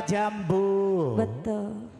Merah Jambu. Betul.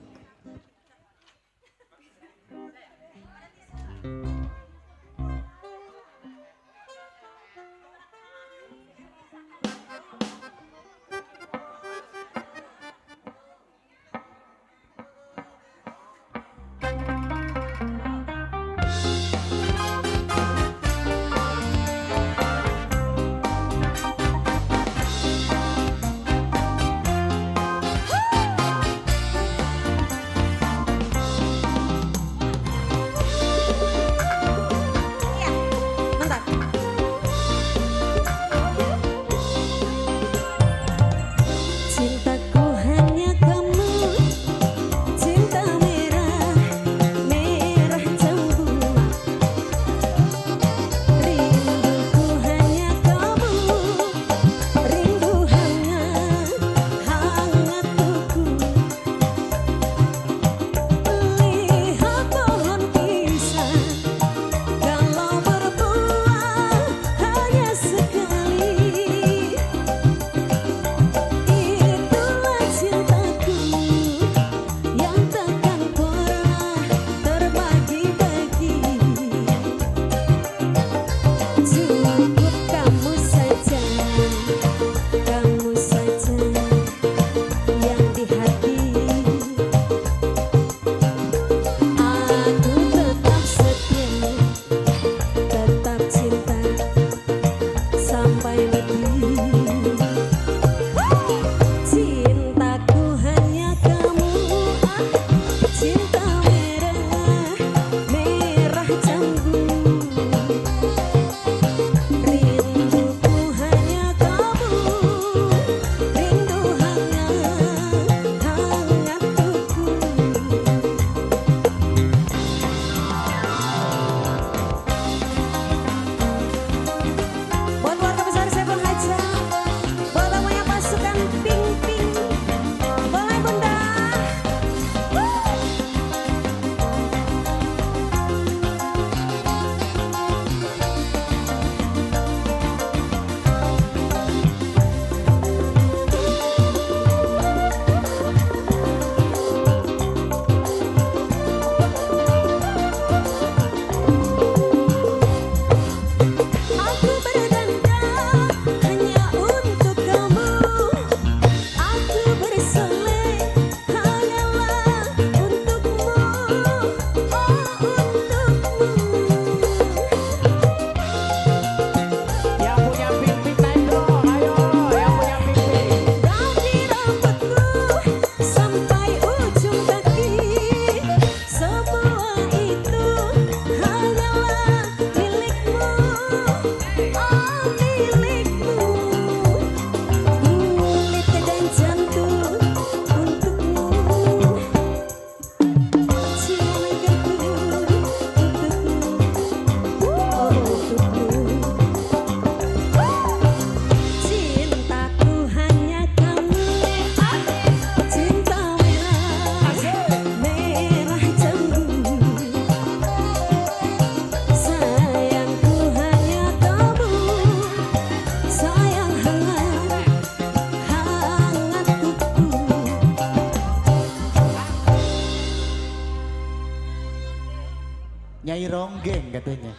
Nyai Ronggeng katanya.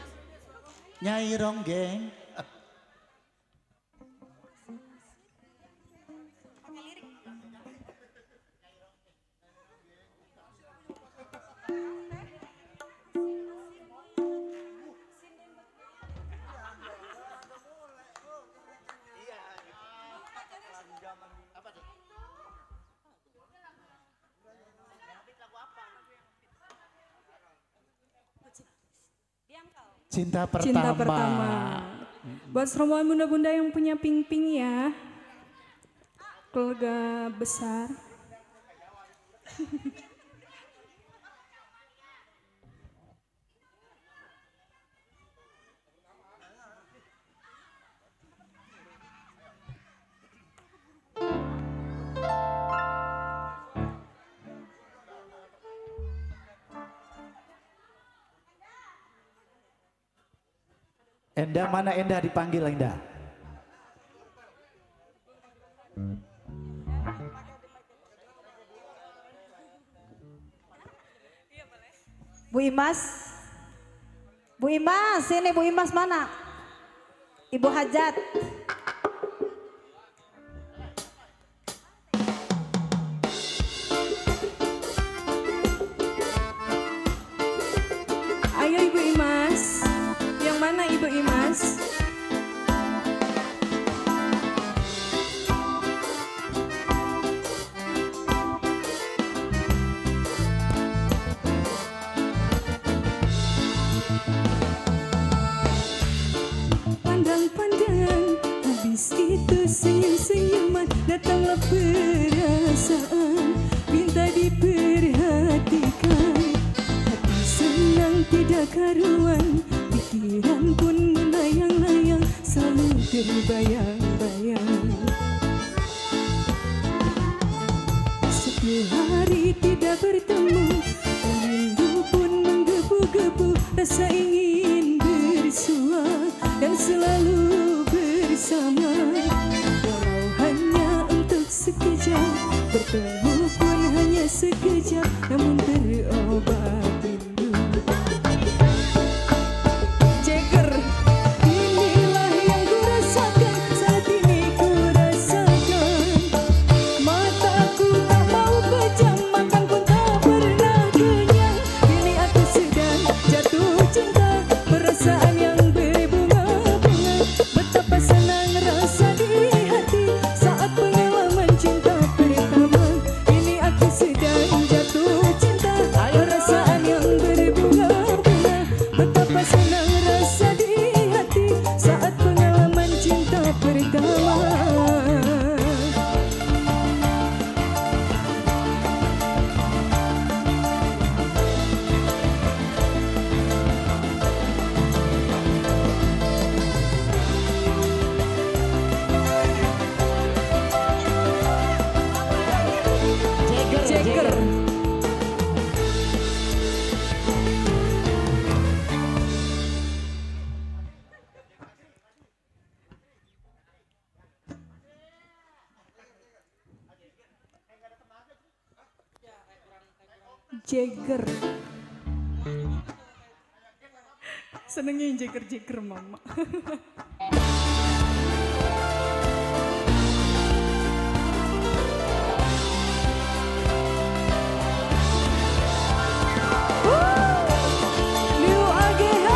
Nyai Ronggeng. Cinta pertama. Cinta pertama. Buat semua bunda-bunda yang punya ping-ping ya. Keluarga besar. Endah mana Endah dipanggil Endah? Bu Imas. Bu Imas, sini Bu Imas mana? Ibu Hajat. Ayo Ibu Imas. Yang mana Ibu Imas? Pandang-pandang, habis itu senyum-senyuman, datanglah perasaan, minta diperhatikan. Hati senang tidak karuan, pikiran pun melayang-layang, selalu terbayang-bayang. Sehari tidak bertemu, rindu pun menggebu-gebu, rasa ingin bersua dan selalu bersama. Walau hanya untuk sekejap, bertemu pun hanya sekejap, namun terobat rindu. Jagger, inilah yang ku rasakan, saat ini ku rasakan. Mataku tak mau pejam, makan pun tak pernah kenyang. Kini aku sedang jatuh cinta, perasaan yang berbunga-bunga. Betapa senang rasa di hati saat pengalaman cinta pertama. Kini aku sedang jatuh cinta, perasaan yang berbunga-bunga. Betapa senang rasa di hati saat pengalaman cinta pertama. Jagger. Jagger. Senengnya yang Jagger mama. New AGH.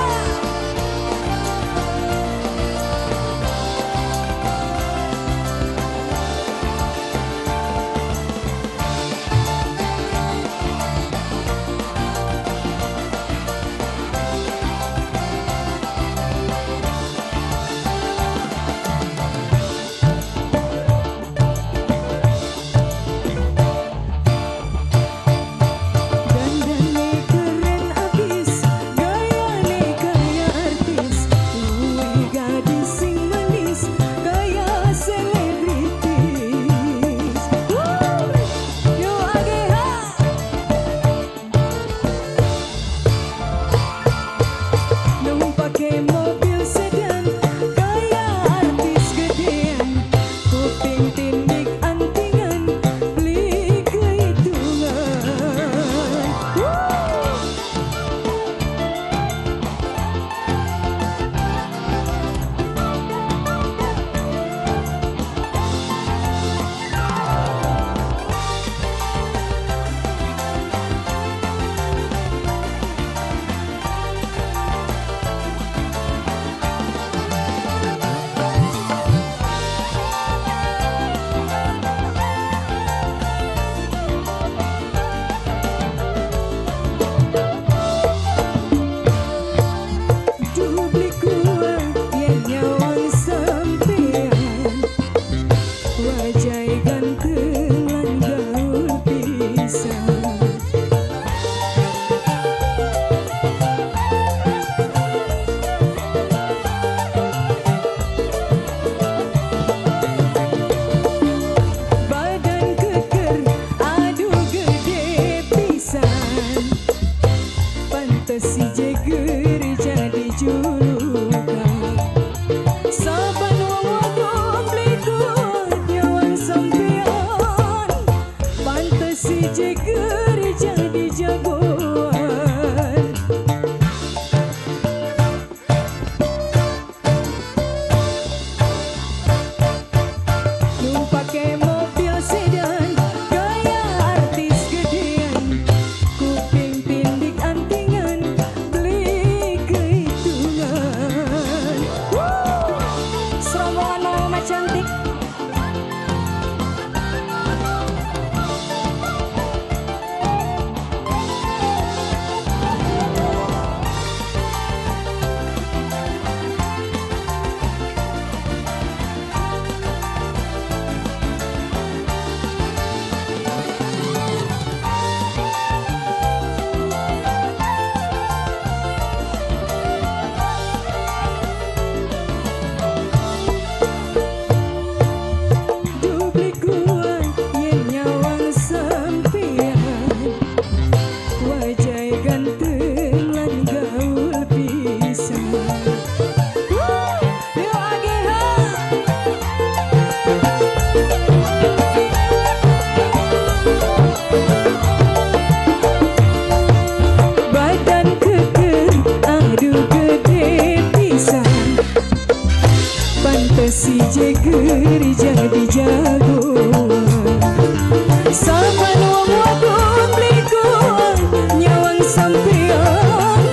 sampean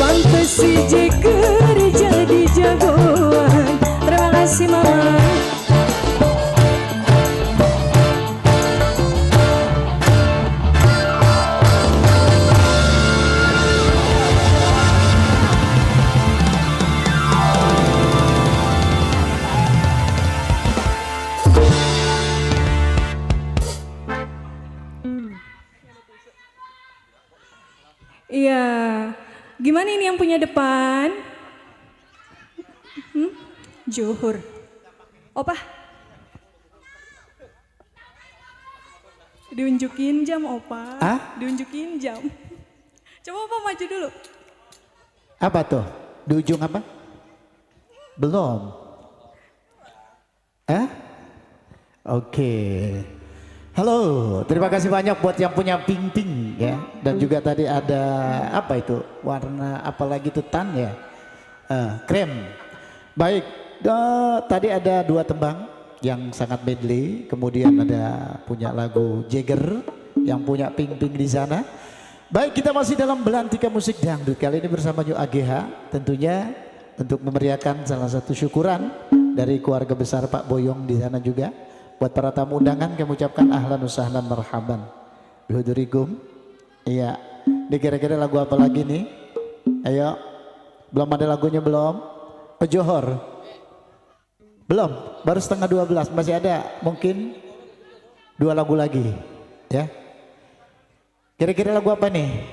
fantasi jeger jadi jagoan. Terima kasih mama. Iya, gimana ini yang punya depan? Juhur. Opa? Diunjukin jam, Opa. Hah? Diunjukin jam. Coba Opa maju dulu. Apa tuh? Di ujung apa? Belum. Oke. Halo, terima kasih banyak buat yang punya pink ya. Dan juga tadi ada apa itu? Warna apa lagi tuh, tan ya? Krem. Baik, tadi ada 2 tembang yang sangat medley. Kemudian ada punya lagu Jagger yang punya pink di sana. Baik, kita masih dalam belantika musik dangdut. Kali ini bersama New AGH tentunya untuk memeriahkan salah satu syukuran dari keluarga besar Pak Boyong di sana juga. Buat para tamu undangan kami ucapkan ahlan wa sahlan marhaban bihudurikum. Iya, ini kira-kira lagu apa lagi nih? Ayo, belum ada lagunya belum? Pejohor? Belum, baru setengah 12, masih ada mungkin 2 lagu lagi ya. Kira-kira lagu apa nih?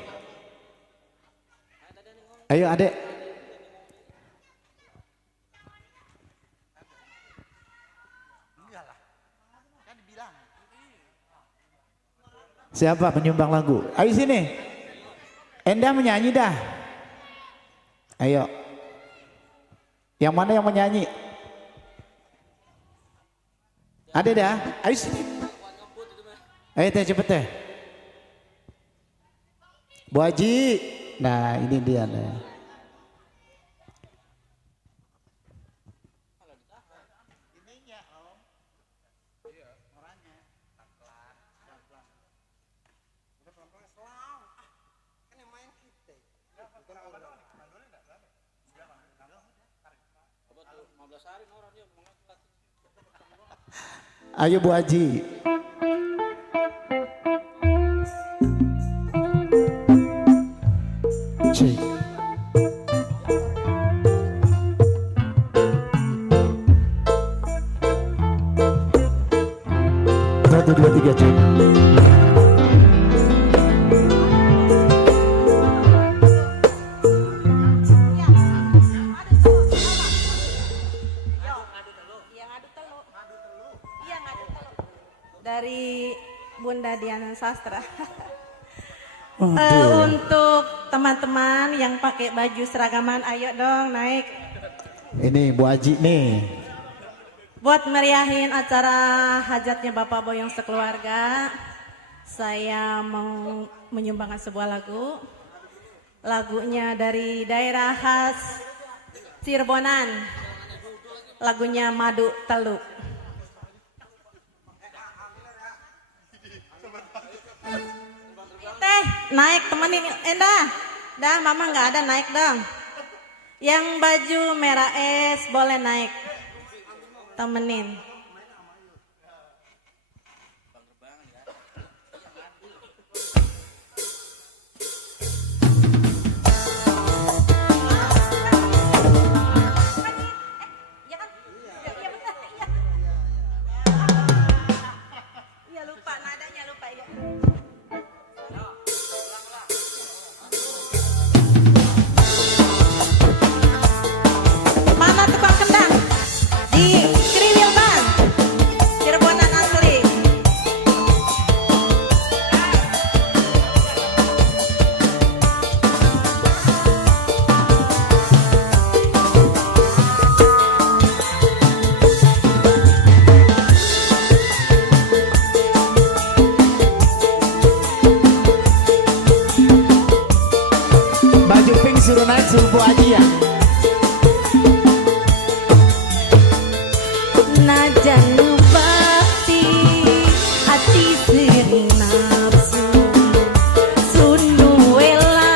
Ayo adek. Siapa penyumbang lagu? Ayo sini. Enda menyanyi dah. Ayo. Yang mana yang menyanyi? Ada dah. Ayo sini. Ayo teh cepet teh. Bu Haji. Nah ini dia nih. Ayo Bu Haji. Cek. 1, 2, 3 cek. Dari Bunda Diana Sastra. Aduh. Untuk teman-teman yang pakai baju seragaman, ayo dong naik. Ini Bu Haji nih. Buat meriahin acara hajatnya Bapak Boyong sekeluarga, saya mau menyumbangkan sebuah lagu. Lagunya dari daerah khas Cirebonan. Lagunya Madu Teluk. Teh, naik temenin Enda. Dah, mama nggak ada, naik dong. Yang baju merah es boleh naik. Temenin. Iya lupa nadanya, lupa ya. Mana tukang kendang? Di Kriwil Ban, Cirebonan asli. Baju pink suruh naik, suruh Bu Haji ya. Najan bakti hati sering nafsu sunu wela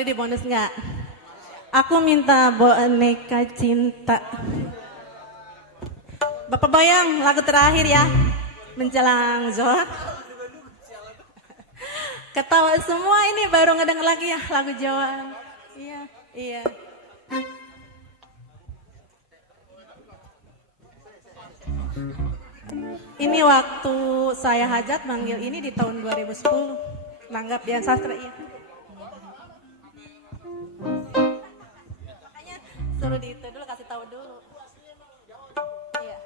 Boleh di bonus nggak? Aku minta boneka cinta. Bapak Boyong, lagu terakhir ya. Menjelang Zohor. Ketawa semua ini baru ngedenger lagi ya lagu Jawa. Iya, iya. Ini waktu saya hajat manggil ini di tahun 2010. Langgap Dian Sastra, iya. Makanya suruh di itu dulu, kasih tahu dulu. Iya.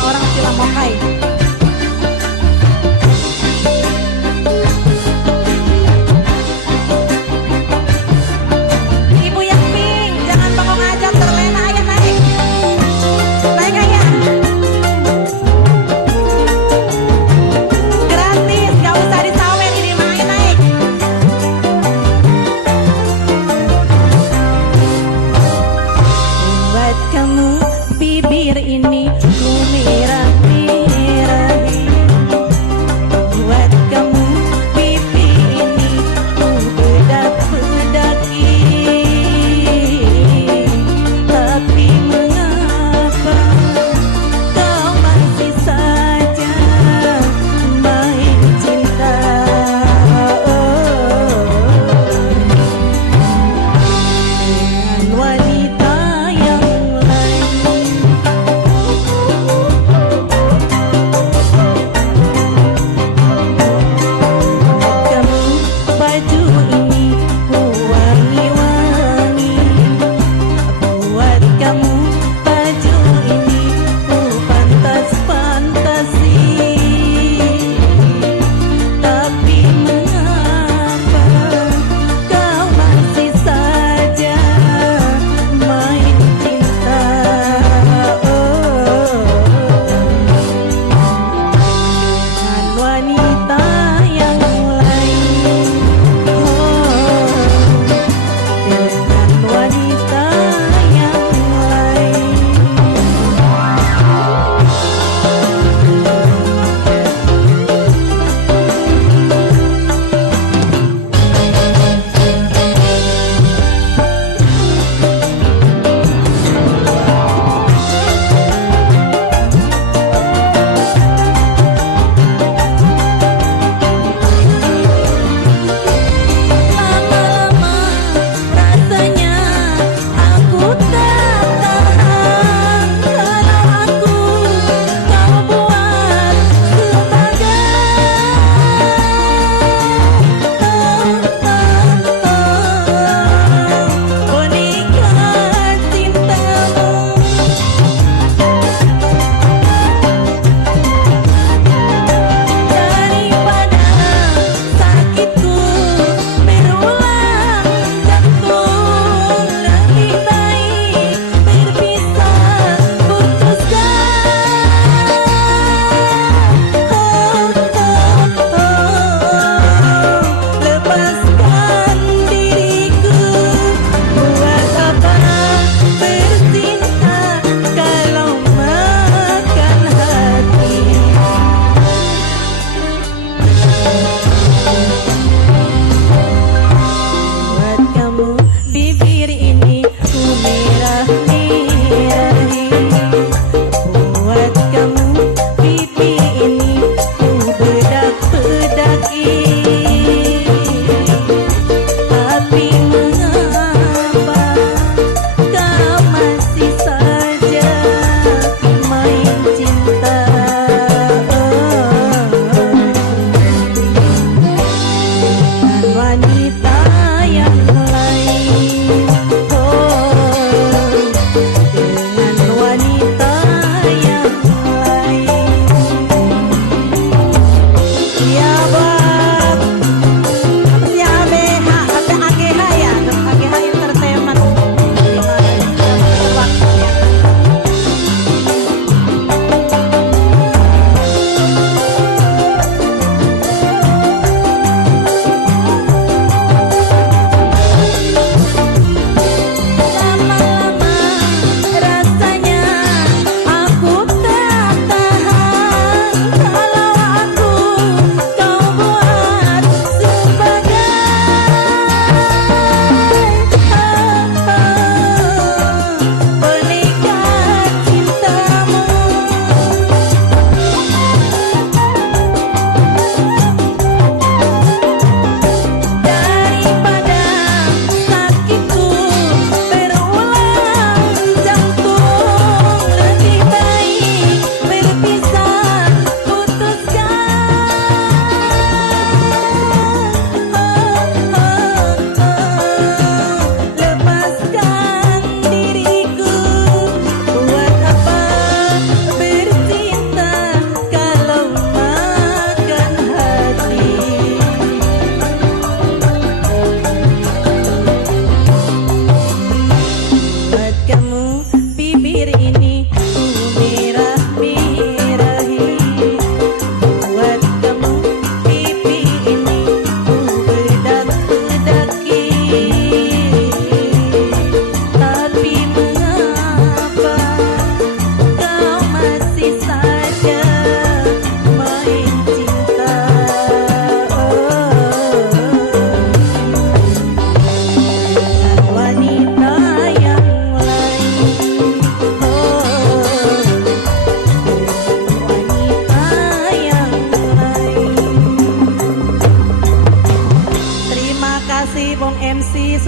Orang Cilamokai. Ibu yang pink, jangan bengong aja, terlena aja naik. Naik aja. Gratis, gak usah disawer ini main naik. Buat kamu bibir ini ku merah-merah.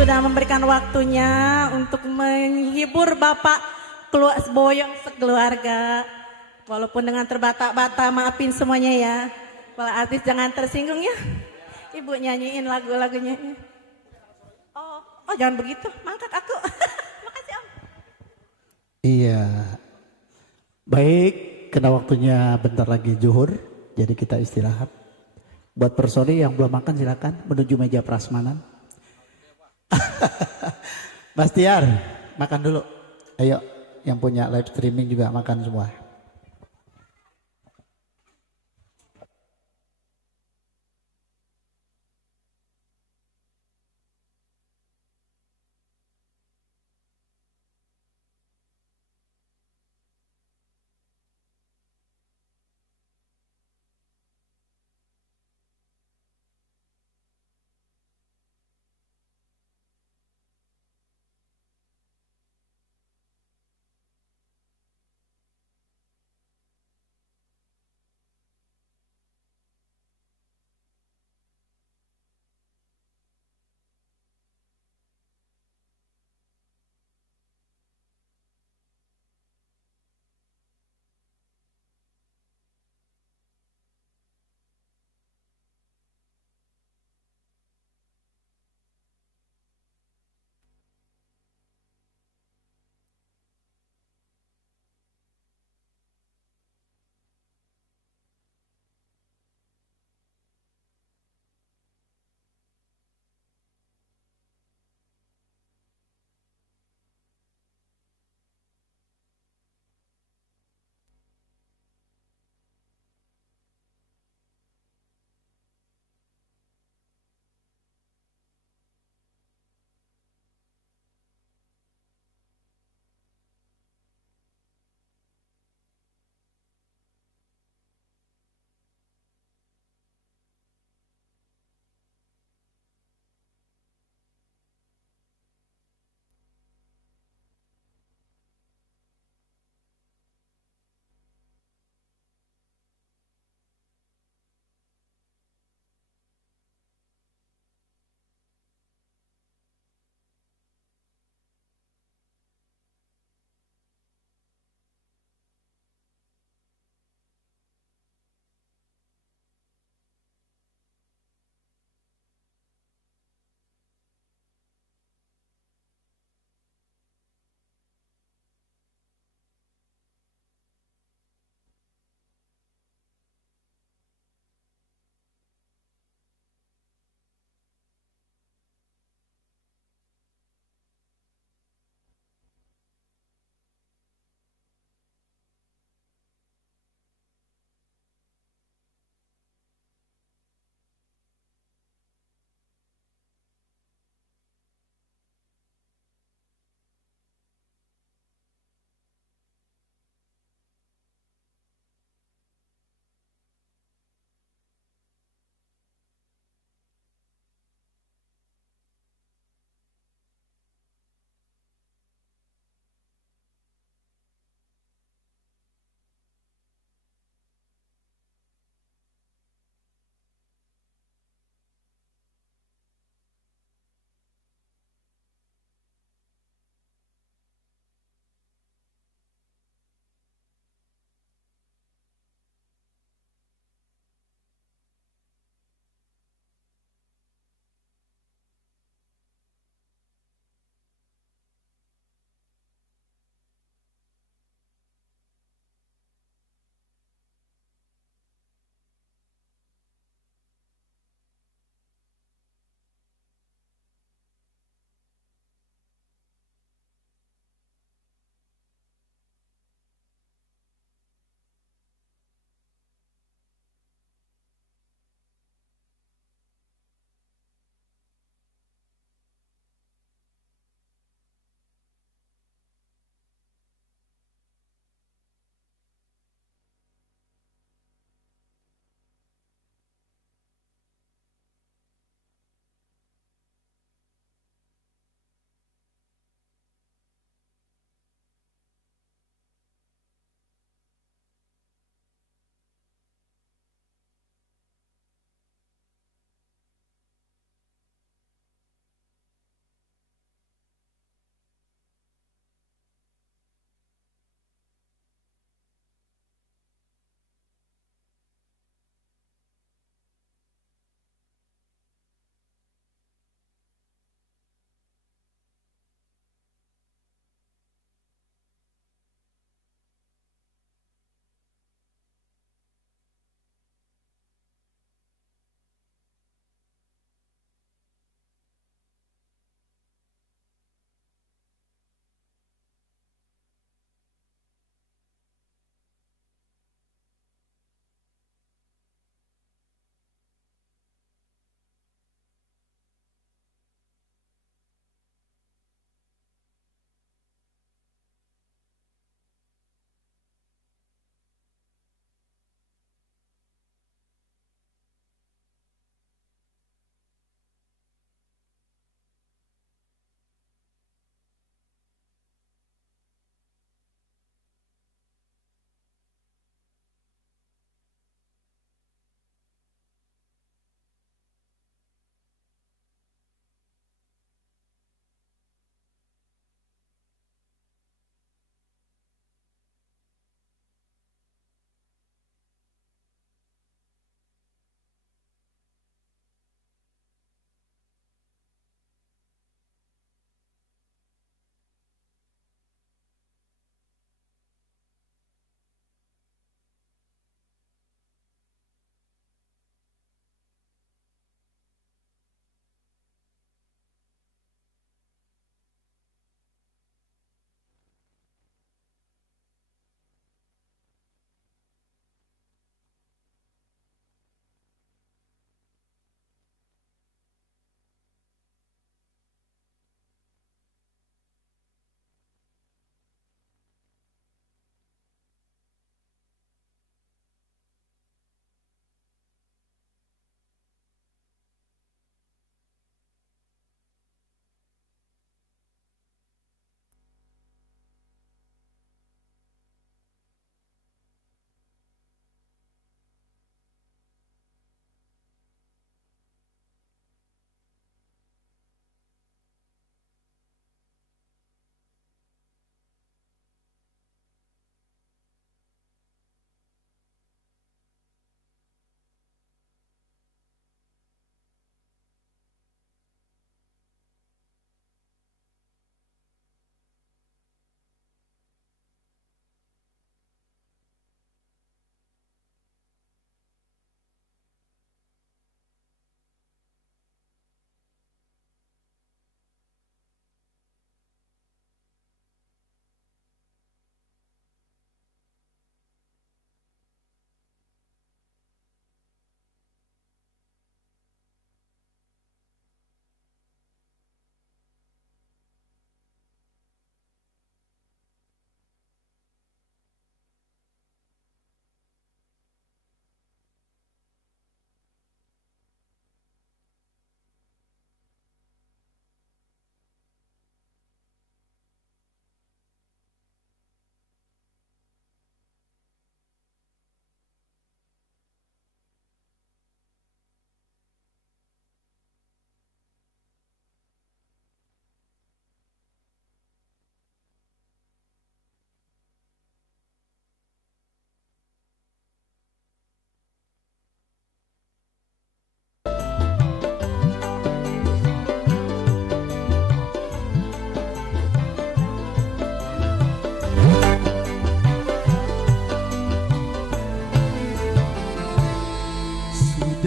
sudah memberikan waktunya untuk menghibur Bapak Boyong sekeluarga. Walaupun dengan terbata-bata, maafin semuanya ya. Para artis jangan tersinggung ya. Ibu nyanyiin lagu-lagunya. Oh jangan begitu, mangkak aku. Makasih Om. Iya. Baik, karena waktunya bentar lagi zuhur, jadi kita istirahat. Buat personil yang belum makan silakan menuju meja prasmanan. Mas Tiar, makan dulu. Ayo, yang punya live streaming juga makan semua.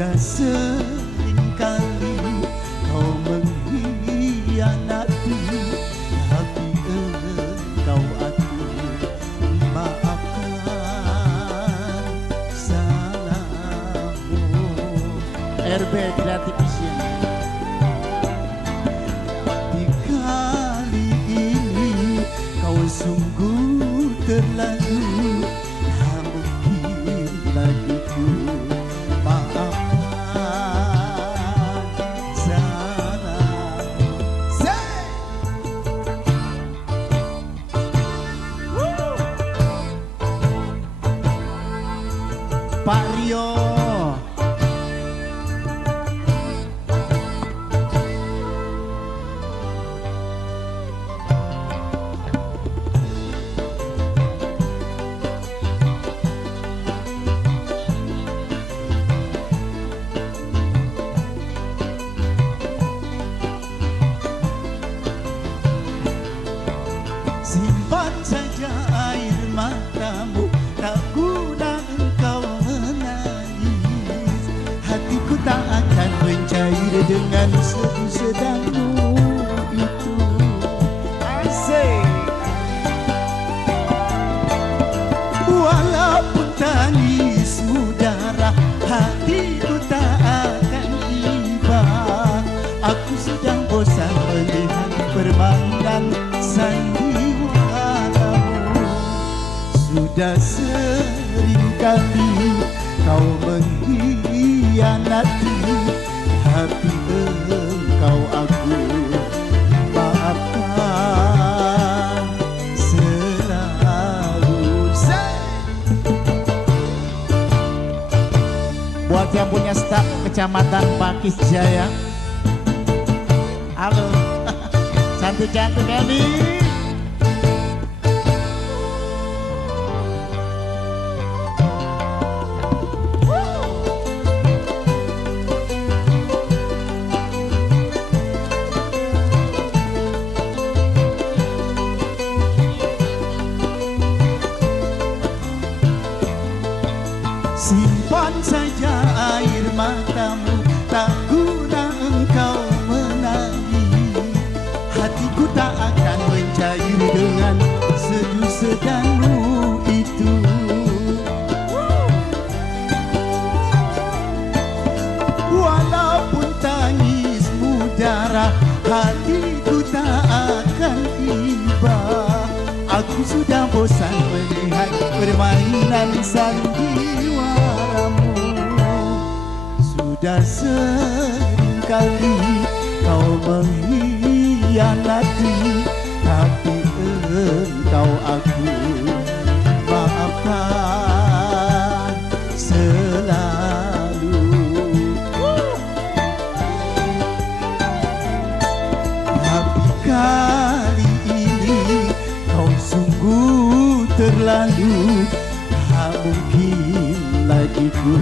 Sudah seringkali kau mengkhianati, tapi engkau aku maafkan salahmu. RB Kreatif Vision. Di kali ini kau sungguh terlalu, tak mungkin lagi ku maafkan salahmu. Say! Pak Rio. Simpan saja air matamu, tak guna engkau menangis. Hatiku tak akan mencair dengan sedih-sedangmu itu. Asik. Walaupun tangismu darah, hatiku tak akan iba. Aku sudah bosan melihat permainan sandiwaramu. Sudah seringkali kau mengkhianati, tapi engkau aku maafkan selalu. Buat yang punya staf Kecamatan Pakis Jaya. Halo. Cantik-cantik Edi. Simpan saja air matamu, tak guna engkau menangis. Hatiku tak akan mencair dengan seduh-sedangmu itu. Walaupun tangismu darah, hatiku tak akan iba. Aku sudah bosan melihat permainan sandiwaramu. Sudah seringkali kau mengkhianati, tapi engkau aku maafkan selalu. Tapi kali ini kau sungguh terlalu, tak mungkin lagi ku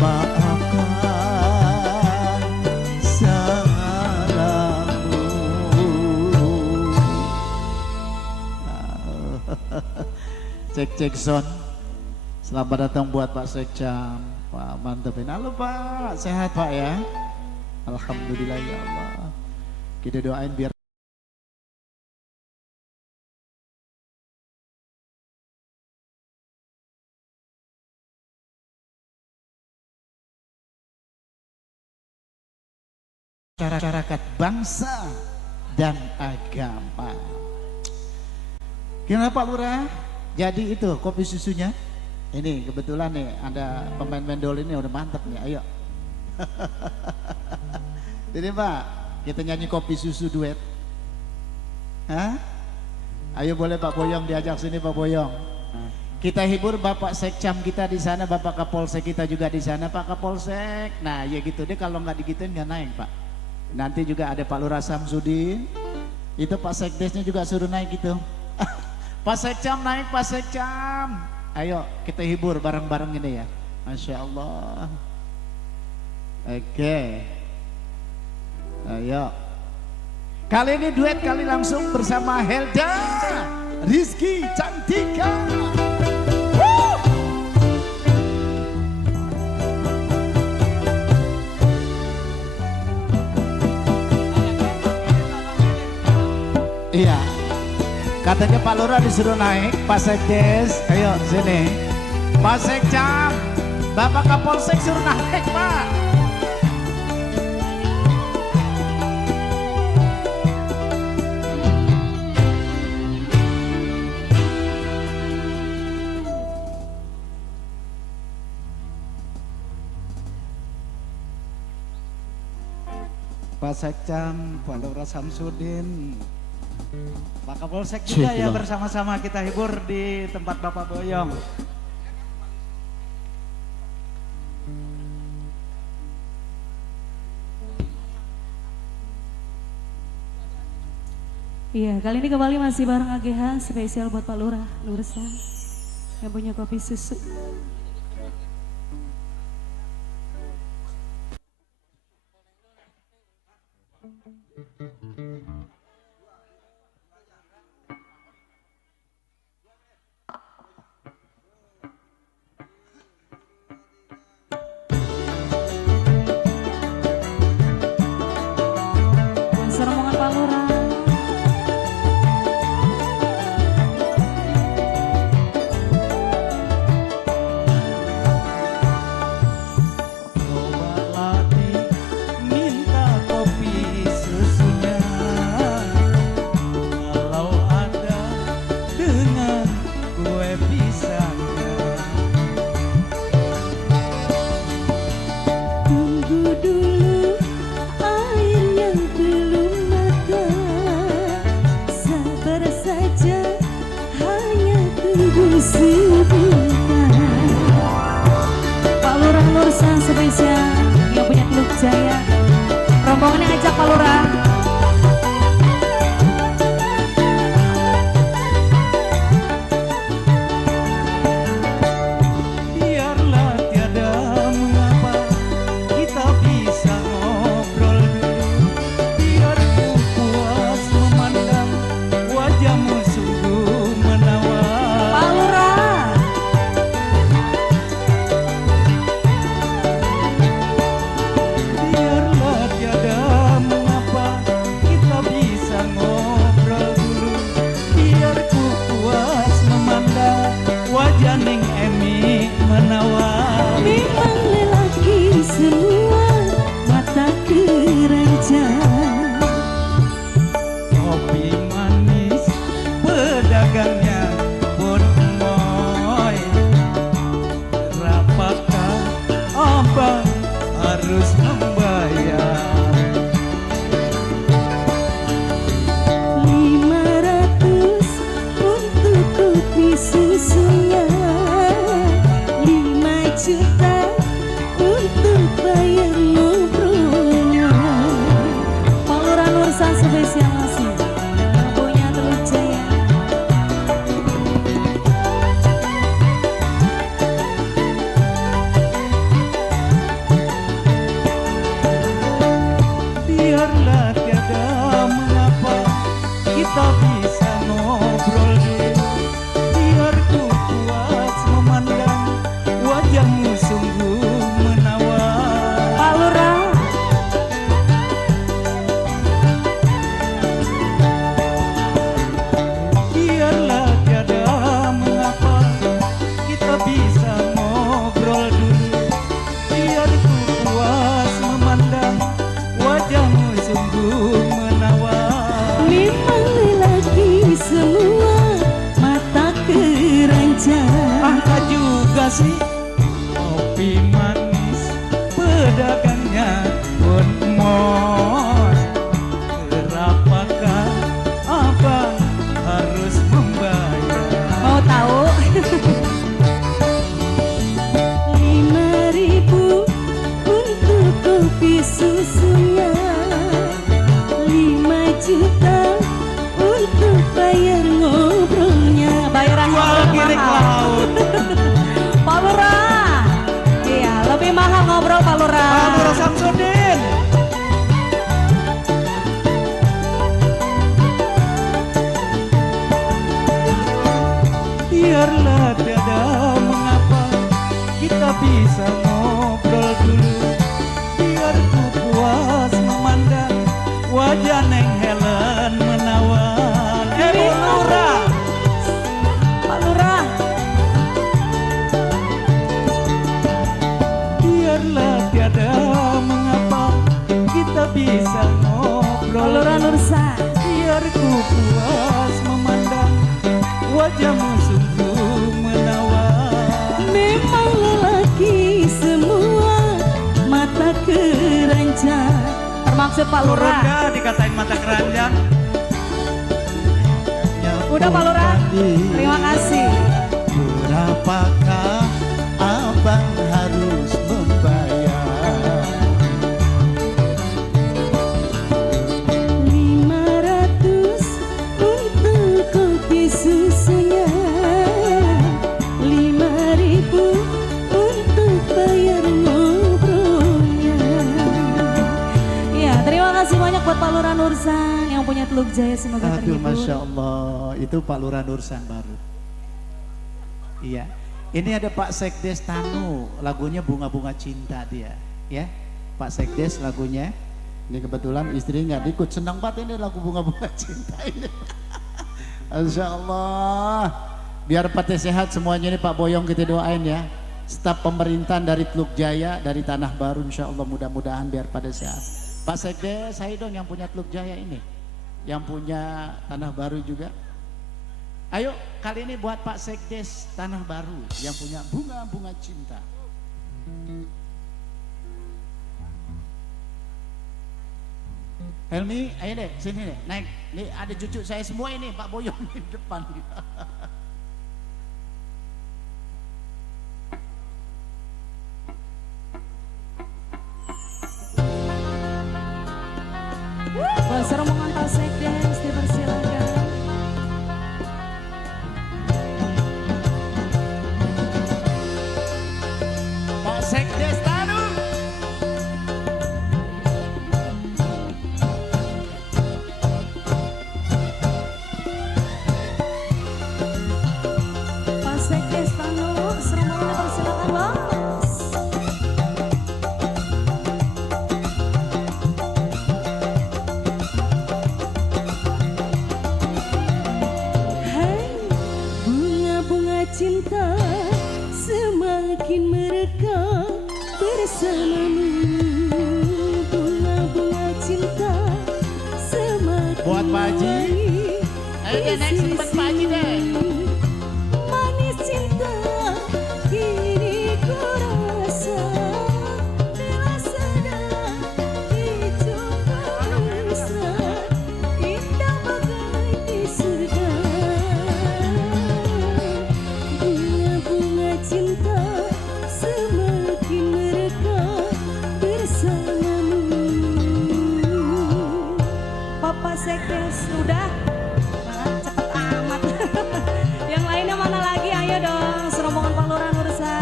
maafkan salahmu. Cek sound. Selamat datang buat Pak Sekcam. Pak mantepin. Halo Pak, sehat Pak ya? Alhamdulillah ya Allah. Kita doain biar masyarakat bangsa dan agama. Gimana Pak Lurah? Jadi itu kopi susunya. Ini kebetulan nih ada pemain mendol ini udah mantap nih. Ayo. Jadi Pak, kita nyanyi kopi susu duet. Hah? Ayo boleh Pak Boyong diajak sini Pak Boyong. Kita hibur Bapak Sekcam kita di sana, Bapak Kapolsek kita juga di sana, Pak Kapolsek. Nah, ya gitu deh, kalau nggak digituin nggak naik Pak. Nanti juga ada Pak Lurah Samsudin. Itu Pak Sekdesnya juga suruh naik gitu. Pak Sekcam naik, Pak Sekcam. Ayo kita hibur bareng-bareng ini ya. Masya Allah. Oke. Ayo. Kali ini duet kali langsung bersama Helda Rizky Cantika. Katanya Pak Lurah disuruh naik, Pak Sekdes, ayo sini. Pak Sekcam, Bapak Kapolsek suruh naik, Pak. Pak Sekcam, Pak Lurah Samsudin, Pak Kapolsek juga ya, bersama-sama kita hibur di tempat Bapak Boyong. Iya, kali ini kembali masih bareng AGH spesial buat Pak Lurah, Lursan yang punya kopi susu. Serombongan Pak Lurah. Pak Lurah Lursan spesial yang punya Teluk Jaya. Rombongannya ajak Pak Lurah. Biarlah tiada mengapa kita bisa ngobrol dulu. Biar ku puas memandang wajahmu sungguh menawan. Pak Lurah. Biarlah tiada mengapa kita bisa ngobrol dulu. Biar ku puas memandang wajah Neng Emi menawan. Memang lelaki semua mata keranjang. Kopi manis pedagangnya pun moy. Berapakah abang harus membayar? 500 untuk kopi susunya, 5 juta untuk bayar ngobrolnya. Pak Lurah Lursan spesial masih yang punya Teluk Jaya. Biarlah tiada mengapa kita bisa ngobrol dulu. Biar ku puas memandang wajahmu sungguh menawan. Pak Lurah. Biarlah tiada mengapa kita bisa ngobrol dulu. Biar ku puas memandang wajahmu sungguh menawan. Memang lelaki semua mata keranjang. Angka juga sih kopi manis pedagangnya pun moy. Berapakah abang harus membayar? Mau tahu? 5.000 untuk kopi susunya, 5 juta untuk bayar ngobrolnya. Bayaran Jual ngobrol kirik mahal. laut. Pak Lurah. Iya, lebih mahal ngobrol Pak Lurah. Pak Lurah Samsudin. Biarlah tiada mengapa kita bisa ngobrol dulu. Biar ku puas memandang wajah Neng Helen menawan. Bu Lurah. bisa ngobrol. Palura Nursa. Biar ku puas memandang wajahmu sungguh menawan. Memang lelaki semua mata keranjang. Termaksud Pak Lurah. Rendah dikatain mata keranjang. Udah Pak Lurah. Terima kasih. Berapakah abang harus membayar? 500 untuk kopi susunya, 5.000 untuk bayar ngobrolnya. Ya, terima kasih banyak buat Pak Lurah Nursan yang punya Teluk Jaya, semoga Aduh, terhibur. Masya Allah, itu Pak Lurah Nursan baru. Iya, ini ada Pak Sekdes Tanu, lagunya Bunga-Bunga Cinta dia, ya. Pak Sekdes lagunya, ini kebetulan istri nggak ikut, senang banget ini lagu Bunga-Bunga Cinta ini. Masya Allah, biar Pate sehat semuanya ini Pak Boyong kita doain ya. Staf pemerintahan dari Teluk Jaya, dari Tanah Baru, Insya Allah mudah-mudahan biar pada sehat. Pak Sekdes, saya dong yang punya Teluk Jaya ini, yang punya Tanah Baru juga. Ayo kali ini buat Pak Sekdes Tanah Baru yang punya Bunga-Bunga Cinta. Helmi, ayo deh sini deh, naik. Nih ada cucu saya semua ini, Pak Boyong di depan. Serombongan Pak Sekdes dipersilakan. Pak Sekdes Tanu. Pak Sekdes Tanu, serombongan dipersilakan Bos. Hai, bunga-bunga cinta semakin merekah bersamamu. Bunga-bunga cinta semakin Buat Pak Haji. mewangi Ayo deh naik di tempat Pak Haji deh. manis cinta kini ku rasa, bila sedang dijumpa mesra, indah bagai di surga. Bunga-bunga cinta semakin merekah bersamamu. Papa Sekdes udah. Wah, cepet amat. Yang lainnya mana lagi? Ayo dong, serombongan Pak Lurah Nursa.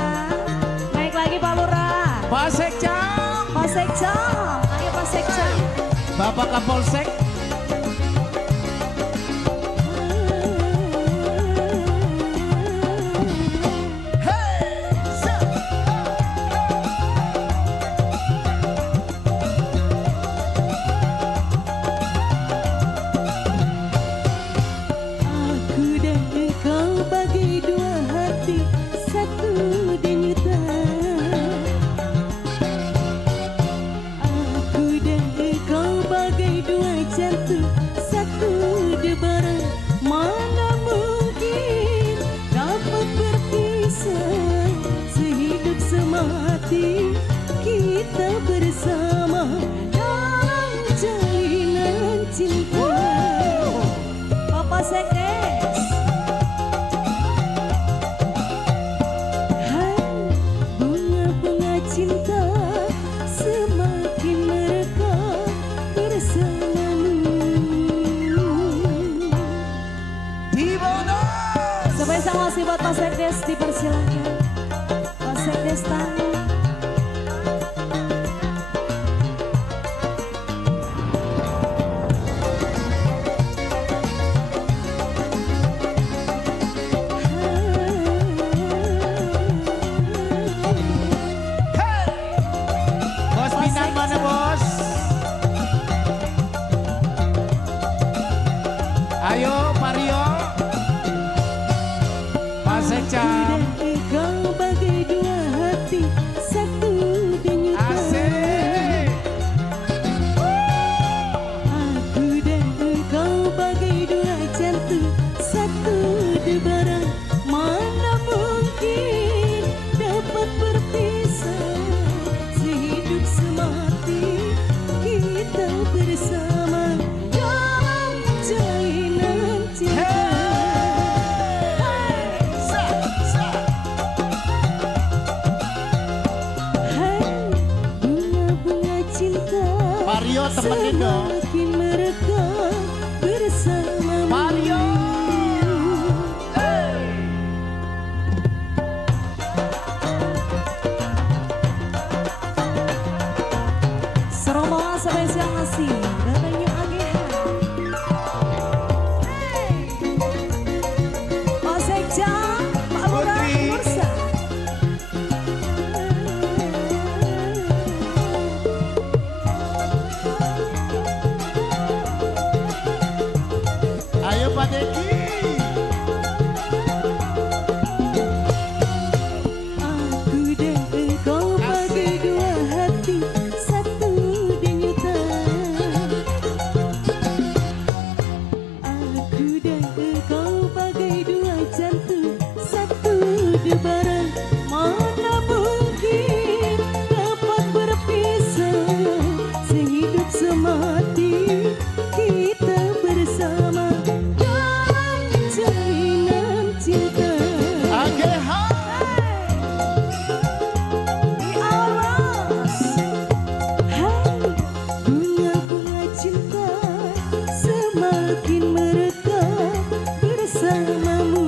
Naik lagi Pak Lurah. Pak Sekcam, Pak Sekcam, ayo Pak Sekcam. Bapak Kapolsek. Aku dan engkau bagai dua hati, satu denyuta. Aku dan engkau bagai dua jantung, satu debaran. Mana mungkin dapat berpisah, sehidup semati kita bersama dalam jalinan cinta. Papa Sekdes. Hai, bunga-bunga cinta semakin merekah bersamamu. Spesial masih buat Pak Sekdes, dipersilakan. Pak Sekdes Tanu. Bos Pinang mana bos? Ayo Pak Rio. Pak Sekcam. Engkau bagai dua hati, Rio temenin dong. Semakin mereka bersamamu. Pak Rio. Serombongan spesial nasi datangnya AGH. Pak Sekja, Pak Lurah, Mursa. Ayo Pak Deki. Aku dan engkau bagai dua hati, satu denyutan. Aku dan engkau bagai dua jantung, satu debaran. Mana mungkin dapat berpisah, sehidup semati kita bersama dalam jalinan cinta. AGH. Di alas, hai bunga-bunga cinta semakin mereka bersamamu.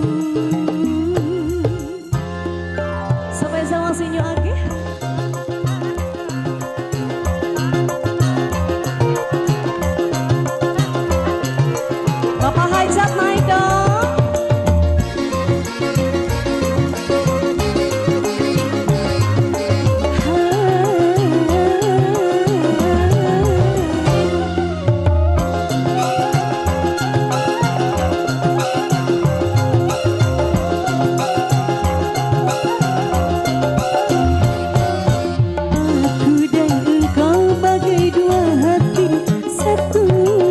Sampai sama sinyo age. Bapak Hajat naik dong. Aku dan engkau bagai dua hati, satu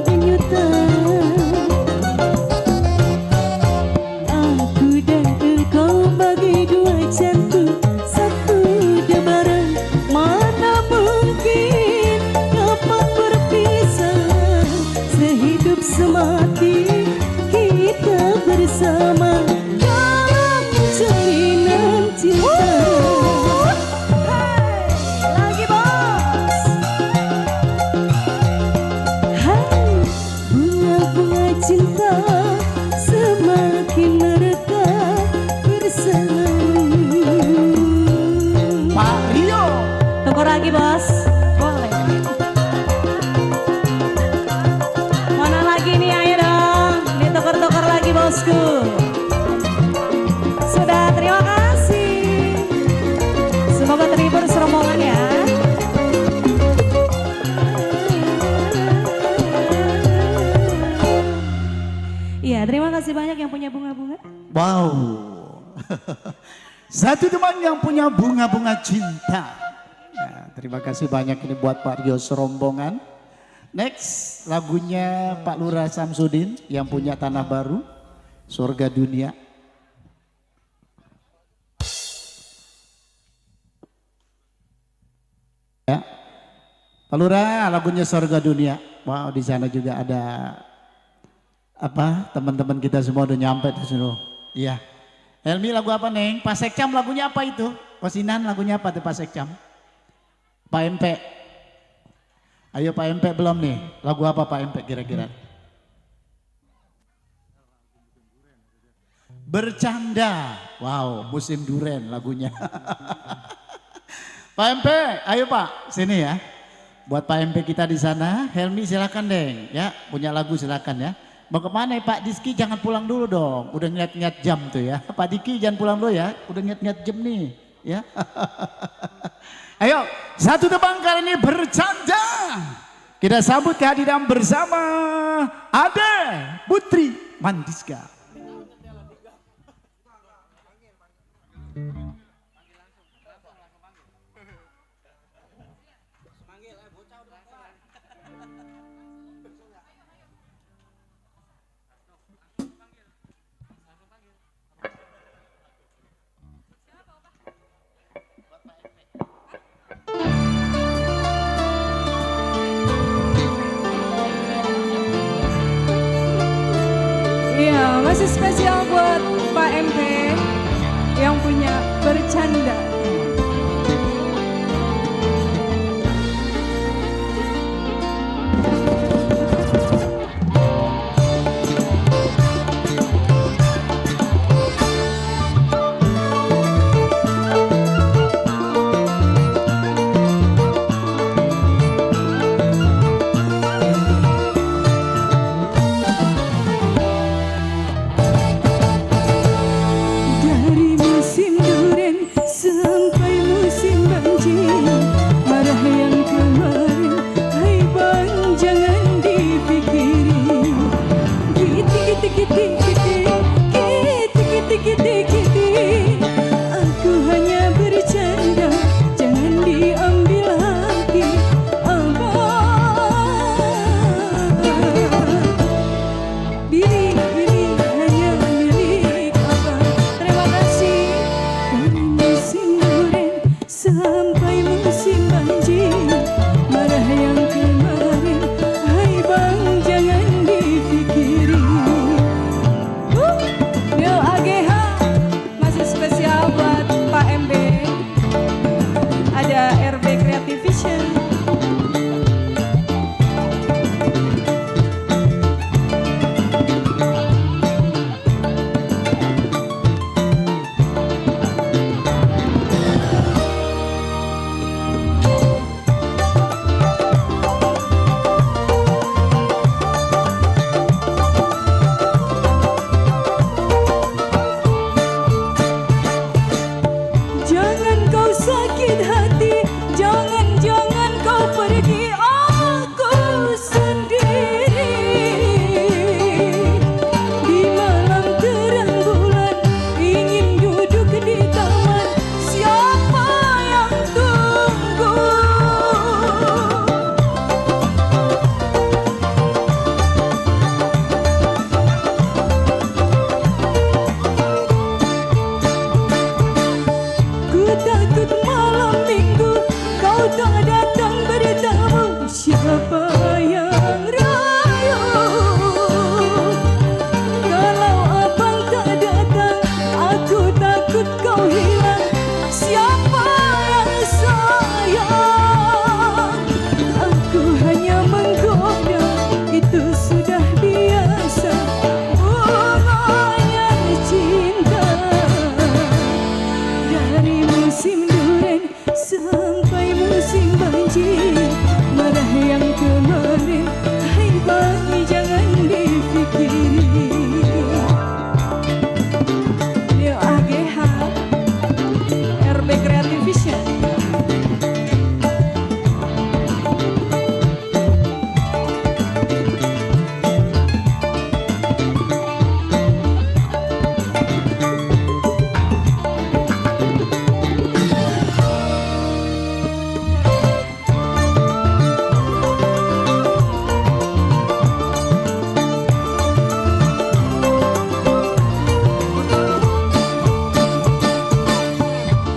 denyutan. Aku dan engkau bagai dua jantung, satu debaran. Mana mungkin dapat berpisah, sehidup semati kita bersama dalam jalinan cinta. Lagi bos. Hai bunga-bunga cinta semakin mereka bersamamu. Pak Rio. Tunggu lagi bos. Boleh. Mana lagi nih, ayo dong. Ditukar-tukar lagi bosku. Sudah, terima kasih. Semoga terhibur serombongan ya. Iya, terima kasih banyak yang punya bunga-bunga. Wow. Satu teman yang punya bunga-bunga cinta. Nah, terima kasih banyak ini buat Pak Rio serombongan. Next lagunya Pak Lurah Samsudin yang punya Tanah Baru, Surga Dunia. Ya, Pak Lurah lagunya Surga Dunia. Wow, di sana juga ada apa teman-teman kita semua udah nyampe di sini. Iya. Helmi lagu apa Neng? Pak Sekcam lagunya apa itu? Kosinan lagunya apa tuh Pak Sekcam? Pak MP. Ayo Pak MP belum nih. Lagu apa Pak MP kira-kira? Bercanda. Wow, musim duren lagunya. Pak MP, ayo Pak, sini ya. Buat Pak MP kita di sana, Helmi silakan Deng, ya punya lagu silakan ya. Mau kemana ya Pak Diski, jangan pulang dulu dong, udah ngeliat-ngeliat jam tuh ya. Pak Diki jangan pulang dulu ya, udah ngeliat-ngeliat jam nih ya. Ayo, satu tebang kali ini bercanda. Kita sambut kehadiran bersama Ade Putri Mandiska. Iya, masih spesial buat Pak MP yang punya bercanda. aku tak datang beritamu siapa yang rayu. Kalau abang tak datang, aku takut kau hilang. Siapa yang sayang? Aku hanya menggoda, itu sudah biasa. Bunganya cinta dari musim duren sampai musim banjir. Marah yang kemarin, hai bang jangan dipikirin. Neo AGH RB Creative Vision.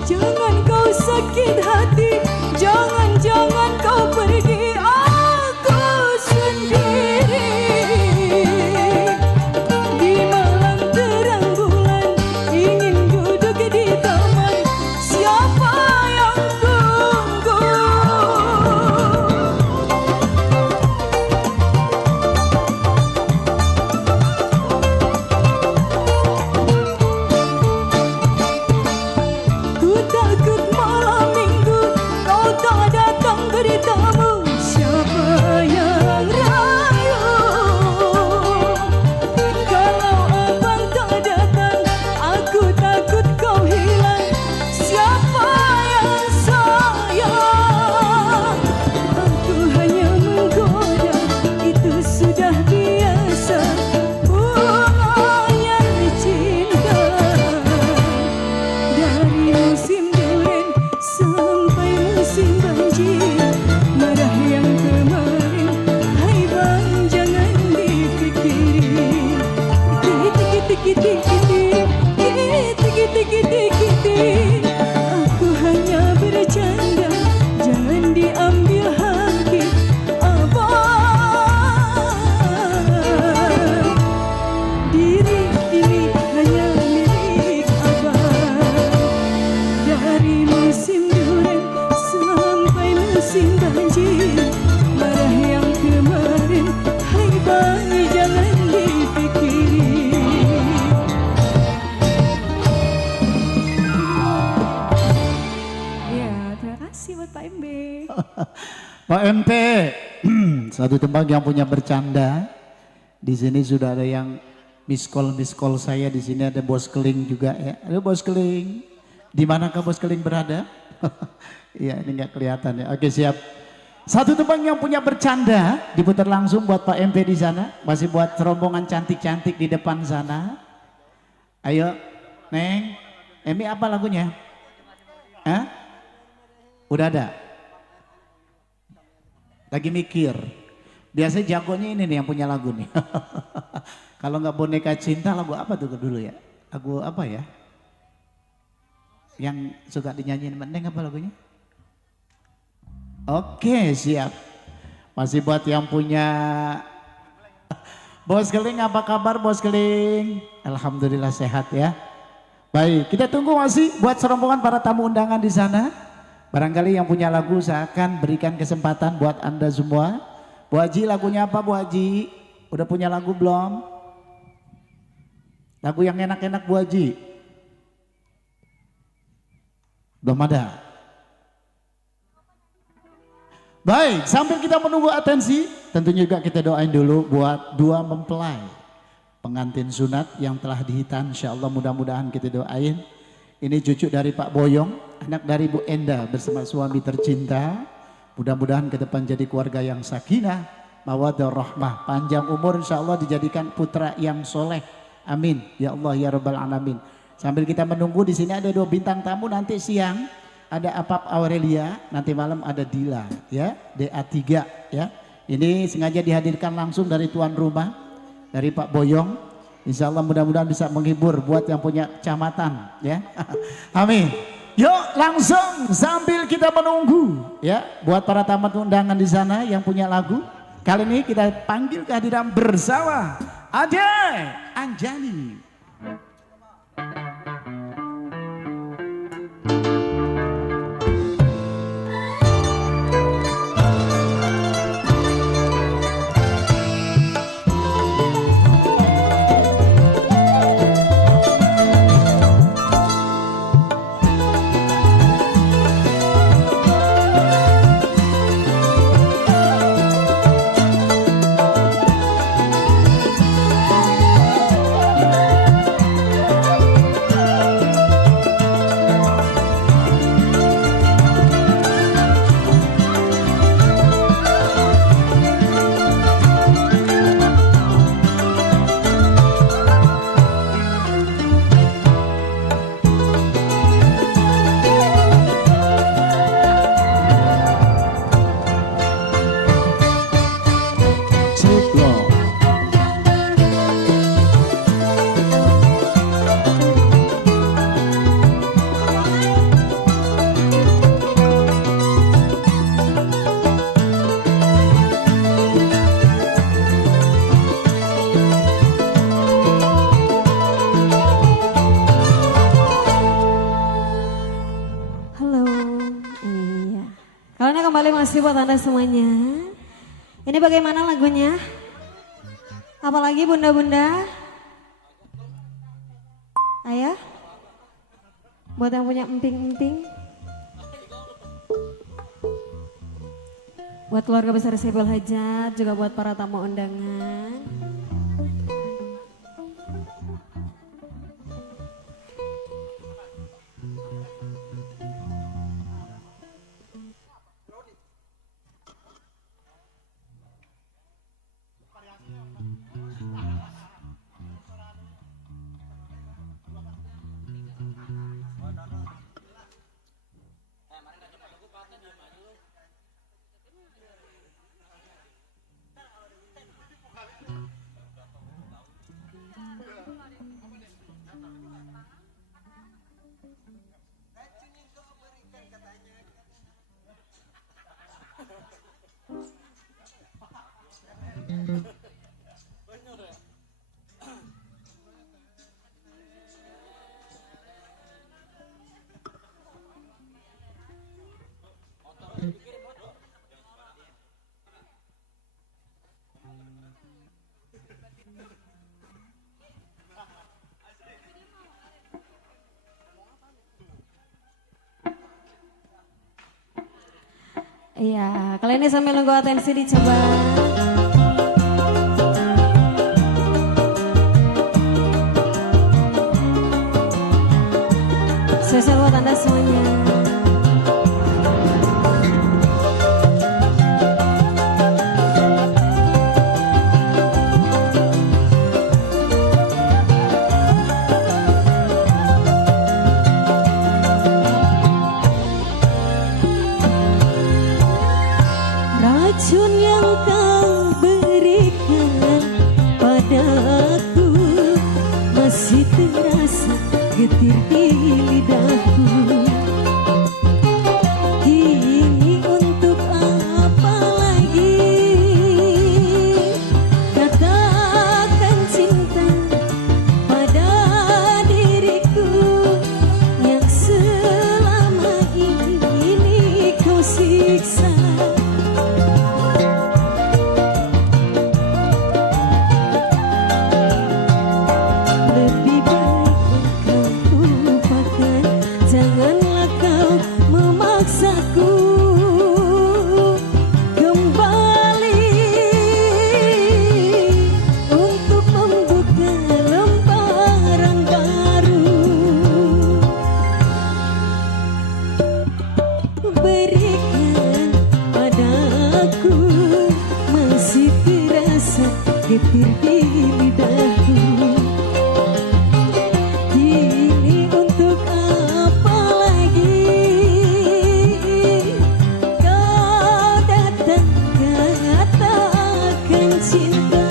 Jangan kau sakit hati, jangan kau pergi, aku sendiri. Di malam terang bulan, ingin duduk di taman, siapa yang tunggu? Ku takut malam minggu kau tak datang beritamu siapa yang rayu. Kalau abang tak datang, aku takut kau hilang. Siapa yang sayang? Aku hanya menggoda, itu sudah biasa. Bunganya cinta dari musim duren sampai musim banjir. Marah yang kemarin, hai bang jangan dipikirin. Aku hanya bercanda, jangan diambil hati abang. Diri ini hanya milik abang. Dari musim duren sampai musim banjir. Marah yang kemarin, hai bang jangan dipikirin. Ya, terima kasih buat Pak MB. Pak MP, satu tembang yang punya bercanda. Di sini sudah ada yang miss call saya. Di sini ada Bos Keling juga ya. Ada Bos Keling. Di manakah Bos Keling berada? Iya, ini nggak kelihatan ya. Oke, siap. Satu tembang yang punya bercanda diputar langsung buat Pak MP di sana. Masih buat rombongan cantik-cantik di depan sana. Ayo, Neng. Emi apa lagunya? Hah? Udah ada? Lagi mikir. Biasanya jagonya ini nih yang punya lagu nih. Kalau nggak boneka cinta, lagu apa tuh dulu ya? Lagu apa ya? Yang suka dinyanyiin Neng apa lagunya? Oke, siap. Masih buat yang punya Bos Keling, apa kabar Bos Keling? Alhamdulillah sehat ya. Baik, kita tunggu masih buat serombongan para tamu undangan di sana. Barangkali yang punya lagu saya akan berikan kesempatan buat Anda semua. Bu Haji, lagunya apa Bu Haji? Udah punya lagu belum? Lagu yang enak-enak Bu Haji? Belum ada. Baik, sambil kita menunggu atensi, tentunya juga kita doain dulu buat dua mempelai pengantin sunat yang telah dihitan. Insya Allah mudah-mudahan kita doain. Ini cucu dari Pak Boyong, anak dari Bu Enda bersama suami tercinta. Mudah-mudahan ke depan jadi keluarga yang sakinah, mawaddah, rahmah, panjang umur, insya Allah dijadikan putra yang soleh. Amin. Ya Allah ya Rabbal Alamin. Sambil kita menunggu, di sini ada dua bintang tamu nanti siang. Ada Apap Aurelia, nanti malam ada Dila ya, DA3 ya. Ini sengaja dihadirkan langsung dari tuan rumah, dari Pak Boyong. Insya Allah mudah-mudahan bisa menghibur buat yang punya kecamatan ya. Amin. Yuk langsung sambil kita menunggu ya buat para tamu undangan di sana yang punya lagu. Kali ini kita panggil kehadiran bersama Ade Anjani. Kembali masih buat Anda semuanya. Ini bagaimana lagunya? Apalagi bunda-bunda? Ayah? Buat yang punya emping-emping? Buat keluarga besar Sipil Hajat, juga buat para tamu undangan. Iya, kali ini sambil nunggu atensi dicoba. Spesial buat Anda semuanya. Racun yang kau berikan padaku masih terasa getir di lidahku. Kini untuk apa lagi katakan cinta pada diriku yang selama ini kau siksa. Berikan padaku masih terasa getir di lidahku. Kini untuk apa lagi kau datang katakan cinta.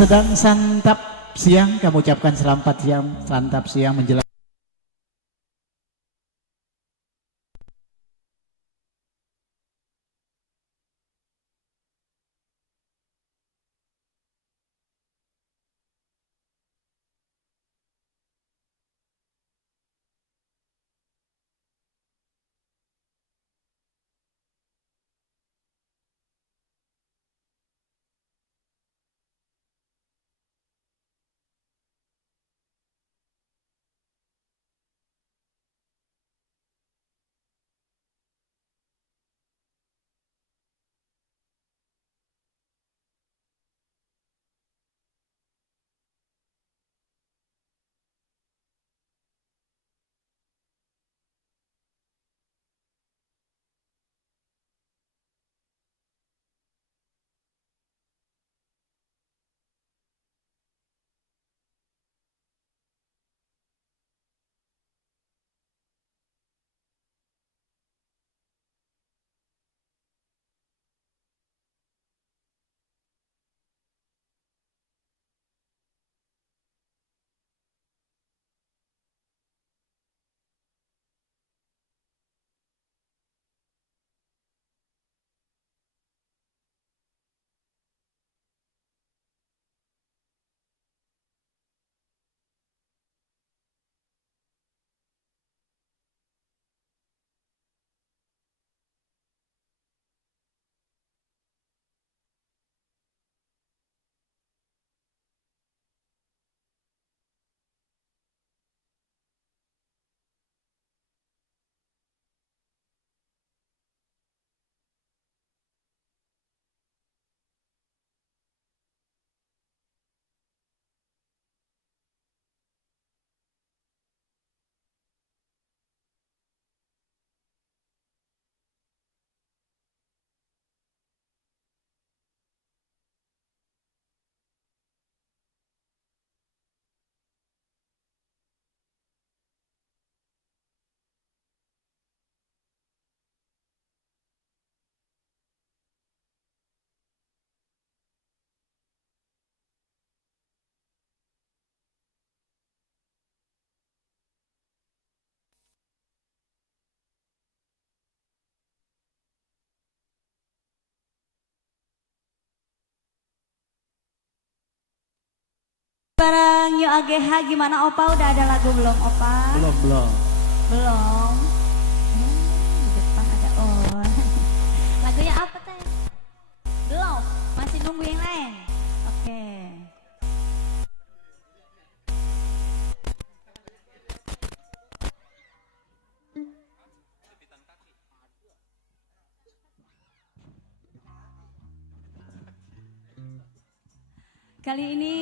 sedang santap siang, kami ucapkan selamat siang, santap siang menjelang Bareng Yo AGH gimana Opa, udah ada lagu belum Opa? Belum. Belum. Di depan ada lagunya apa teh? Belum, masih nunggu yang lain. Oke. Kali ini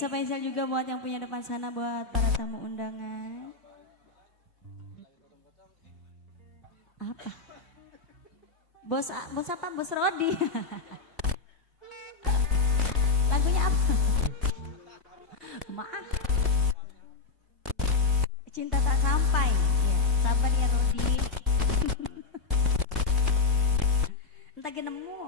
spesial juga buat yang punya depan sana, buat para tamu undangan. Apa? Bos apa? Bos Rodi. Lagunya apa? Maaf. Cinta tak sampai. Ya, sabar ya Rodi. Entah nemu.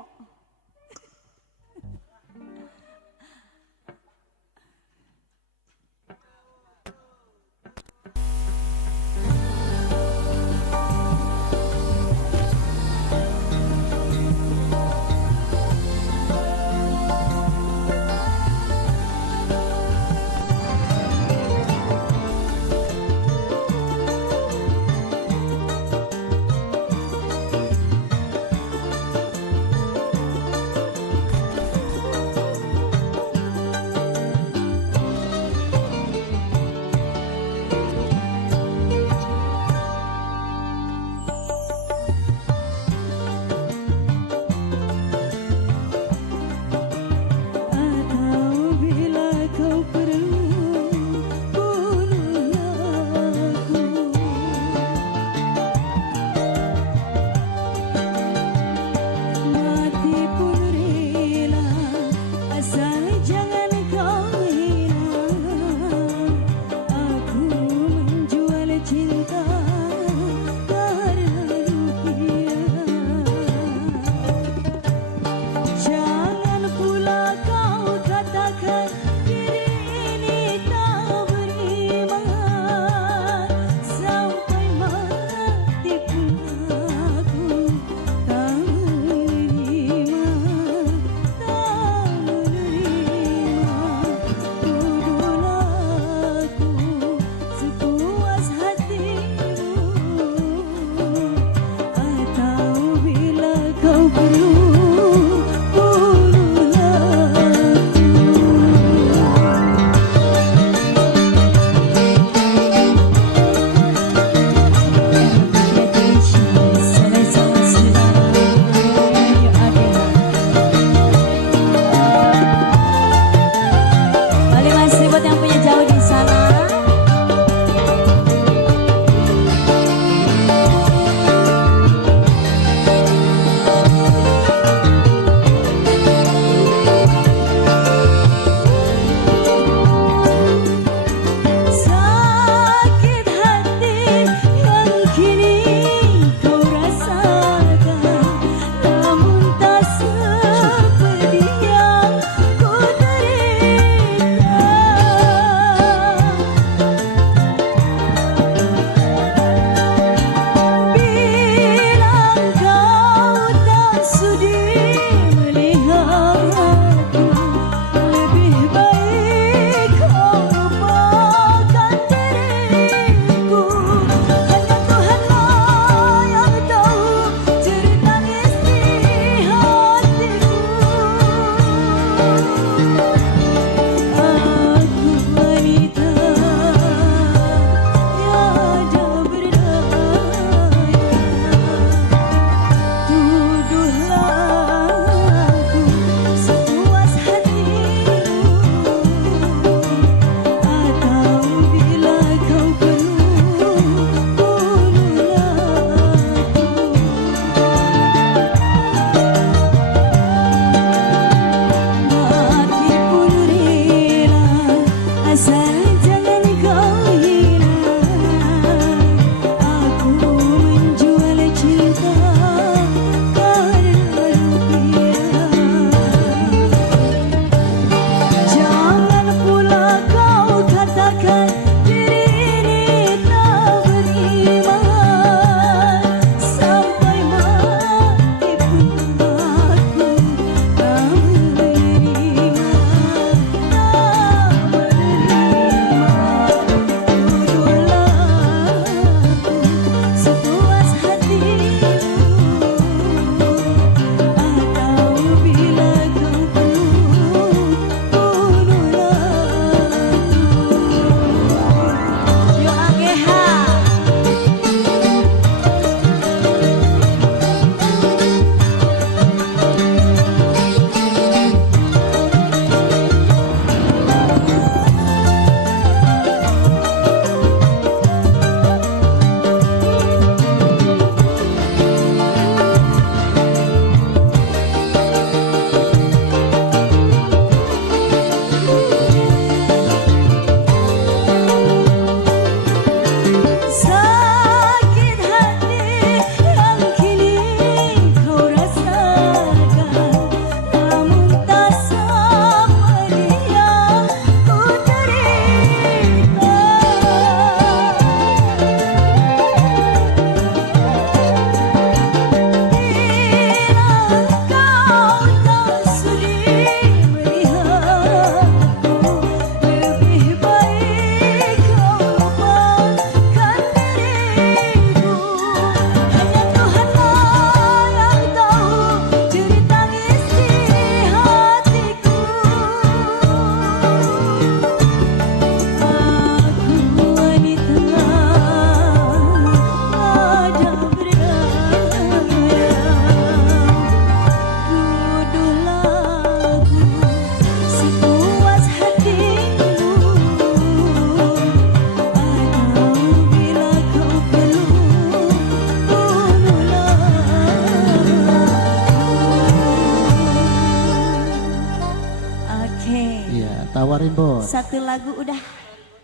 satu lagu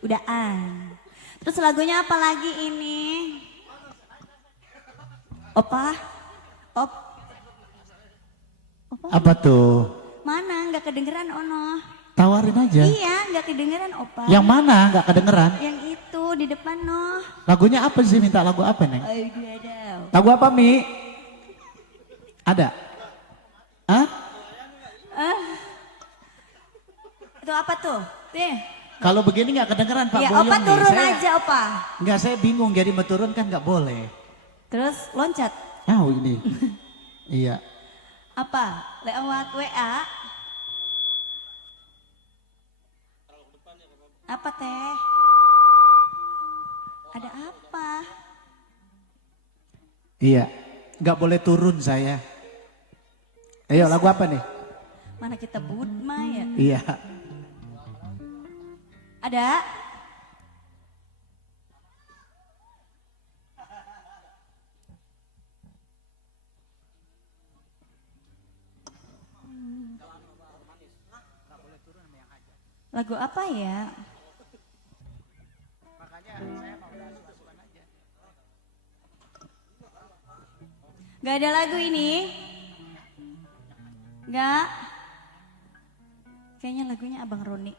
udahan. Terus lagunya apa lagi ini? Opa? Opa? Apa tuh? Mana? Nggak kedengeran Ono. Tawarin aja. Iya, nggak kedengeran Opa. Yang mana nggak kedengeran? Yang itu di depan noh. Lagunya apa sih? Minta lagu apa Neng? Aduh, ada. Lagu apa Mi? Ada? Hah? Itu apa tuh? Nih. Kalau begini nggak kedengeran Pak Ya Boyong Opa nih. turun Saya- aja Opa. Nggak, saya bingung jadi mau turun kan nggak boleh. Terus loncat. Oh ini. Iya. Apa? Lewat WA. Apa teh? Ada apa? Iya. Nggak boleh turun saya. Ayo lagu apa nih? Mana kita Budma ya? Iya. Ada? Lagu apa ya? Gak ada lagu ini? Gak? Kayaknya lagunya Abang Roni.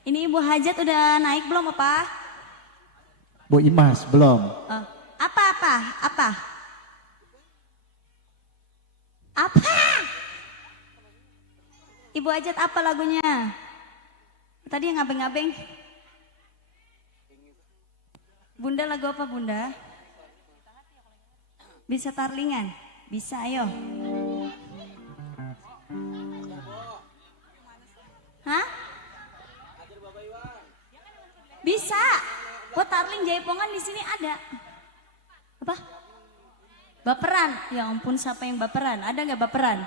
Ini Ibu Hajat udah naik belum apa? Bu Imas belum. Apa? Apa? Ibu Hajat apa lagunya? Tadi yang ngabeng-ngabeng. Bunda lagu apa Bunda? Bisa tarlingan? Bisa ayo. Hah? Bisa. Oh tarling jaipongan di sini ada. Apa? Baperan. Ya ampun siapa yang baperan? Ada nggak baperan?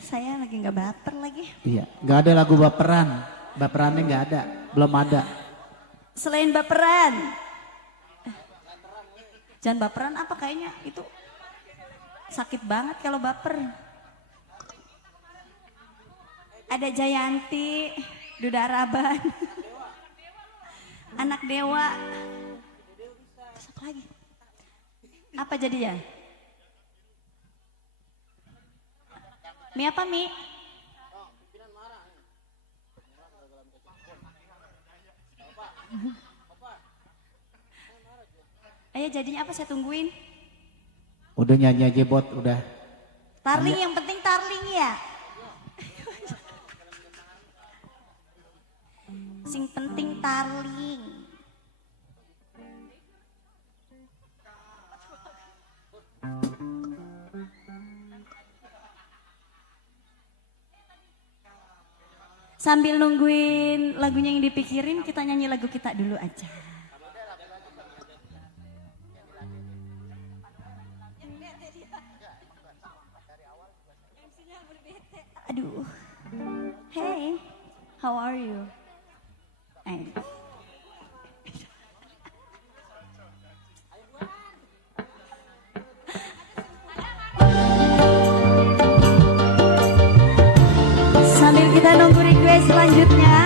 Saya lagi nggak baper lagi. Iya. Nggak ada lagu baperan. Baperannya nggak ada. Belum ada. Selain baperan. Jangan baperan apa kayaknya itu sakit banget kalau baper. Ada Jayanti, Duda Araban, Anak Dewa. Terus apa lagi? Apa jadinya? Mi apa Mi? Ayo jadinya apa saya tungguin? Udah nyanyi aja bot, udah. Tarling yang penting tarling ya. Sing penting tarling. Sambil nungguin lagunya yang dipikirin, kita nyanyi lagu kita dulu aja. Aduh. Hey, how are you? Sambil kita nunggu request selanjutnya.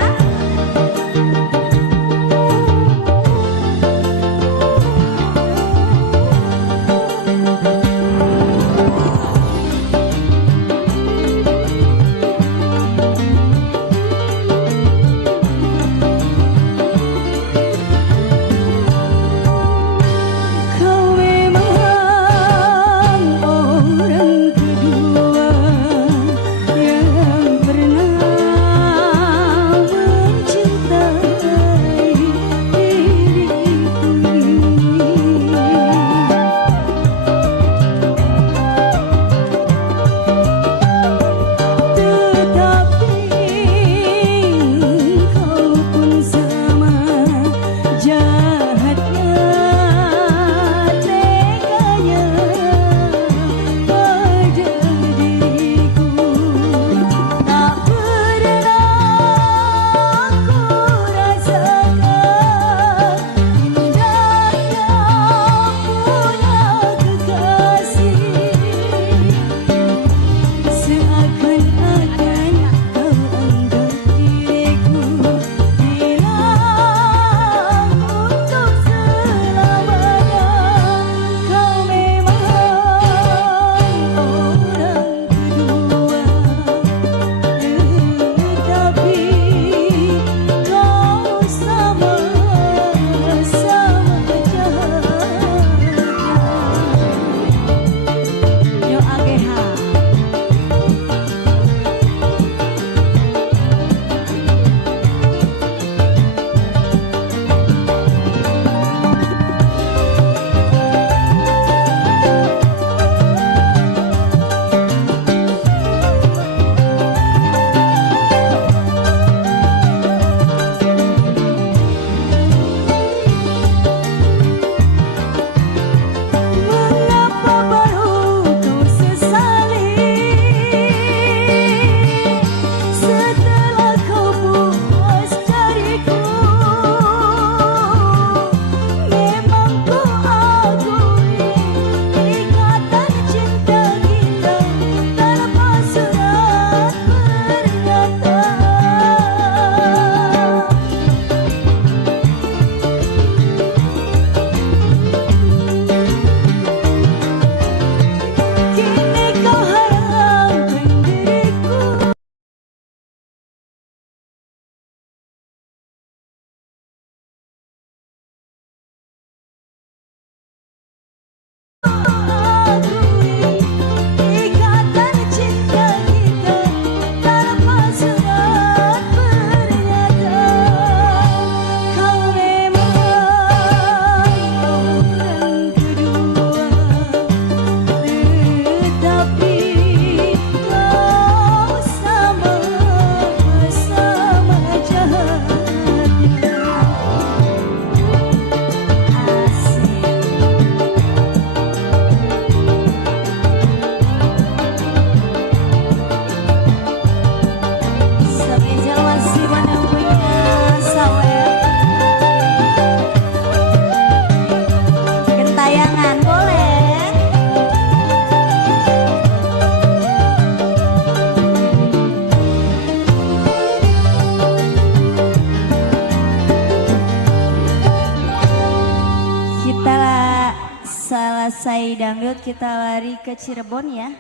selesai dangdut kita lari ke Cirebon ya.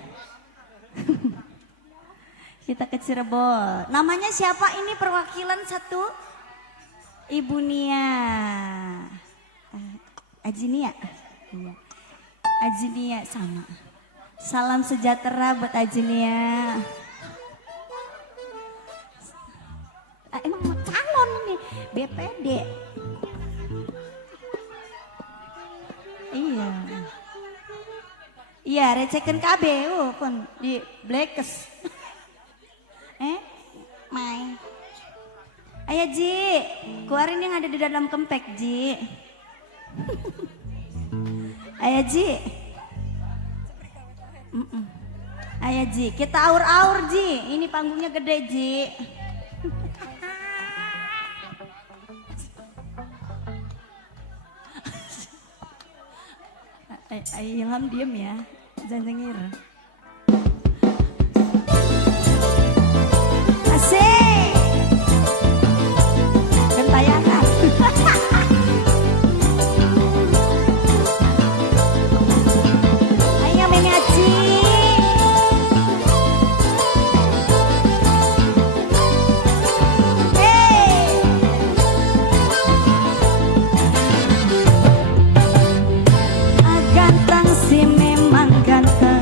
Kita ke Cirebon. Namanya siapa ini perwakilan satu? Ibu Nia. Aji Nia. Iya. Aji Nia sama. Salam sejahtera buat Aji Nia. Emang mau calon ini BPD. Iya. Iya, recehkan KB kon di Blackes. Mai. Ayo Ji, keluarin yang ada di dalam kempek Ji. Ayo Ji. Ayo Ji, kita aur-aur Ji. Ini panggungnya gede Ji. Ilham diem ya, jangan nyengir. Asik, gentayangan. Ayo Mimi Aci. Ganteng sih memang ganteng,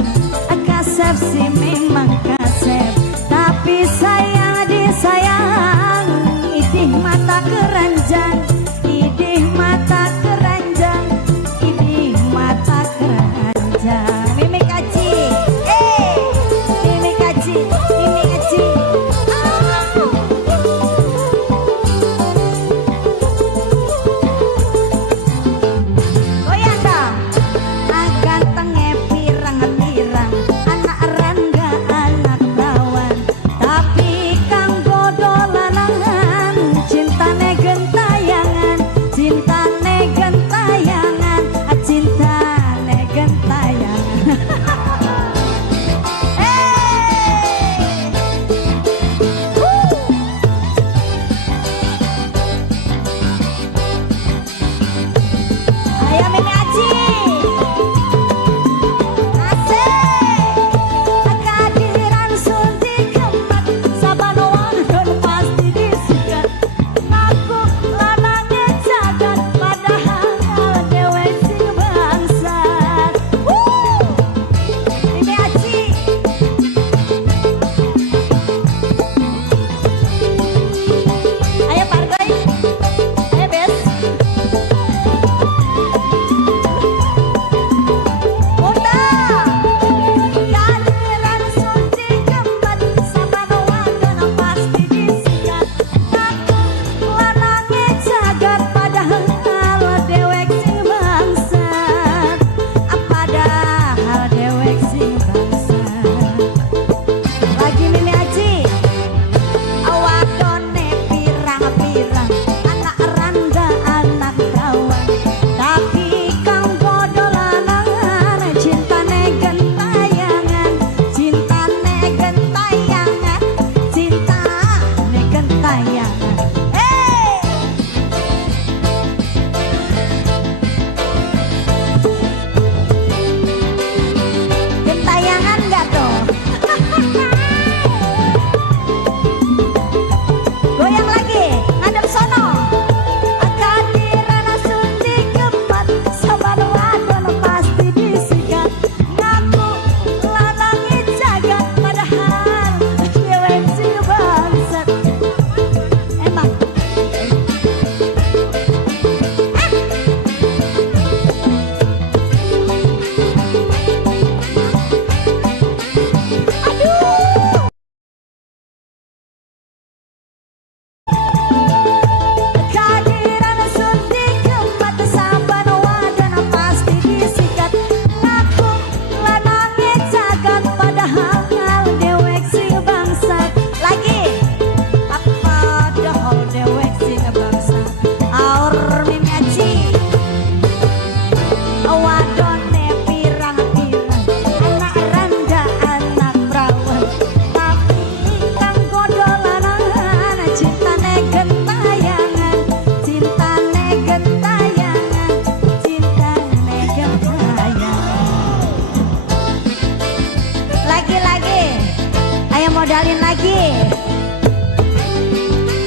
jalin lagi.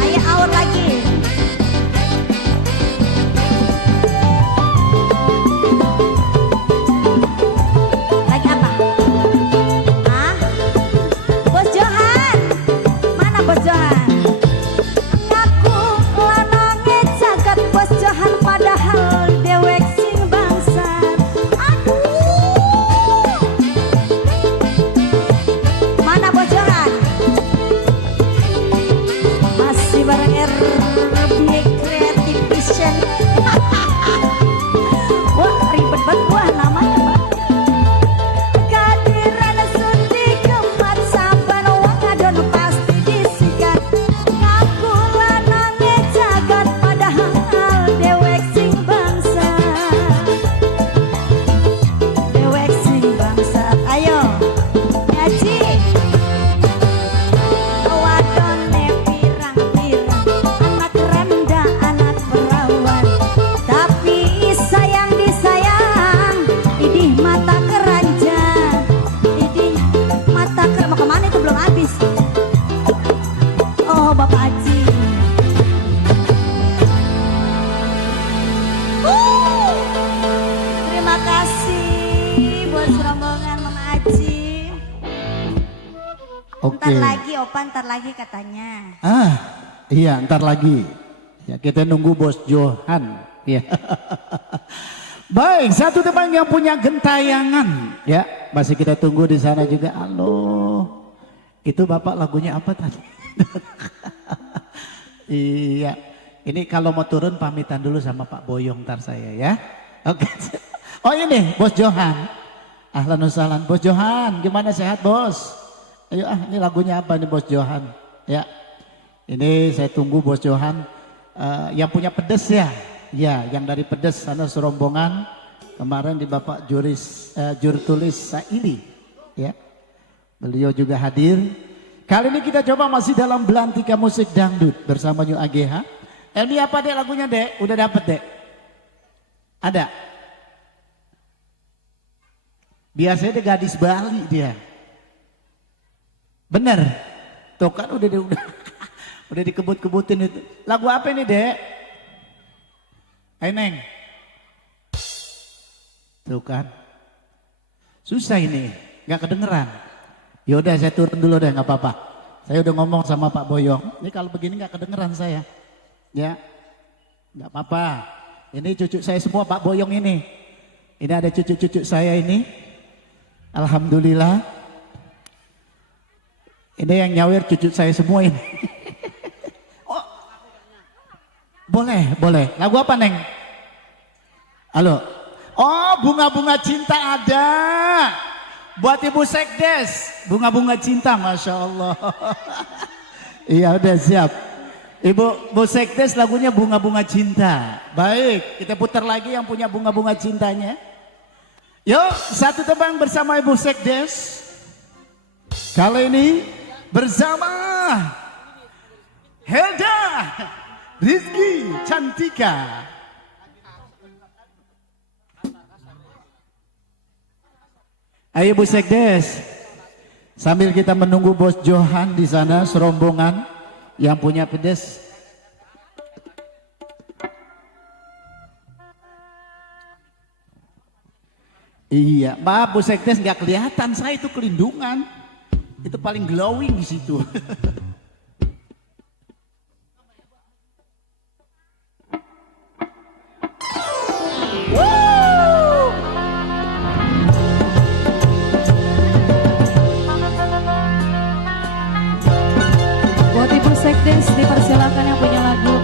Ayo aur lagi. Lagi apa? Hah? Bos Johan. Mana Bos Johan? Ngaku lanange jagat Bos Johan padahal dewek sing bangsat. Aduh. Mana Bos Johan? Masih bareng RB Creative Vision. Wah ribet banget gua namanya Pak. Kadiran sundi kemat saban wong adon pasti disikat. Ngaku lanange jagat padahal dewek sing bangsa. Dewek sing bangsat. Ayo ngaji. Wadone pirang-pirang, anak rendah, anak perawan. Tapi sayang disayang, idih mata keranjang. Idih mata mau kemana itu belum habis. Oh Bapak Haji. Terima kasih buat rombongan Mama Haji. Oke. Ntar lagi Opa, ntar lagi katanya. Iya ntar lagi. Ya kita nunggu Bos Johan. Ya. Baik, satu teman yang punya gentayangan. Ya, masih kita tunggu di sana juga. Halo. Itu Bapak lagunya apa tadi? Iya. Ini kalau mau turun pamitan dulu sama Pak Boyong ntar saya ya. Oke. Oh ini Bos Johan. Ahlan wasahlan. Bos Johan, gimana sehat Bos? Ayo ini lagunya apa nih Bos Johan? Ya. Ini saya tunggu Bos Johan. Yang punya pedes ya. Ya, yang dari pedes sana serombongan. Kemarin di Bapak Jurtulis Saili. Ya. Beliau juga hadir. Kali ini kita coba masih dalam belantika musik dangdut bersama New AGH. Elmi apa dek lagunya dek? Udah dapet dek? Ada? Biasanya dia gadis Bali dia. Bener? Tuh kan udah dikebut-kebutin itu. Lagu apa ini dek? Hai Neng. Tuh kan. Susah ini, gak kedengeran. Yaudah saya turun dulu deh, gak apa-apa. Saya udah ngomong sama Pak Boyong. Ini kalau begini gak kedengeran saya. Ya, gak apa-apa. Ini cucu saya semua Pak Boyong ini. Ini ada cucu-cucu saya ini. Alhamdulillah. Ini yang nyawer cucu saya semua ini. Oh, boleh. Lagu apa Neng? Halo. Oh, bunga-bunga cinta ada. Buat Ibu Sekdes, bunga-bunga cinta, Masya Allah. Iya udah siap. Ibu Sekdes lagunya bunga-bunga cinta. Baik, kita putar lagi yang punya bunga-bunga cintanya. Yuk, satu tebang bersama Ibu Sekdes. Kali ini bersama Helda Rizky Cantika. Ayo Bu Sekdes, sambil kita menunggu Bos Johan di sana serombongan yang punya pedes. Iya, maaf Bu Sekdes nggak kelihatan, saya itu kelindungan, itu paling glowing di situ. Buat Ibu Sekdes dipersilakan yang punya lagu.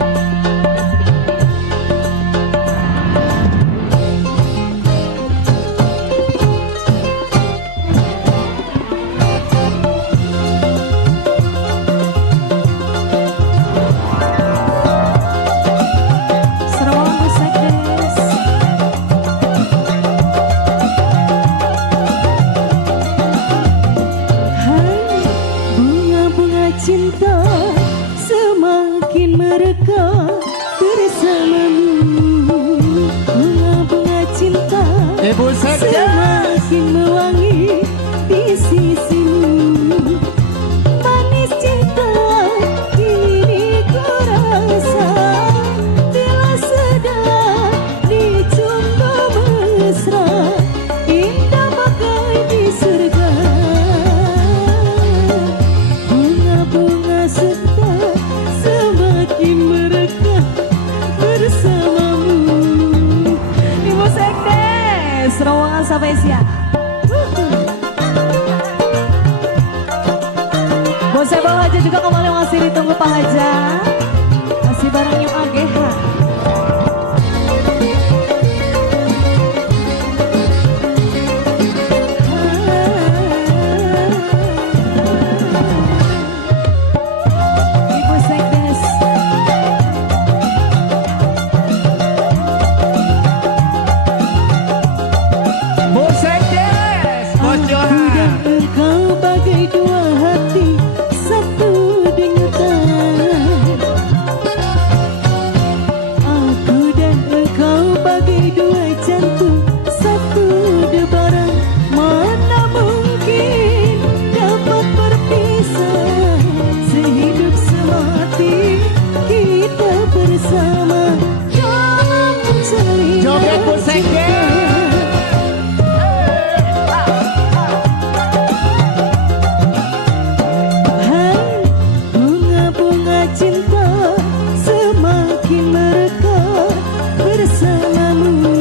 Serombongan Bu Sekdes. Hai bunga-bunga cinta semakin merekah bersamamu. Bunga-bunga cinta Ibu Sekdes. semakin mewangi di sisimu. rombongan spesial. Buat saya Bang Haja juga kembali masih ditunggu Pak Haja. Masih bareng yang AGH. Ibu Sekdes. Bu Sekdes, Bos Aku Johan. dan engkau bagai dua hati, satu denyutan. Aku dan engkau bagai dua jantung, satu debaran. Mana mungkin dapat berpisah, sehidup semati kita bersama dalam cerita Joget Bu Sekdes. Hai, bunga-bunga cinta semakin merekah bersamamu.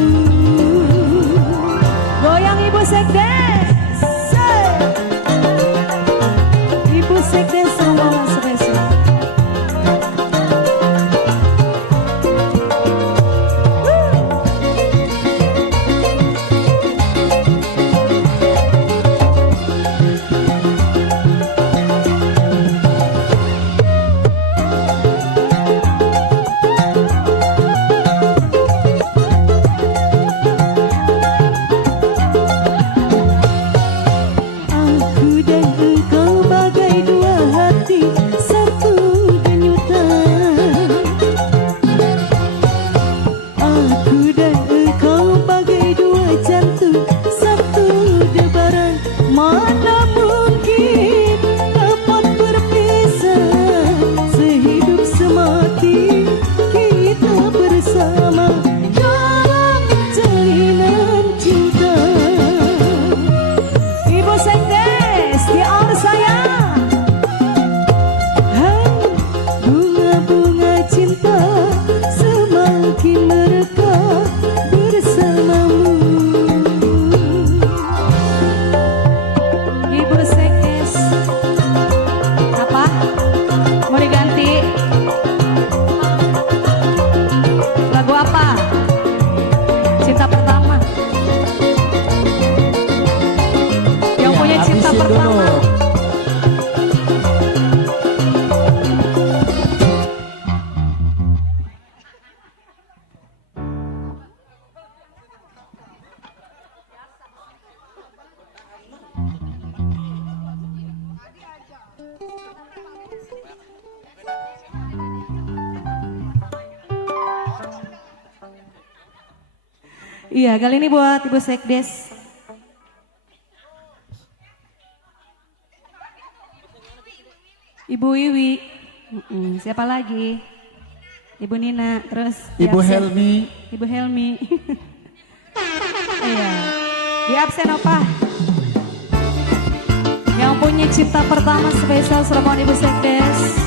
Goyang Ibu Sekdes. Ibu Sekdes rombongan spesial. Aku dan engkau bagai dua hati, satu denyutan. Aku dan engkau bagai dua jantung, satu debaran. Mana mungkin dapat berpisah, sehidup semati kita bersama dalam jalinan cinta. Ibu Sekdes, di honor saya. Hai, bunga-bunga cinta semakin merekah bersamamu. Ibu Sekdes, apa? Mau diganti? Lagu apa? Cinta pertama. Yang Ya, punya cinta habisin pertama. dulu. Iya, kali ini buat Ibu Sekdes. Ibu Wiwi. Siapa lagi? Ibu Nina, terus di Ibu absen. Helmi. Ibu Helmi. Iya. Di absen apa? Yang punya cinta pertama spesial rombongan Ibu Sekdes.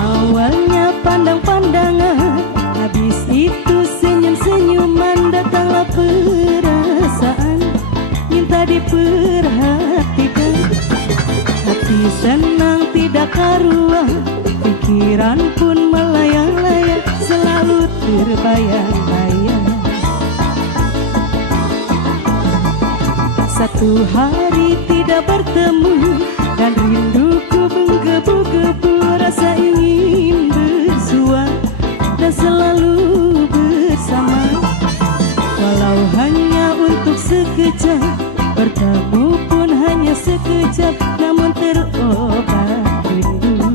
Awalnya pandang-pandangan, habis itu senyum-senyuman, datanglah perasaan, minta diperhatikan. Hati senang tidak karuan, pikiran pun melayang-layang, selalu terbayang-bayang. Satu hari tidak bertemu, dan rinduku menggebu-gebu, rasa ingin bersua dan selalu bersama. Walau hanya untuk sekejap, bertemu pun hanya sekejap, namun terobat rindu.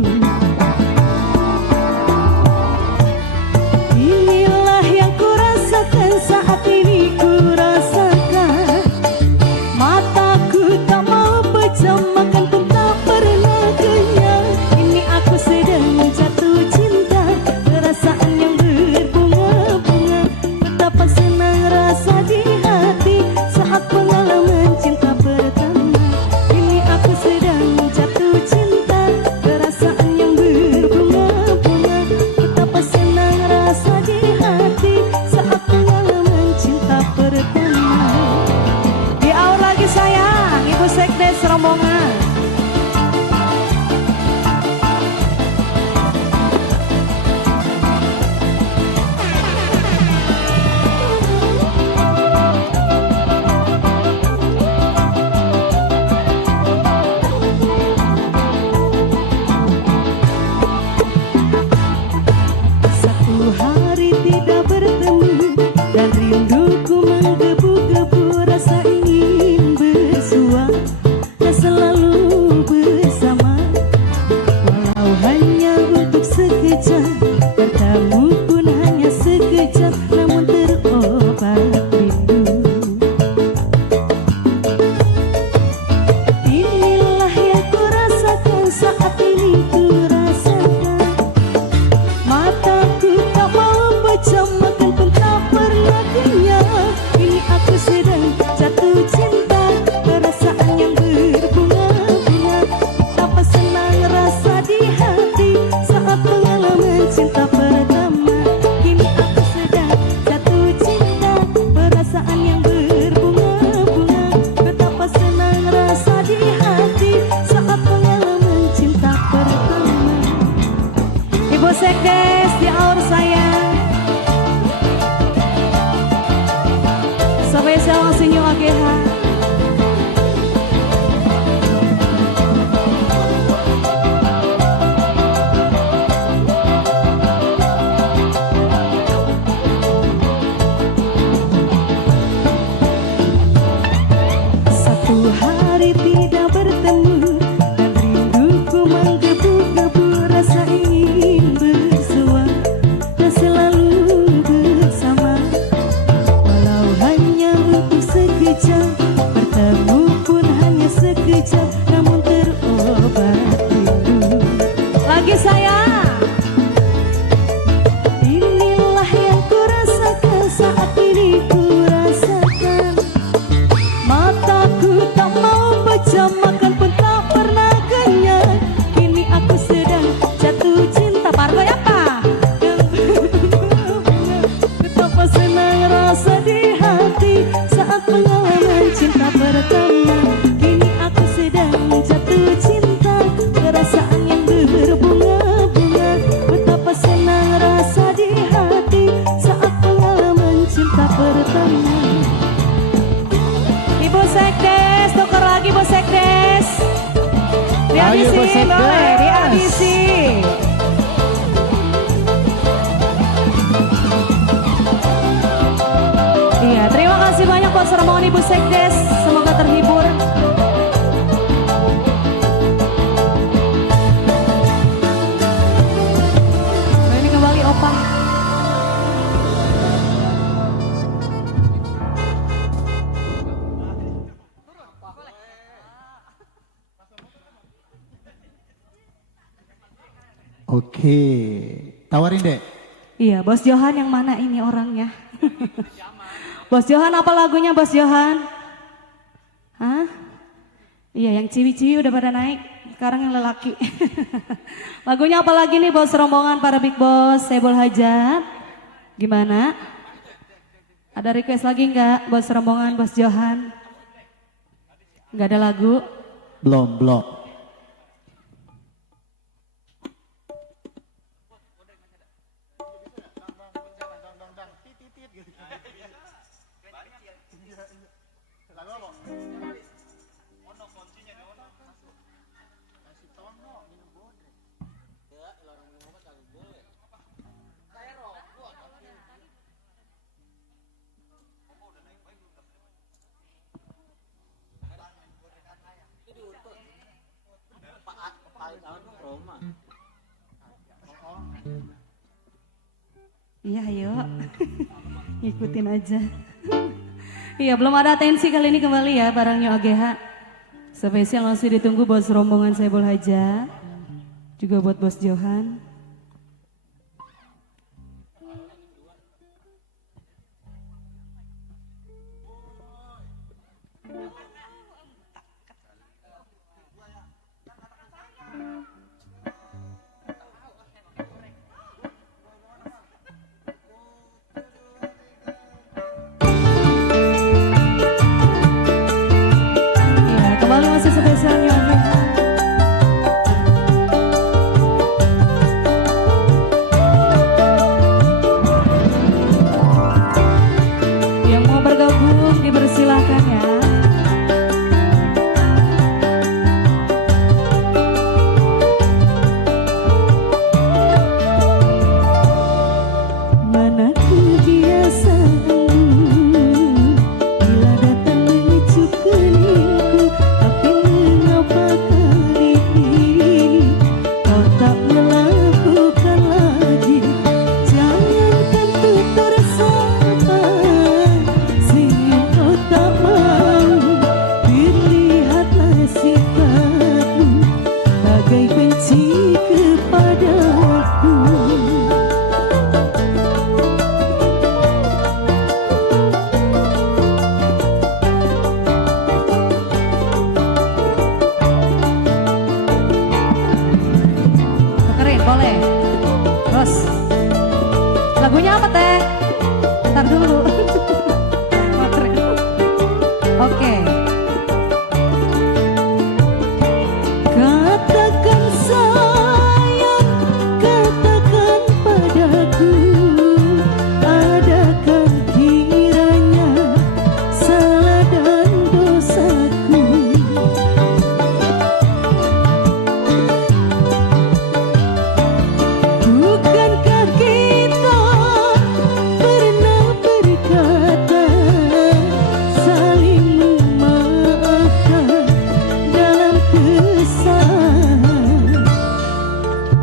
Inilah yang kurasakan saat ini, kurasakan. Mataku tak mau pejam, makan pun tak pernah kenyang. Ini aku sedang jam makan pun tak pernah kenyang. Kini aku sedang jatuh cinta, perasaan yang berbunga-bunga. Betapa senang rasa di hati saat pengalaman cinta pertama. Kini aku sedang jatuh cinta, perasaan yang berbunga-bunga. Betapa senang rasa di hati saat pengalaman cinta pertama. Ibu Sekdes di aur sayang, spesial Sinyo AGH. Satu hari tidak bertemu dan rinduku menggebu-gebu, rasa ingin bersua dan selalu bersama. Walau hanya untuk sekejap, bertemu pun hanya sekejap, namun terobat rindu. Lagi sayang, inilah yang ku rasakan saat ini ku rasakan. Mataku tak mau baca, makan pun tak pernah kenyang. Kini aku sedang jatuh cinta. Pargoy apa? Betapa senang rasa di hati saat pengalaman cinta pertama. Kini aku sedang jatuh cinta, perasaan yang berbunga-bunga. Betapa senang rasa di hati saat pengalaman cinta pertama. Ibu Sekdes, tuker lagi Ibu Sekdes. Ayo, Ibu Dihabisi, Sekdes. boleh dihabisi. Iya, terima kasih banyak buat sermongan Ibu Sekdes. Semoga terhibur. Nah, ini kembali Opa. Oke, tawarin deh. Iya, Bos Johan yang mana ini orangnya? Bos Johan apa lagunya Bos Johan? Hah? Iya, yang ciwi-ciwi udah pada naik, sekarang yang lelaki. Lagunya apa lagi nih Bos rombongan para Big Boss, Sebul Hajat? Gimana? Ada request lagi nggak Bos rombongan Bos Johan? Nggak ada lagu? Belum. Iya, ayo. Ngikutin aja. Iya, belum ada atensi kali ini kembali ya barangnya AGH. Spesial masih ditunggu bos rombongan Sebul Hajat. Juga buat Bos Johan. Iya, kembali masih spesialnya AGH. Lagunya apa teh? Ntar dulu. Matre. Oke. Katakan sayang, katakan padaku, adakah kiranya salah dan dosaku? Bukankah kita pernah berkata saling memaafkan dalam kesalahan?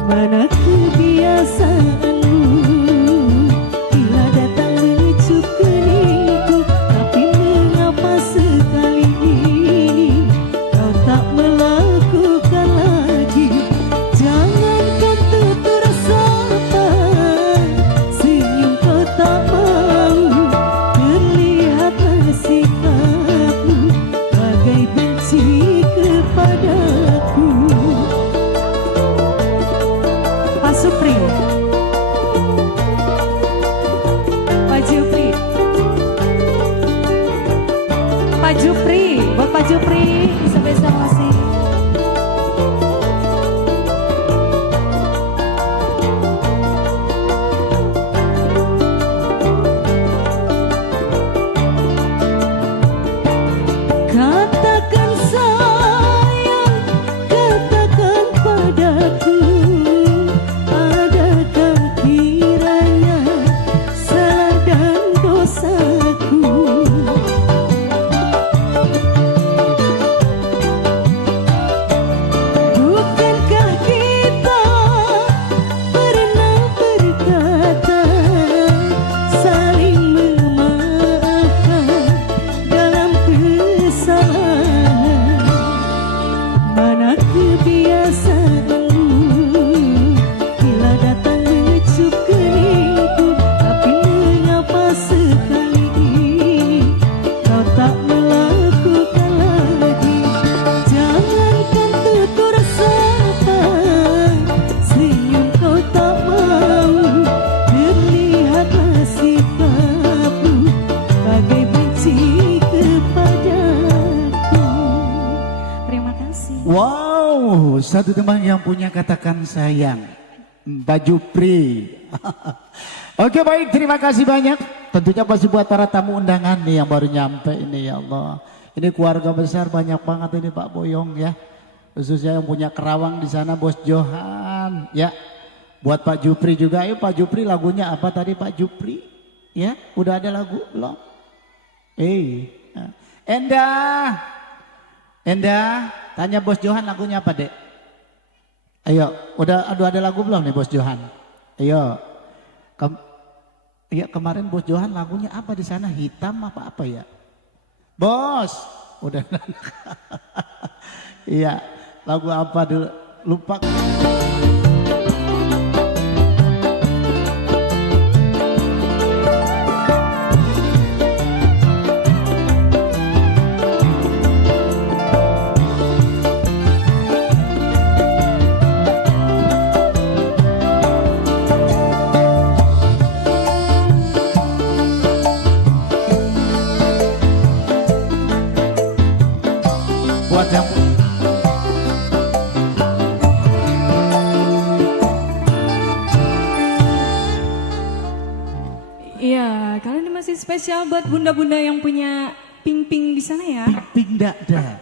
Mana kebiasaanmu bila datang mengecup keningku, tapi mengapa sekali ini kau tak melakukan lagi? Jangankan tutur sapa, senyum kau tak mau, terlihatlah sikapmu bagai benci kepadaku. Pak Supri, Pak Jupri, Pak Jupri, buat Pak Jupri, spesial masih. Katakan sayang, katakan padaku, adakah kiranya salah dan dosaku? Bukankah kita pernah berkata saling memaafkan dalam kesalahan? Mana kebiasaanmu bila datang mengecup keningku, tapi mengapa sekali ini kau tak melakukan lagi? Jangankan tutur sapa, senyum kau tak mau, terlihatlah sikapmu bagai benci kepadaku. Terima kasih. Wow, satu teman yang punya katakan sayang, Mbak Jupri. Oke baik, terima kasih banyak. Tentunya pasti buat para tamu undangan nih yang baru nyampe ini, ya Allah. Ini keluarga besar banyak banget ini Pak Boyong ya. Khususnya yang punya Kerawang di sana, Bos Johan ya. Buat Pak Jupri juga, ayo Pak Jupri lagunya apa tadi Pak Jupri? Ya, udah ada lagu belum? Endah, tanya Bos Johan lagunya apa dek? Ayo, udah ada lagu belum nih Bos Johan? Ayo, iya kemarin Bos Johan lagunya apa di sana? Hitam apa ya? Bos, udah. Iya, lagu apa dulu? Lupa. Buat yang Iya, kali ini masih spesial buat bunda-bunda yang punya ping-ping di sana ya. ping dada.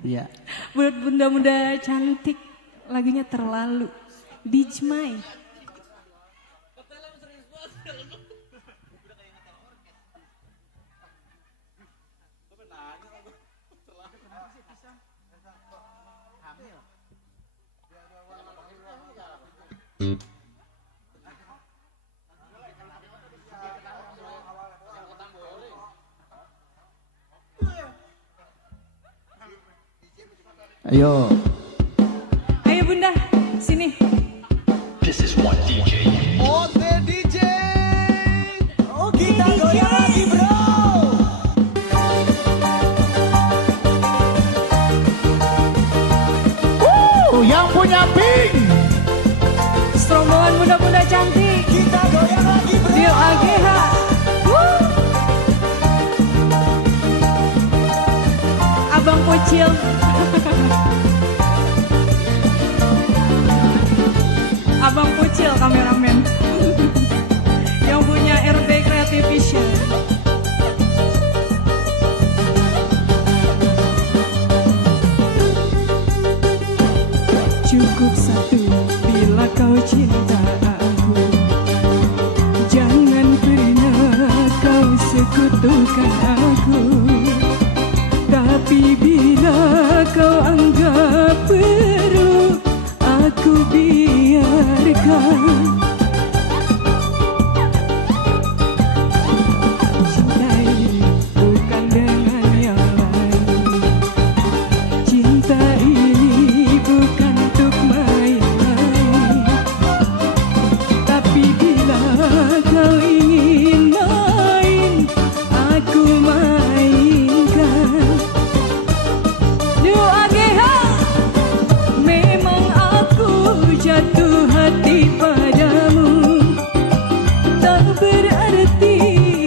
Iya. Buat bunda-bunda cantik, lagunya Terlalu. Dijmai. Ayo. Ayo bunda, sini. This is one DJ. Ote DJ. Kita goyang lagi bro. Yang punya pink. Serombongan bunda-bunda cantik. Kita goyang lagi. jatuhkan aku. Tapi bila kau anggap perlu, aku biarkan. Cinta ini bukan dengan yang lain. Cinta ini bukan untuk main-main. Tapi bila kau ingin main, aku mainkan. Doa geha, memang aku jatuh hati padamu. Tak berarti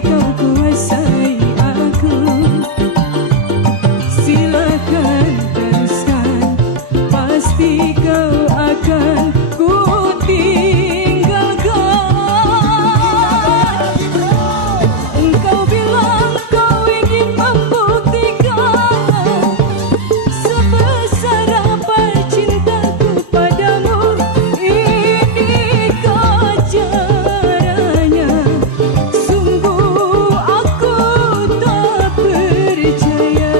kau kuasai aku. Silakan teruskan, pasti kau akan ku tinggalkan. Engkau bilang kau ingin membuktikan sebesar apa cintaku padamu. Inikah caranya? Sungguh aku tak percaya.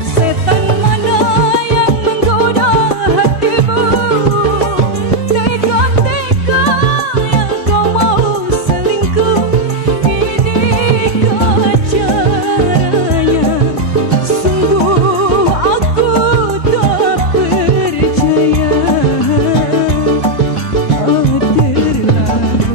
Setan mana yang menggoda hatimu? Teka-teka yang kau mau selingkuh. Inikah caranya? Sungguh aku tak percaya. Oh terlalu.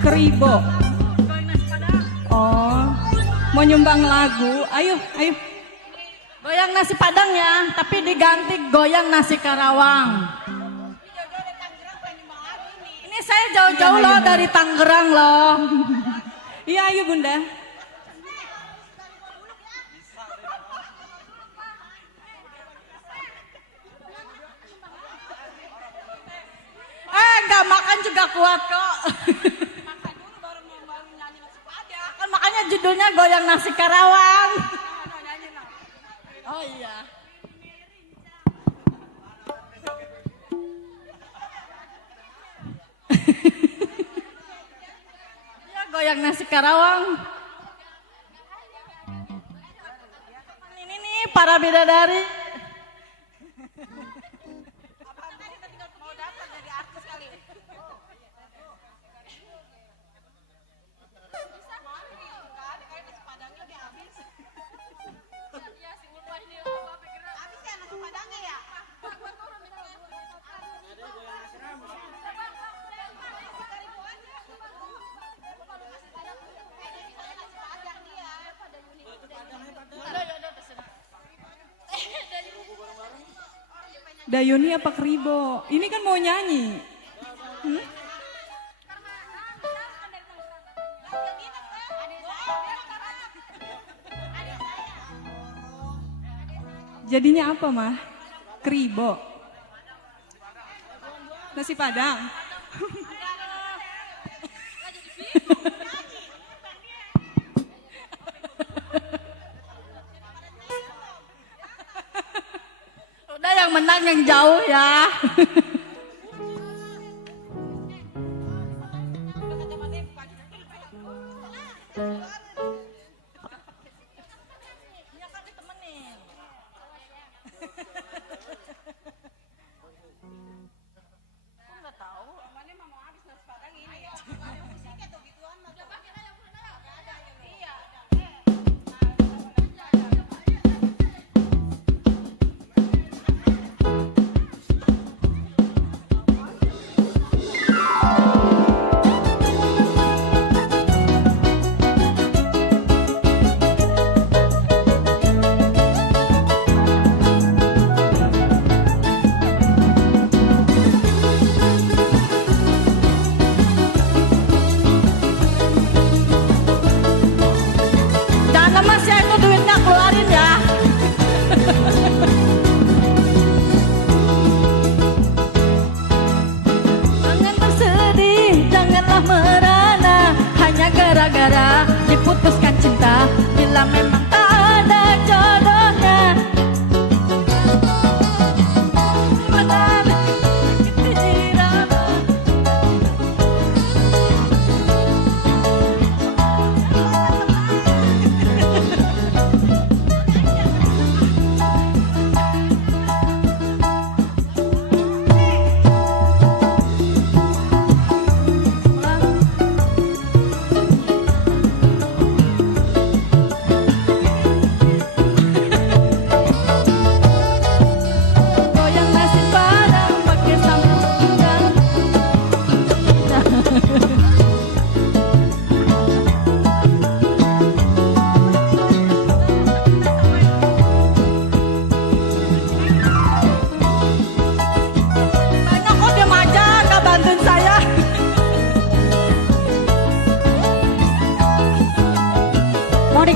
Keribo. Oh, mau nyumbang lagu? Ayo, ayo. Goyang nasi padang ya, tapi diganti goyang nasi Karawang. Ini saya jauh-jauh loh dari Tangerang loh. Iya, ayo Bunda. Nggak makan juga kuat kok. Kan makanya judulnya goyang nasi Karawang. Oh iya. Ya goyang nasi Karawang. Ini nih para bidadari. Dayuni apa Keribo? Ini kan mau nyanyi. Jadinya apa mah? Keribo. Nasi Padang. Udah yang menang yang jauh ya.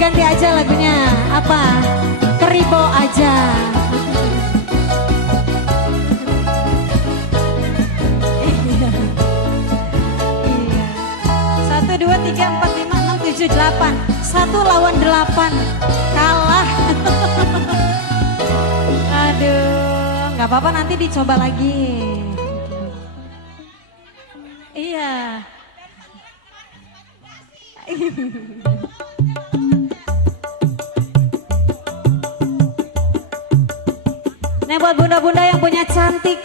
ganti aja lagunya. Apa? Keribo aja. Iya. Iya. 1, 2, 3, 4, 5, 6, 7, 8. 1 lawan 8. Kalah. Aduh, nggak apa-apa nanti dicoba lagi. Iya. Nah buat bunda-bunda yang punya cantik,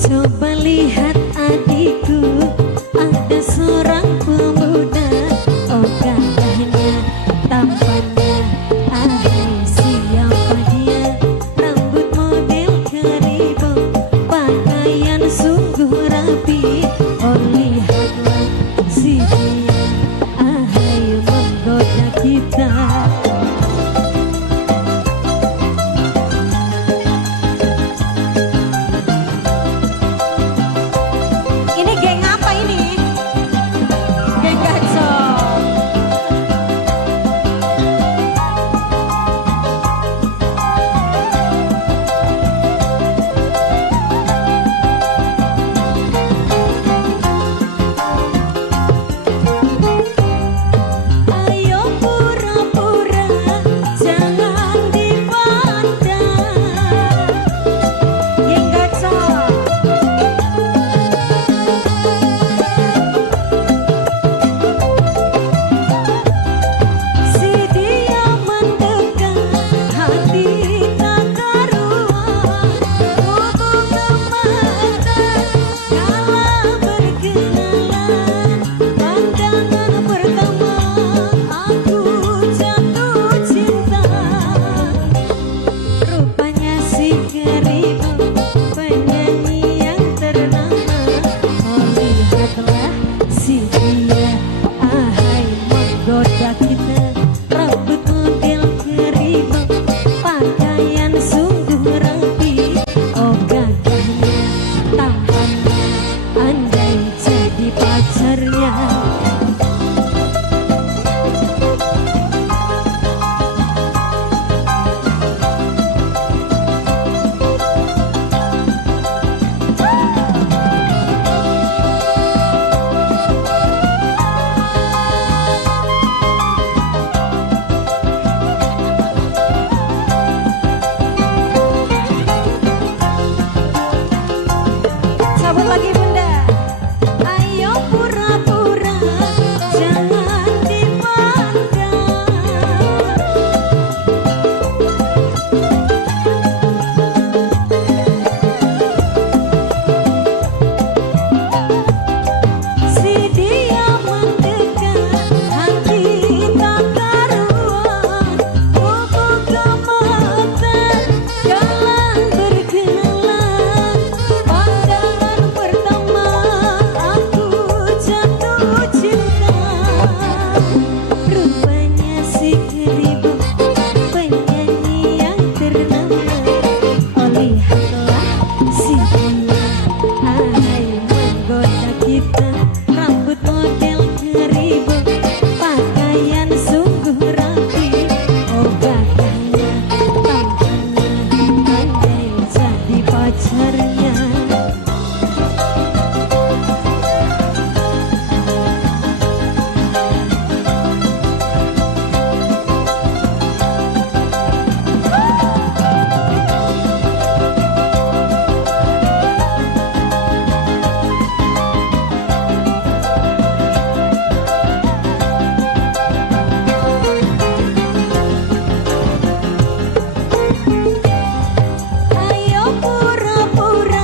coba lihat adikku, ada seorang pemuda. Oh gagahnya, tampannya, ahai siapa dia? Rambut model keribo, pakaian sungguh rapi. Oh lihatlah si dia, ahai menggoda kita. Ini geng apa ini? Geng Gacor. Ayo pura-pura, jangan dipandang. Geng Gacor. Si dia mendekat, hati tak karuan. Tubuh kematan, kala berkenalan. Pandangan pertama, aku jatuh cinta. Rupanya si keribo, penyanyi yang ternama. Oh lihatlah si dia, ahai menggoda kita. Rambut model keribo, pakaian sungguh rapi. Oh gagahnya, tampannya, andai jadi pacarnya. Cabut lagi bunda. Ayo pura-pura, jangan dipandang. Si dia mendekat, hati tak karuan. Tubuh kematan, kala berkenalan. Pandangan pertama, aku jatuh cinta. Rupanya si keribo, penyanyi yang ternama. Oh lihatlah si dia, ahai menggoda kita. Rambut model keribo, pakaian sungguh rapi. Oh gagahnya, tampannya, andai jadi pacarnya. Ayo pura-pura,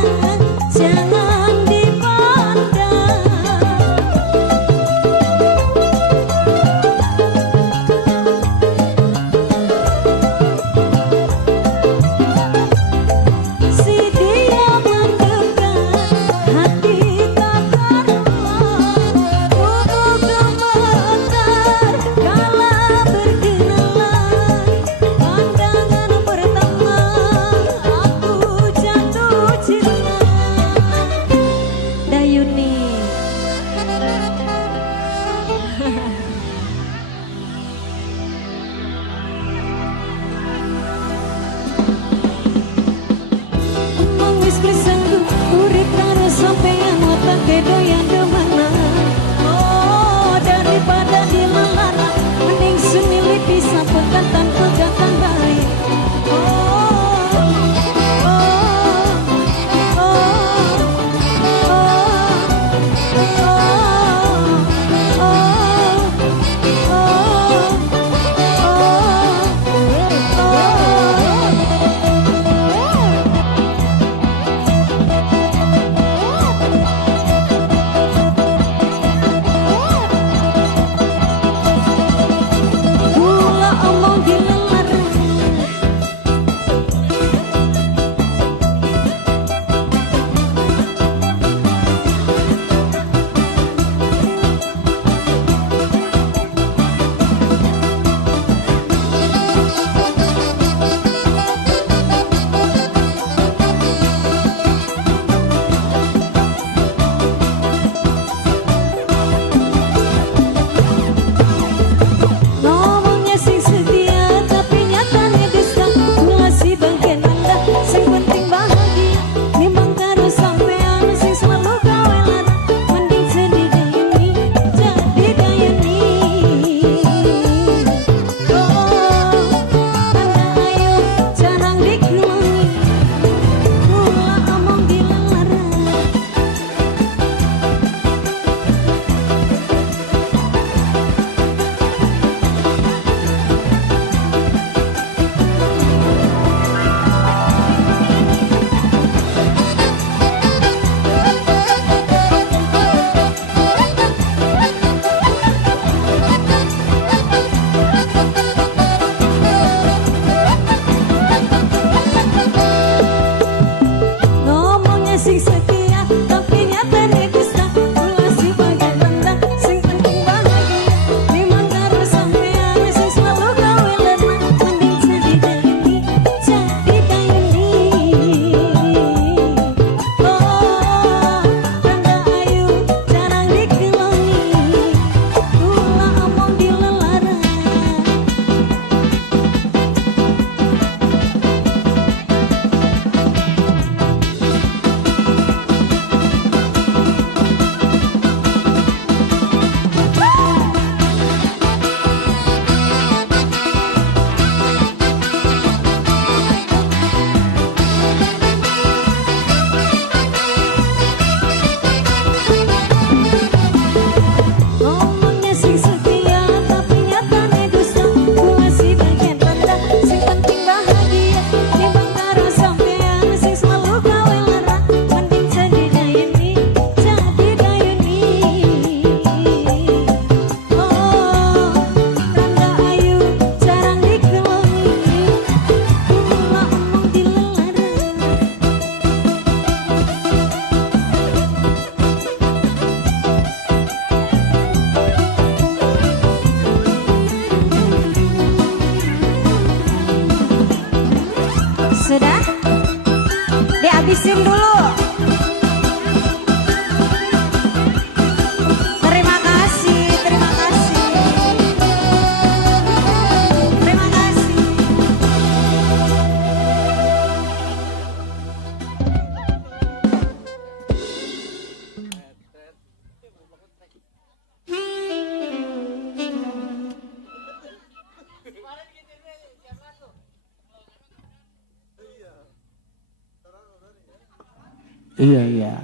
Iya, iya.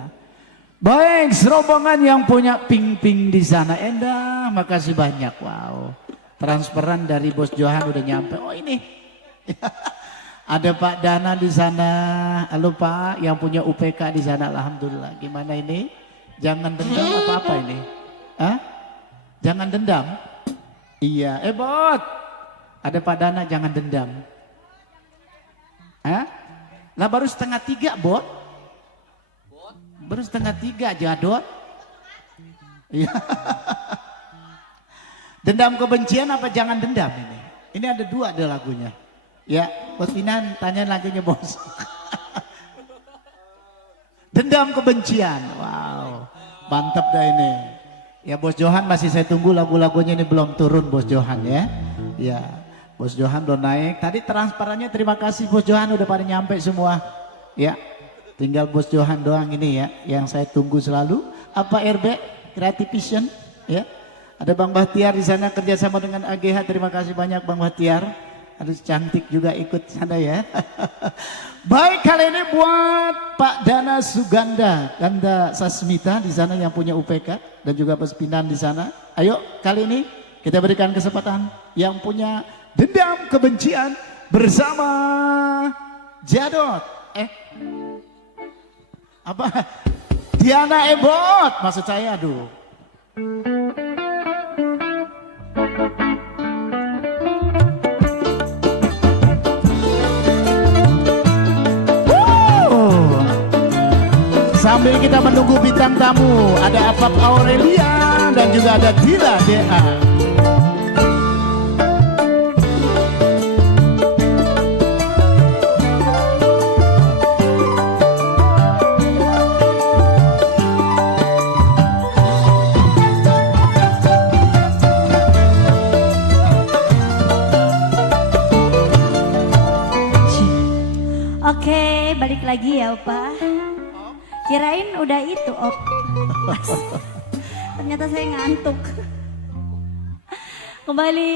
Baik, serombongan yang punya ping-ping di sana. Endah, makasih banyak. Wow. Transferan dari Bos Johan udah nyampe. Oh ini. Ada Pak Dana di sana. Halo Pak, yang punya UPK di sana. Alhamdulillah. Gimana ini? Jangan dendam apa-apa ini? Hah? Jangan dendam? Iya. Bot. Ada Pak Dana, jangan dendam. Hah? Lah baru 2:30 Bot. Baru 2:30 Jadot. Iya. Dendam kebencian apa jangan dendam ini? Ini ada 2 ada lagunya. Ya, Bos Pinan tanya lagunya Bos. Dendam kebencian. Wow. Mantap dah ini. Ya Bos Johan masih saya tunggu lagu-lagunya ini belum turun Bos Johan ya. Ya, Bos Johan belum naik. Tadi transparannya terima kasih Bos Johan udah pada nyampe semua. Ya. Tinggal Bos Johan doang ini ya yang saya tunggu selalu. Apa RB Creative Vision ya. Ada Bang Bahtiar di sana kerjasama dengan AGH. Terima kasih banyak Bang Bahtiar. Harus cantik juga ikut sana ya. Baik, kali ini buat Pak Dana Suganda, Ganda Sasmita di sana yang punya UPK dan juga Bos Pinan di sana. Ayo kali ini kita berikan kesempatan yang punya dendam kebencian bersama Jadot. Apa? Diana Ebot maksud saya, aduh. Sambil kita menunggu bintang tamu, ada Afab Aurelia dan juga ada Dila DA. Oke, balik lagi ya Opa. Kirain udah itu Op. Ternyata saya ngantuk. Kembali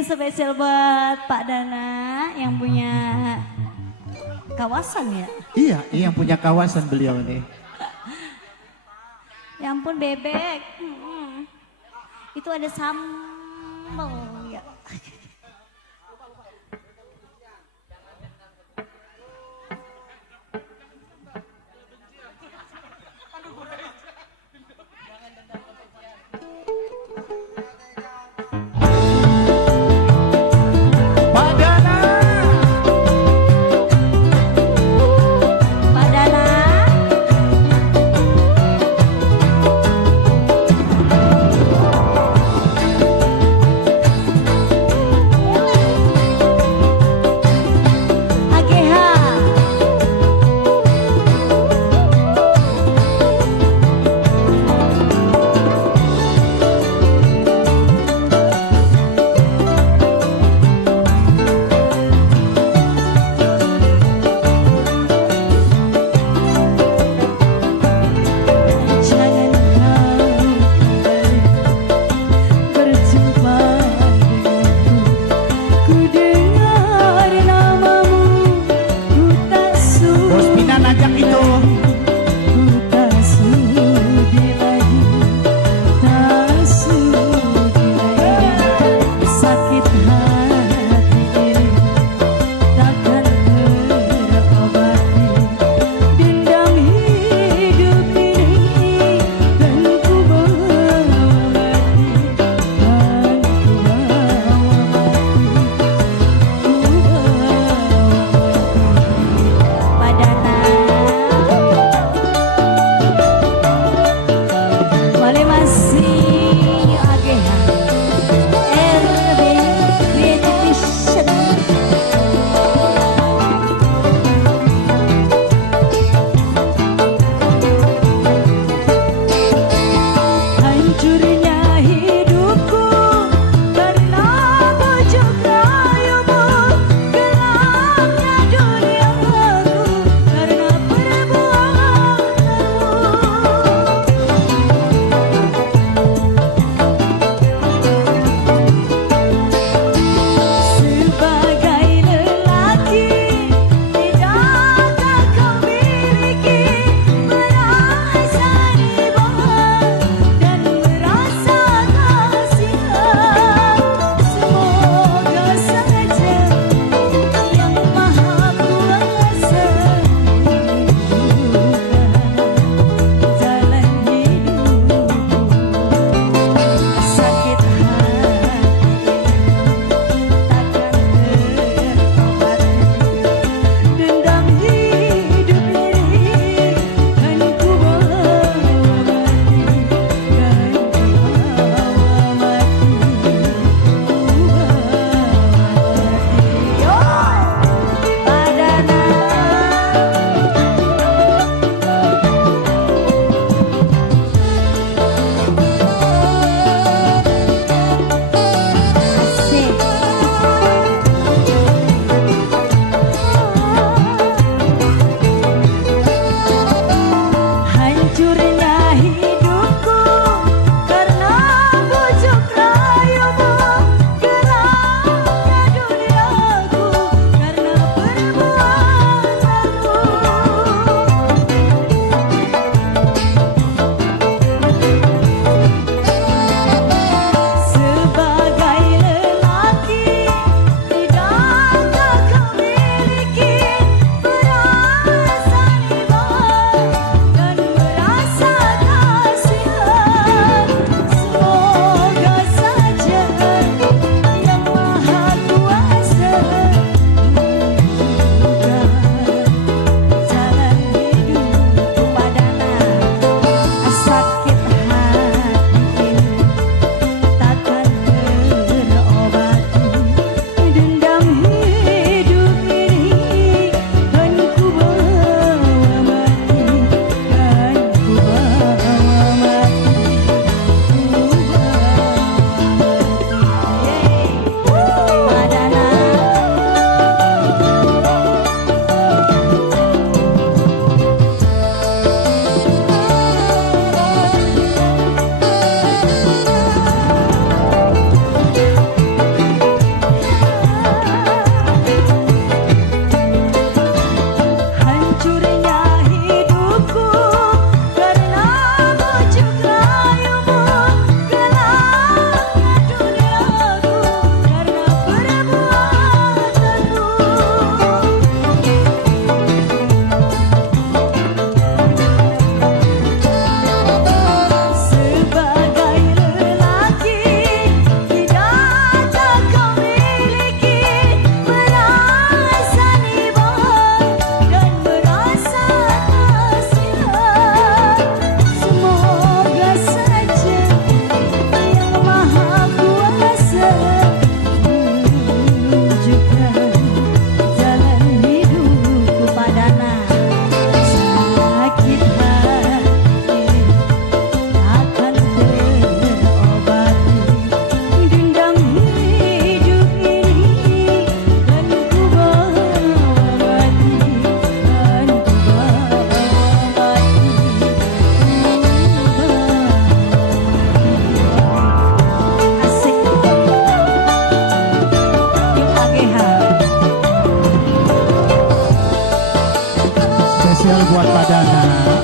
spesial buat Pak Dana yang punya kawasan ya. Iya, yang punya kawasan beliau ini. Ya ampun bebek. Itu ada sambal ya.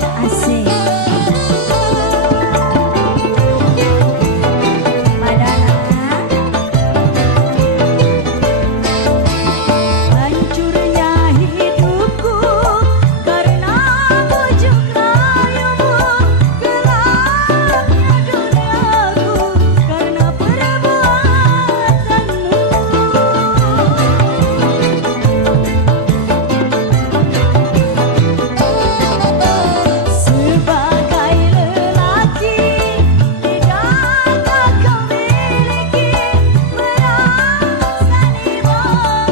Asik. Padana. Hancurnya hidupku karena bujuk rayumu, gelapnya duniaku karena perbuatanmu. Sebagai lelaki tidakkah kau miliki merasa iman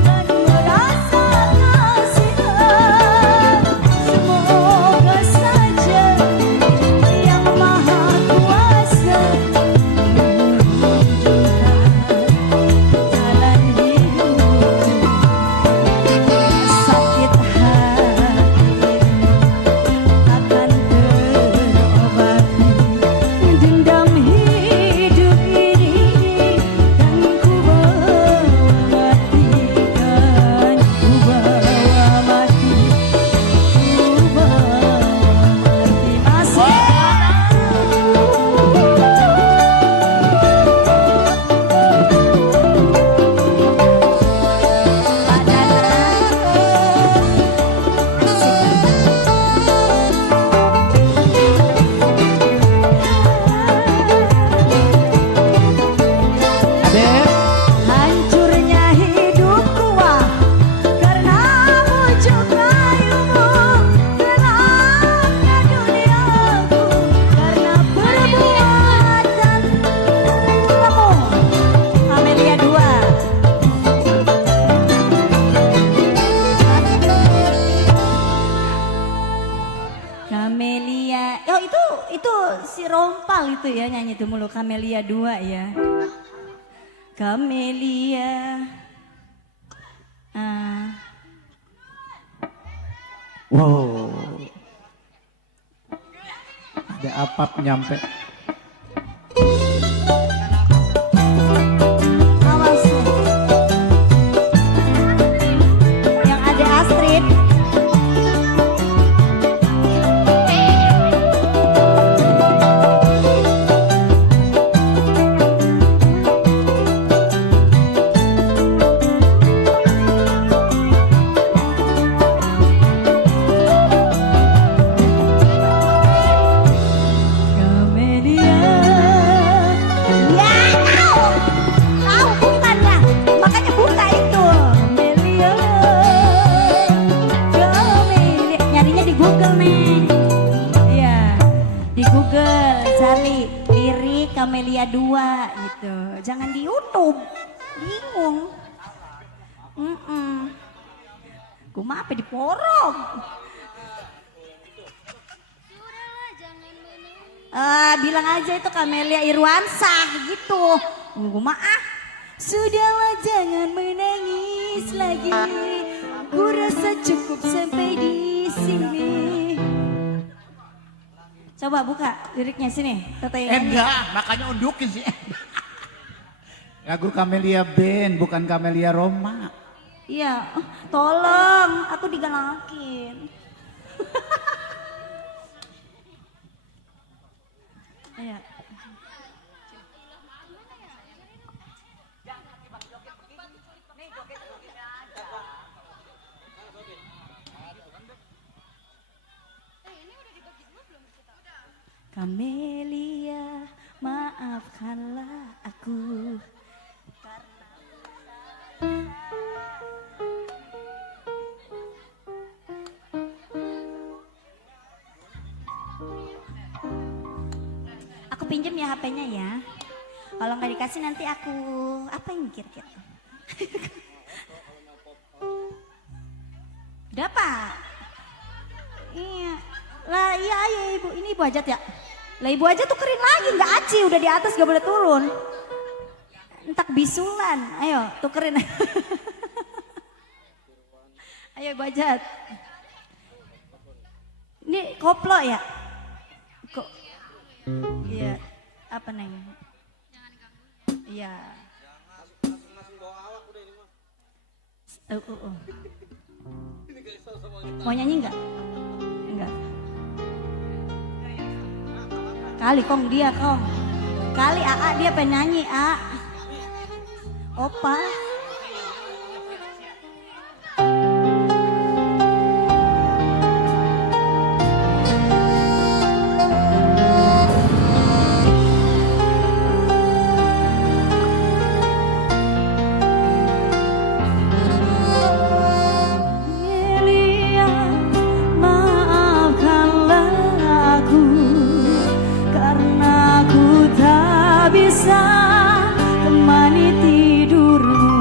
dan merasa kasihan? Semoga saja Yang Maha Kuasa menunjukkan jalan hidupku. Sakit hati takkan terobati, dendam hidup ini kan ku bawa mati, kan ku bawa mati, ku bawa mati. Masih Adek, hancurnya hidupku wah karena bujuk rayumu, gelapnya duniaku karena perbuatanmu. Amelia 2. Kamelia, oh itu si Rompal itu ya nyanyi itu mulu. Kamelia 2 ya. Kamelia. wow. Ada apap nyampe. Awas lu. Yang ada Astrid. Kamelia. Ya tahu bukannya, makanya buka itu. Kamelia, Kamelia, nyarinya di Google nih. Iya, di Google cari lirik Kamelia 2 gitu. Jangan di YouTube, bingung. Kumaha apa di porong? Bilang aja itu Kamelia Irwansah gitu. Gue maaf. Sudahlah jangan menangis lagi. Ku rasa cukup sampai di sini. Coba buka liriknya sini. Tete yang nyanyi. Enggak, makanya undukin sih. Lagu Camelia Band, bukan Camelia Roma. Iya, tolong aku digalakin. Iya. Kamelia, maafkanlah aku Aku pinjem ya HP-nya ya. Kalau nggak dikasih nanti aku apa yang kira-kira? Dapat. Iya. Lah iya iya ibu, ini ibu Hajat ya. Lah ibu Hajat tuh kering lagi, nggak aci, udah di atas gak boleh turun. Entak bisulan, ayo tukerin. Ayo ibu Hajat. Ini koplo ya? Kok? Iya, apa neng? Iya. Mau nyanyi enggak? Enggak. Kali kong dia kong. Kali AA dia penyanyi A. Opa. Elia, maafkanlah aku karena aku tak bisa temani tidurmu.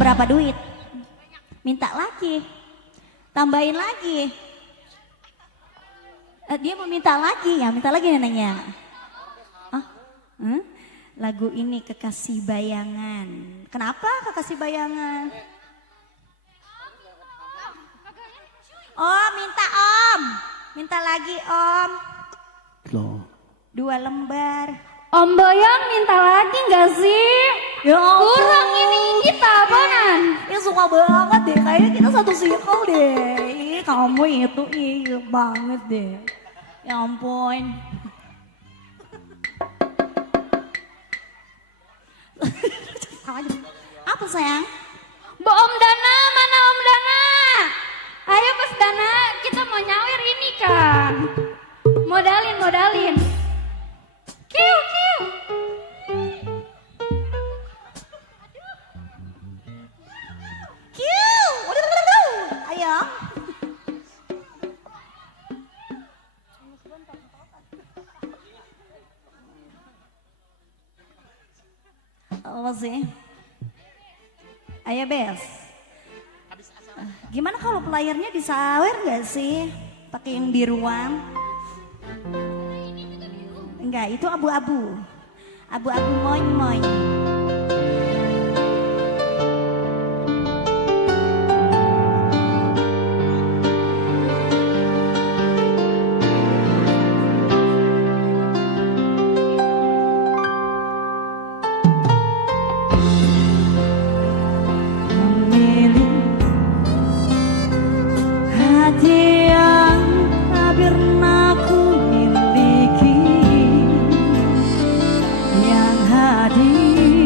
berapa duit? Minta lagi. Tambahin lagi. Dia mau minta lagi ya, minta lagi neneknya. Ah, lagu ini Kekasih Bayangan. Kenapa Kekasih Bayangan? Oh, minta Om. Minta lagi Om. Loh. 2 lembar. Om Boyong minta lagi nggak sih? Ya ampun. Kurang ini kita apaan? Ya suka banget deh, kayaknya kita satu circle deh. Ih, kamu itu iya banget deh. Ya ampun. Apa sayang? Bu Om Dana, mana Om Dana? Ayo Mas Dana, kita mau nyawer ini kan. Modalin. Kiu. Ayo. Apa sih? Ayo Bes. Gimana kalau pelayarnya disawer nggak sih? Pakai yang biruan? Enggak, itu abu-abu. Abu-abu moy-moy. Hadir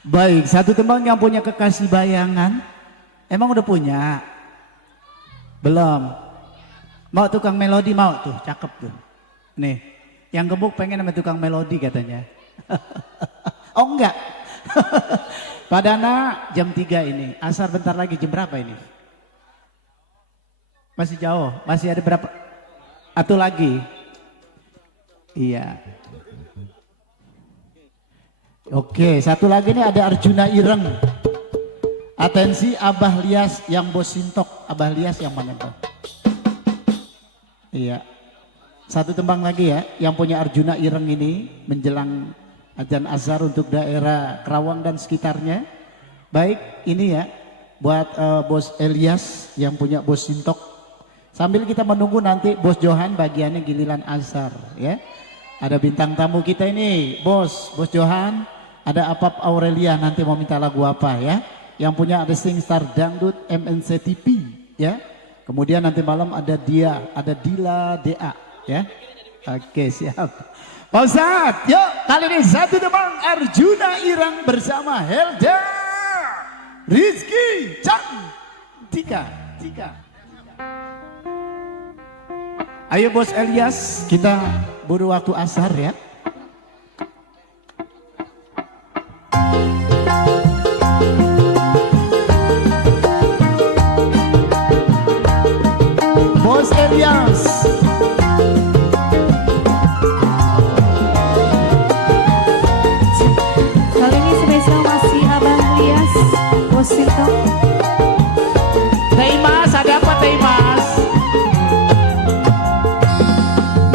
Baik, satu teman yang punya kekasih bayangan. Emang udah punya? Belum. Mau tukang melodi mau tuh, cakep tuh. Nih, yang gebuk pengen sama tukang melodi katanya. Oh enggak. Pak Dana jam 3 ini, asar bentar lagi jam berapa ini? Masih jauh, masih ada berapa? Atau lagi? Iya. Oke, satu lagi nih ada Arjuna Ireng. Atensi Abah Lias yang bos Sintok. Abah Lias yang mana tuh? Iya. Satu tembang lagi ya, yang punya Arjuna Ireng ini menjelang azan azhar untuk daerah Kerawang dan sekitarnya. Baik, ini ya buat bos Elias yang punya bos Sintok. Sambil kita menunggu nanti bos Johan bagiannya giliran azhar ya. Ada bintang tamu kita ini, bos Johan. Ada Apap Aurelia nanti mau minta lagu apa ya. Yang punya ada Singstar Dangdut MNC TV ya. Kemudian nanti malam ada dia, ada Dila DA ya. Oke siap. Pak Ustadz, yuk kali ini satu tembang Arjuna Ireng bersama Helda Rizky Cantika. Ayo bos Elias, kita buru waktu asar ya. Bos Elias. Kali ini spesial masih Abang Lias Bos Sintok. Teh Mas, ada apa Teh Mas?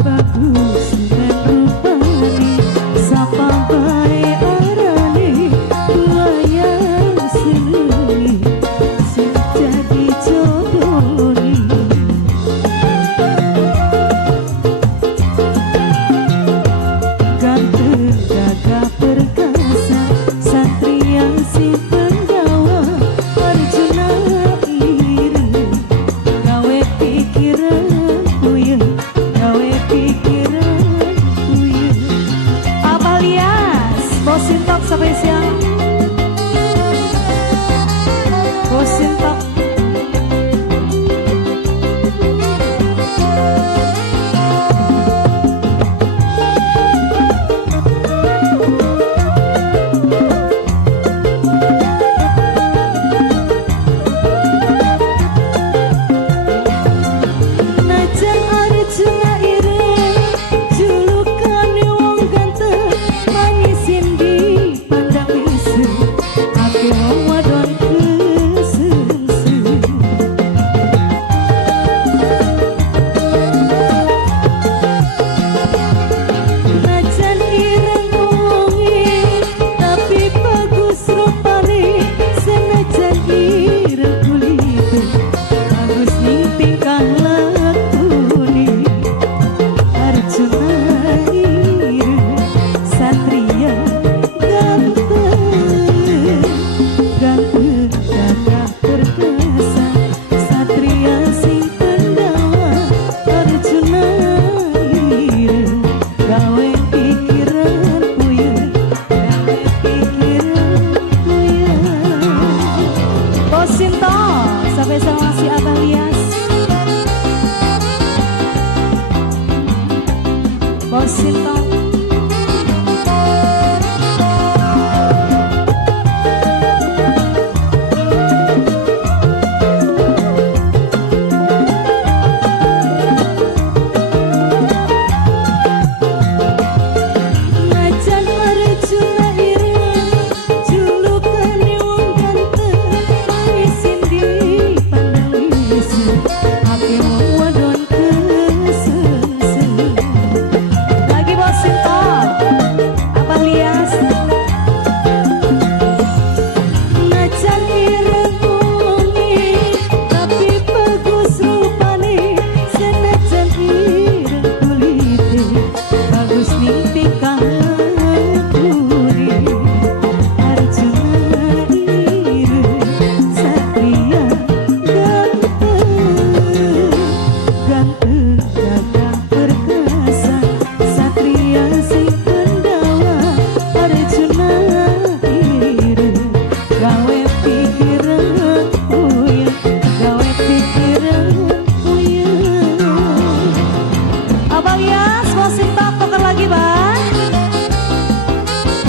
Bagus dan rupane sapa bae arane wayang seni sing jadi jodohne. Ganteng gagah perkasa satria si penggawa Arjuna Ireng. Gawe pikiran puyeng, gawe pikiran puyeng. Abah Lias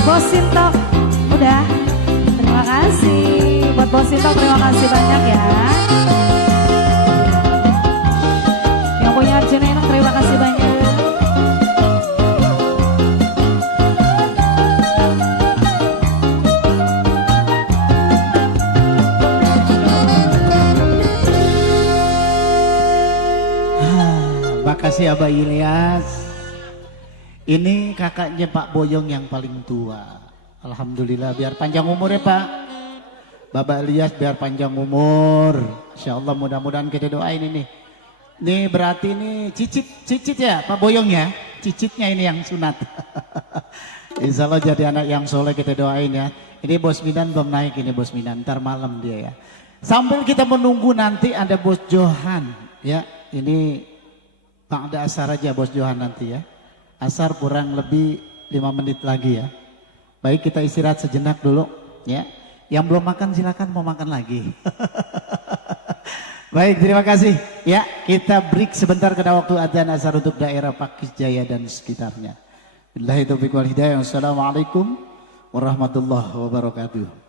Bos Sinto udah. Terima kasih buat Bos Sinto, terima kasih banyak ya. Yang punya Arjuna Enok terima kasih banyak. Makasih Abah Ilyas. Ini kakaknya Pak Boyong yang paling tua. Alhamdulillah, biar panjang umur ya Pak. Bapak Ilyas biar panjang umur. Insya Allah mudah-mudahan kita doain ini. Ini berarti ini cicit ya Pak Boyong ya. Cicitnya ini yang sunat. Insya Allah jadi anak yang soleh, kita doain ya. Ini Bos Minan belum naik, ini Bos Minan. Ntar malam dia ya. Sambil kita menunggu nanti ada Bos Johan ya. Ini Ba'da asar aja Bos Johan nanti ya. Asar kurang lebih 5 menit lagi ya. Baik, kita istirahat sejenak dulu ya. Yang belum makan silakan mau makan lagi. Baik, terima kasih ya. Kita break sebentar karena waktu adzan asar untuk daerah Pakis Jaya dan sekitarnya. Billahi taufiq wal hidayah. Wassalamualaikum warahmatullahi wabarakatuh.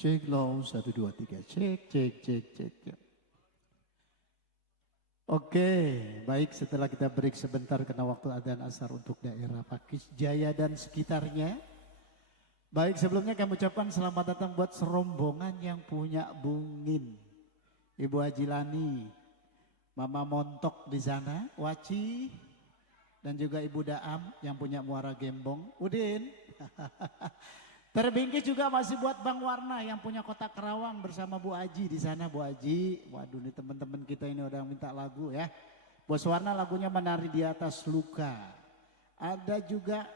Cek low 1 2 3 cek. Oke, baik setelah kita break sebentar karena waktu adzan asar untuk daerah Pakis Jaya dan sekitarnya. Baik sebelumnya kami ucapkan selamat datang buat serombongan yang punya bungin. Ibu Haji Lani, Mama Montok di sana, Waci, dan juga Ibu Daam yang punya Muara Gembong. Udin. Terbingkis juga masih buat Bang Warna yang punya Kota Kerawang bersama Bu Aji di sana. Bu Aji, waduh nih teman-teman kita ini udah minta lagu ya. Bos Warna lagunya Menari di Atas Luka. Ada juga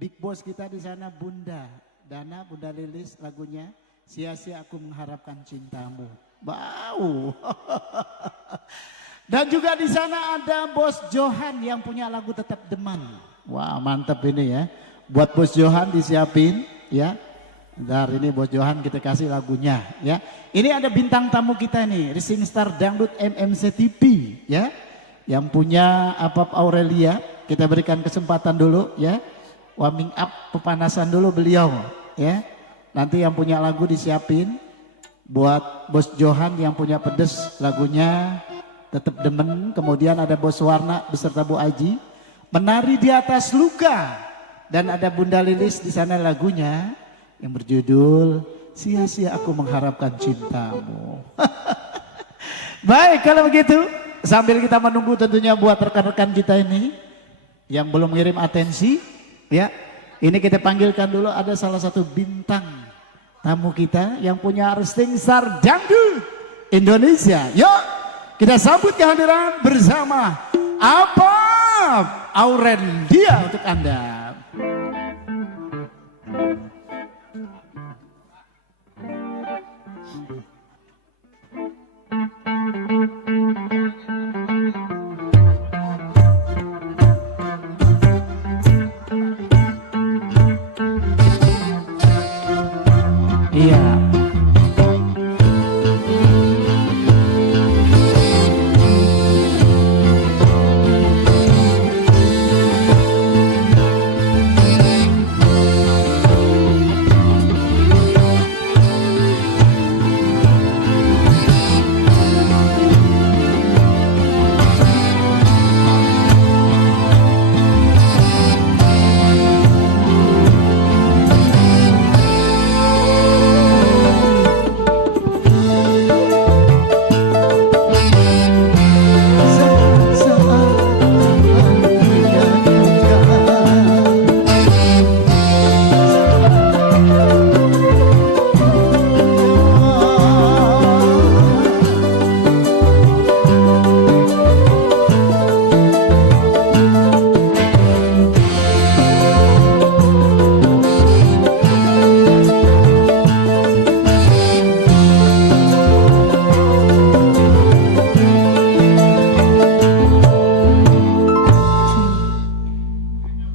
Big Boss kita di sana Bunda Dana, Bunda Lilis lagunya Sia-sia Aku Mengharapkan Cintamu. Bau. Dan juga di sana ada Bos Johan yang punya lagu Tetap Deman. Wah mantap ini ya. Buat Bos Johan disiapin. Ya, bentar ini Bos Johan kita kasih lagunya ya. Ini ada bintang tamu kita nih, Rising Star Dangdut MMC TV ya. Yang punya Apap Aurelia, kita berikan kesempatan dulu ya. Warming up pepanasan dulu beliau ya. Nanti yang punya lagu disiapin. Buat Bos Johan yang punya pedes lagunya Tetap Demen. Kemudian ada Bos Warna beserta Bu Aji, Menari di Atas Luka. Dan ada Bunda Lilis di sana lagunya yang berjudul Sia-sia Aku Mengharapkan Cintamu. Baik kalau begitu sambil kita menunggu tentunya buat rekan-rekan kita ini yang belum mengirim atensi ya. Ini kita panggilkan dulu ada salah satu bintang tamu kita yang punya Rising Star Dangdut Indonesia. Yuk kita sambut kehadiran bersama Apap Aurelia untuk Anda. Iya.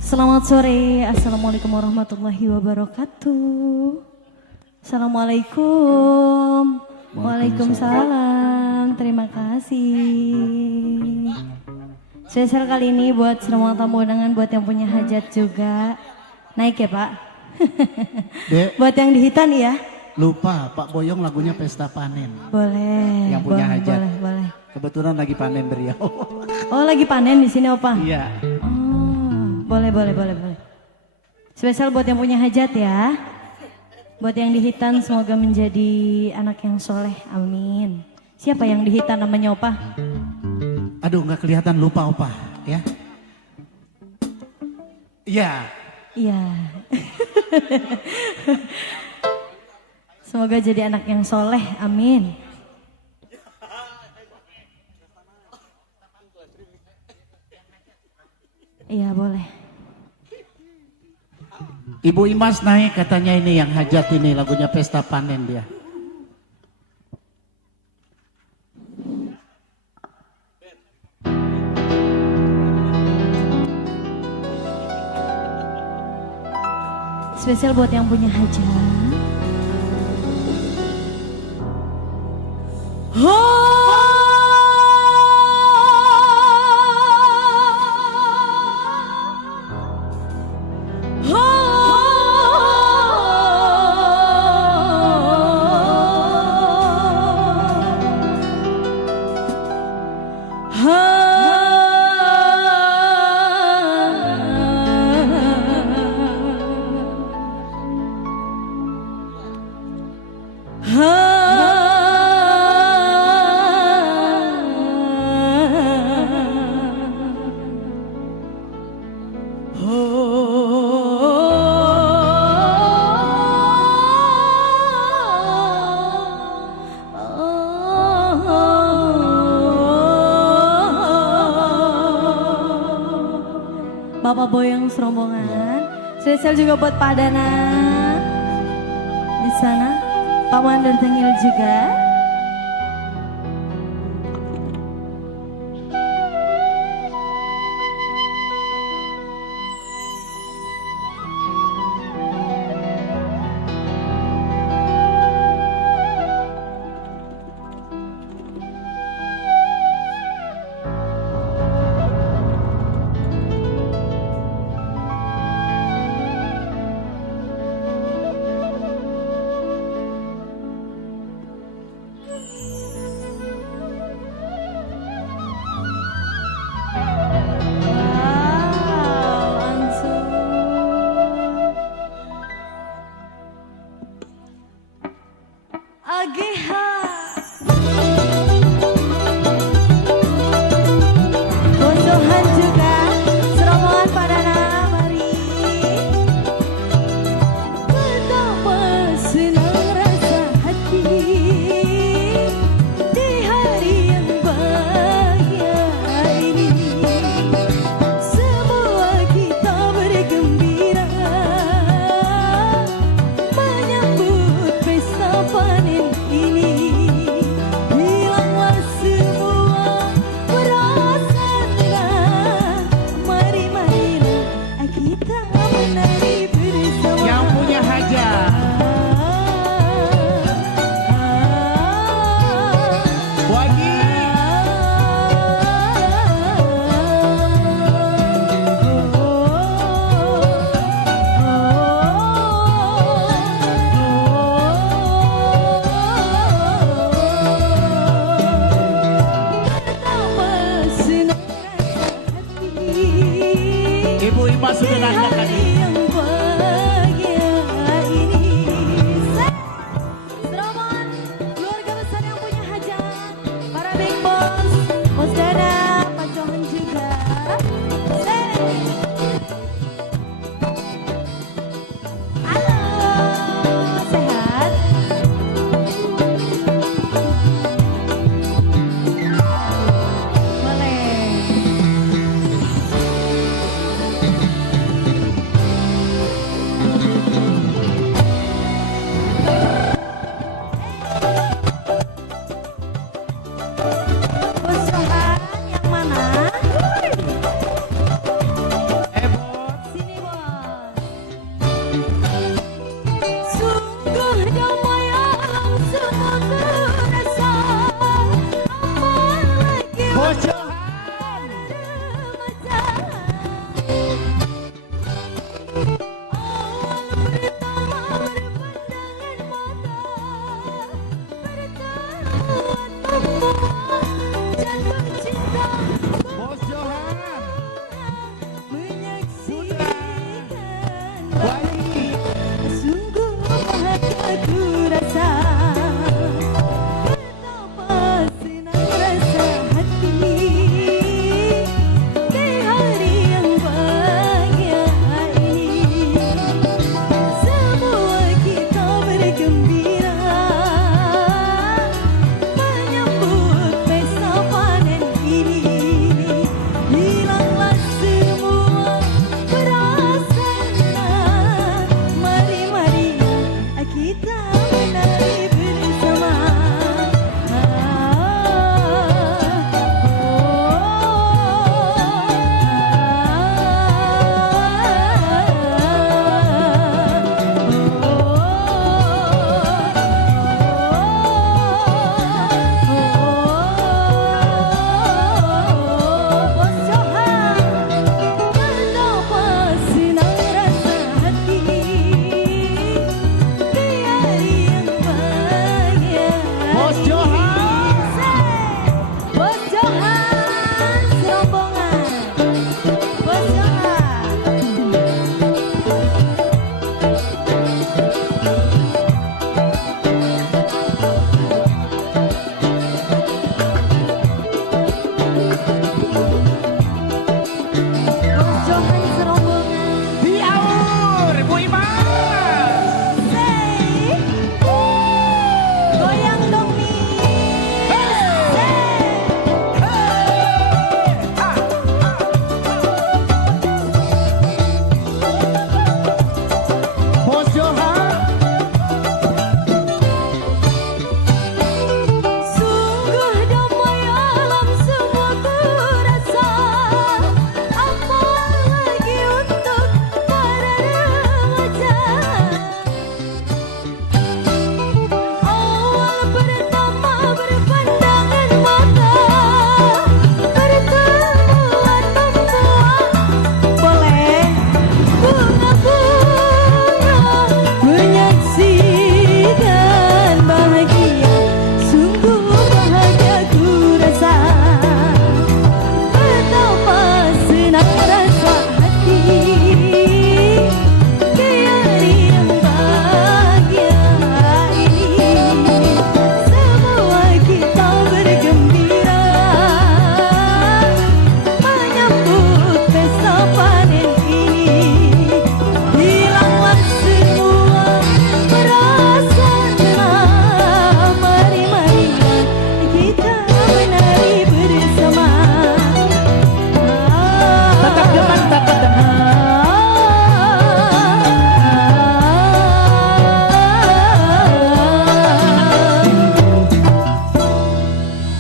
Selamat sore, Assalamualaikum warahmatullahi wabarakatuh. Assalamualaikum. Waalaikumsalam. Terima kasih. Spesial kali ini buat semua tamu undangan, buat yang punya hajat juga. Naik ya Pak. Dek, Buat yang di Hitan ya. lupa Pak Boyong lagunya Pesta Panen. Boleh. Yang punya boleh, hajat. Boleh. Kebetulan lagi panen beliau. Oh lagi panen di sini Opa. Iya. Boleh. Spesial buat yang punya hajat ya. Buat yang di Hitan semoga menjadi anak yang soleh, amin. Siapa yang di Hitan namanya Opa? Aduh nggak kelihatan lupa Opa ya. Iya. Iya. Semoga jadi anak yang soleh, amin. Iya boleh. Ibu Imas naik katanya ini yang hajat ini lagunya Pesta Panen dia. Spesial buat yang punya hajat. Bapak Boyong serombongan. Spesial juga buat Pak Dana di sana. Pak Mandor Tengil juga. Wow, langsung. AGH. Bosohan juga, serombongan Pak Dana, mari. Betapa senang rasa hati di hari yang bahagia ini. Semua kita bergembira menyambut pesta panen ini. Hilanglah semua perasaanlah, mari-marilah kita menari bersama. Yang punya hajat. Wagi. Ibu Ima sudah nanya tadi. Yang bahagia ini. Serombongan keluarga besar yang punya hajat, para big boss, Bos Dana, Pak Johan juga. Halo, sehat? Boleh. Bos Johan yang mana? Sini bos. Sungguh damai alam semua terasa. Apalagi Bos Johan remaja. Awal pertama berpandangan mata, bertahan membuat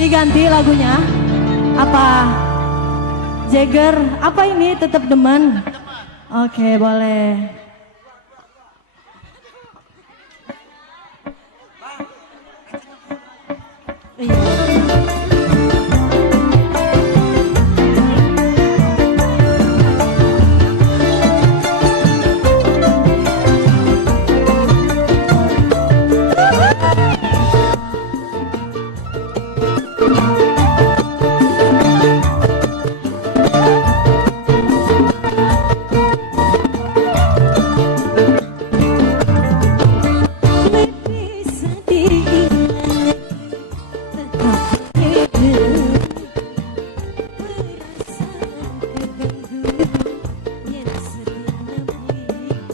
Diganti lagunya. Apa? Jagger, apa ini tetap demen? Oke, boleh. Bisa diingat tetap hidup perasaan keganggu yang sedang nemuin.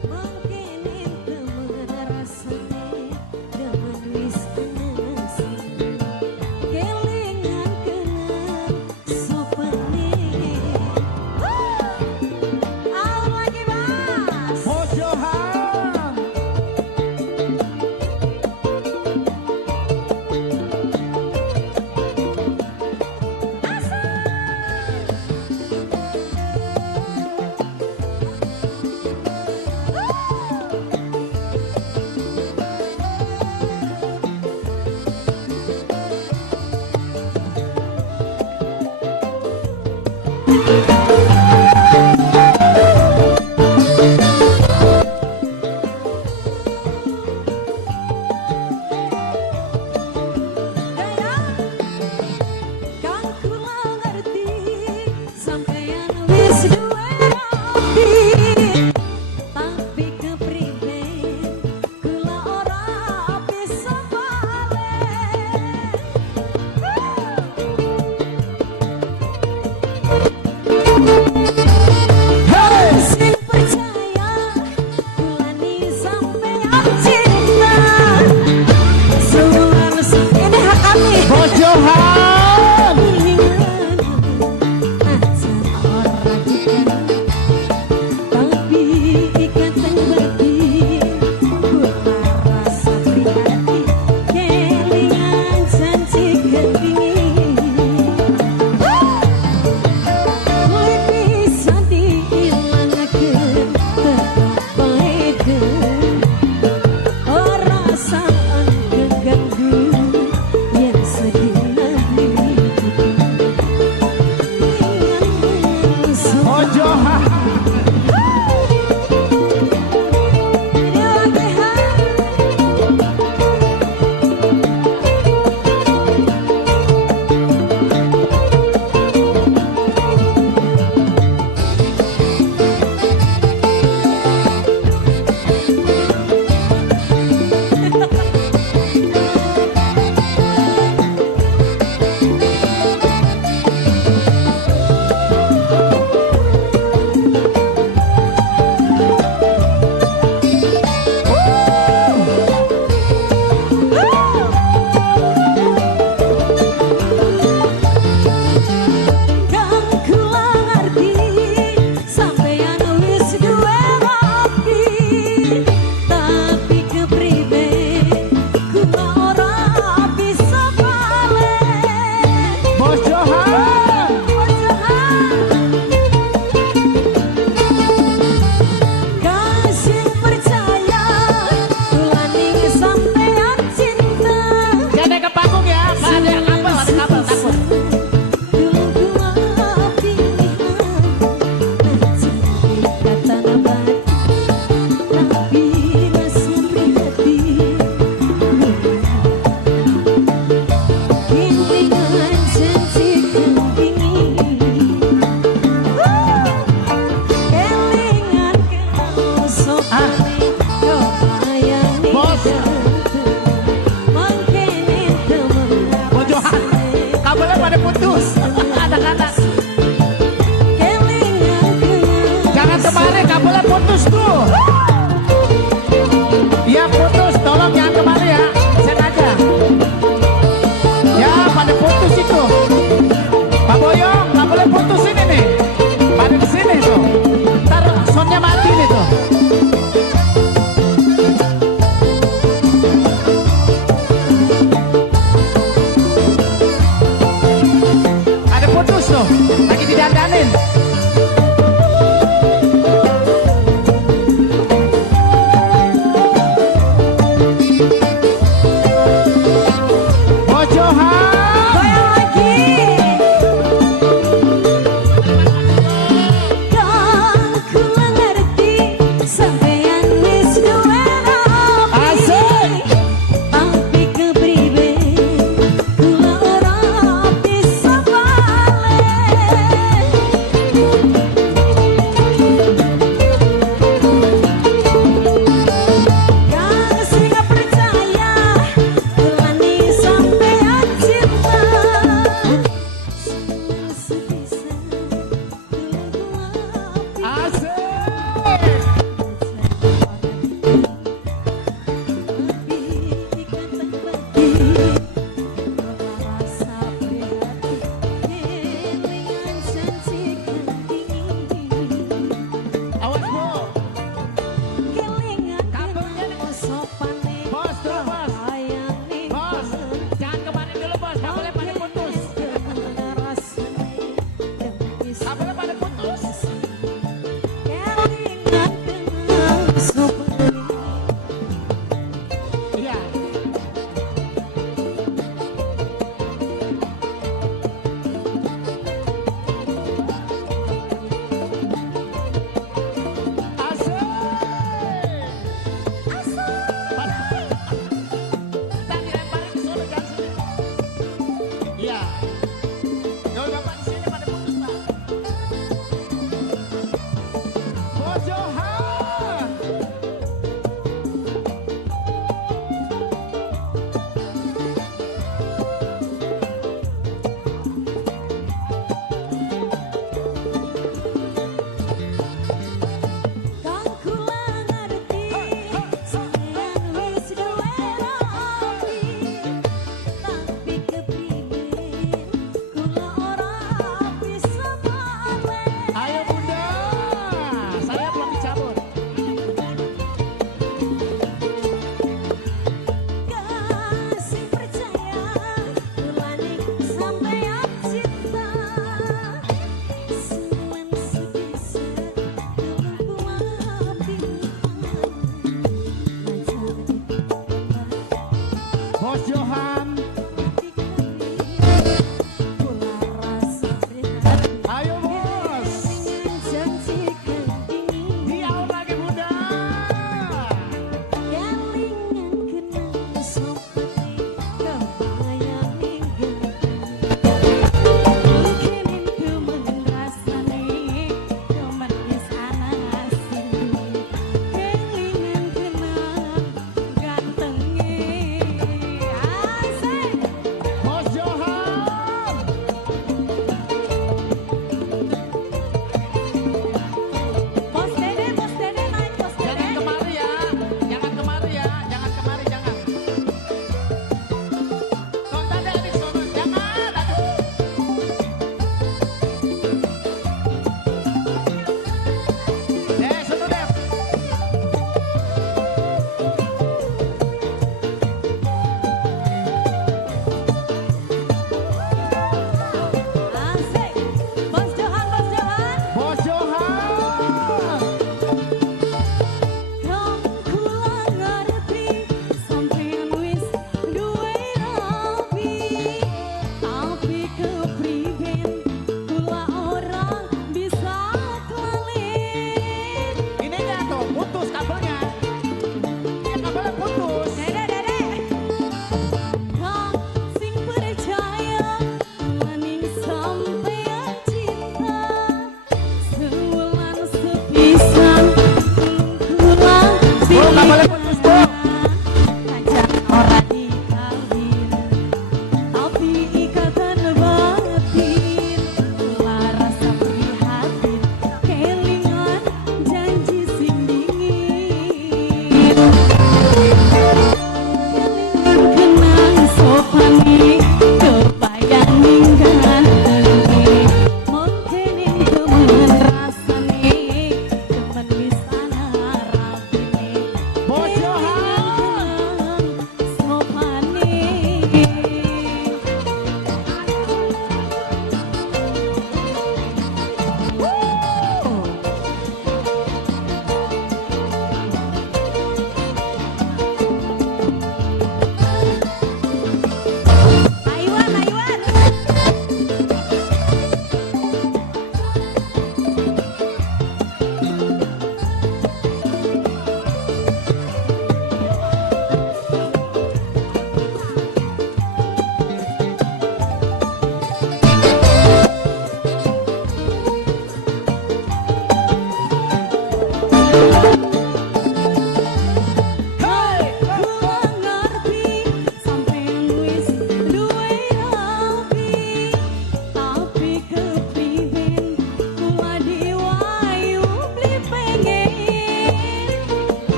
Mungkin itu merasanya demen wis tenasi kelingan kenang sopene. Aur lagi mas. Pojohan. Kang kula ngerti sampeyan wis duwe rapi, tapi kepriben kula ora bisa balik. Sing percaya kula ni sampeyan cinta, selalu ini hak kami. Pojohan. Tapi ikatan bagi buta rasa pribadi kelingan janji gending. Mulai bisa diilangkan tetap baik.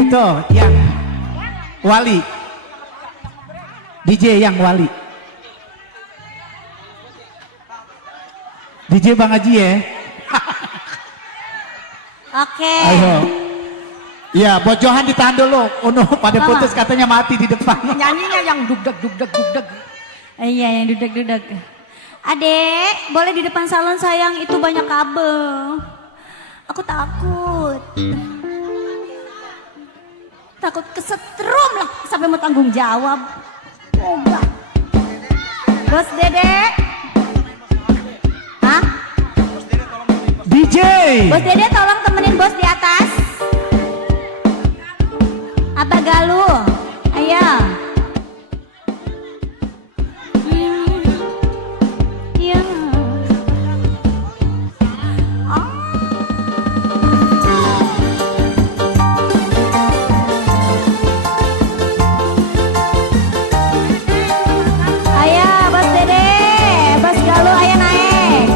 itu, yang Wali. DJ yang Wali. DJ Bang Haji ya. Oke. Ayo. Ya, buat Johan ditahan dulu. Oh no, pada Mama. putus katanya mati di depan. Nyanyinya yang dugdeg. Iya yang dudek-dudek. Adek, boleh di depan salon sayang, itu banyak kabel. Aku takut. Takut kesetrum lah sampai mau tanggung jawab. Coba. Bos Dede. Hah? DJ. Bos Dede tolong temenin bos di atas. Abah Galuh. Ayo. Iya. Ayo Bos Dede, Bos Galuh ayo naik.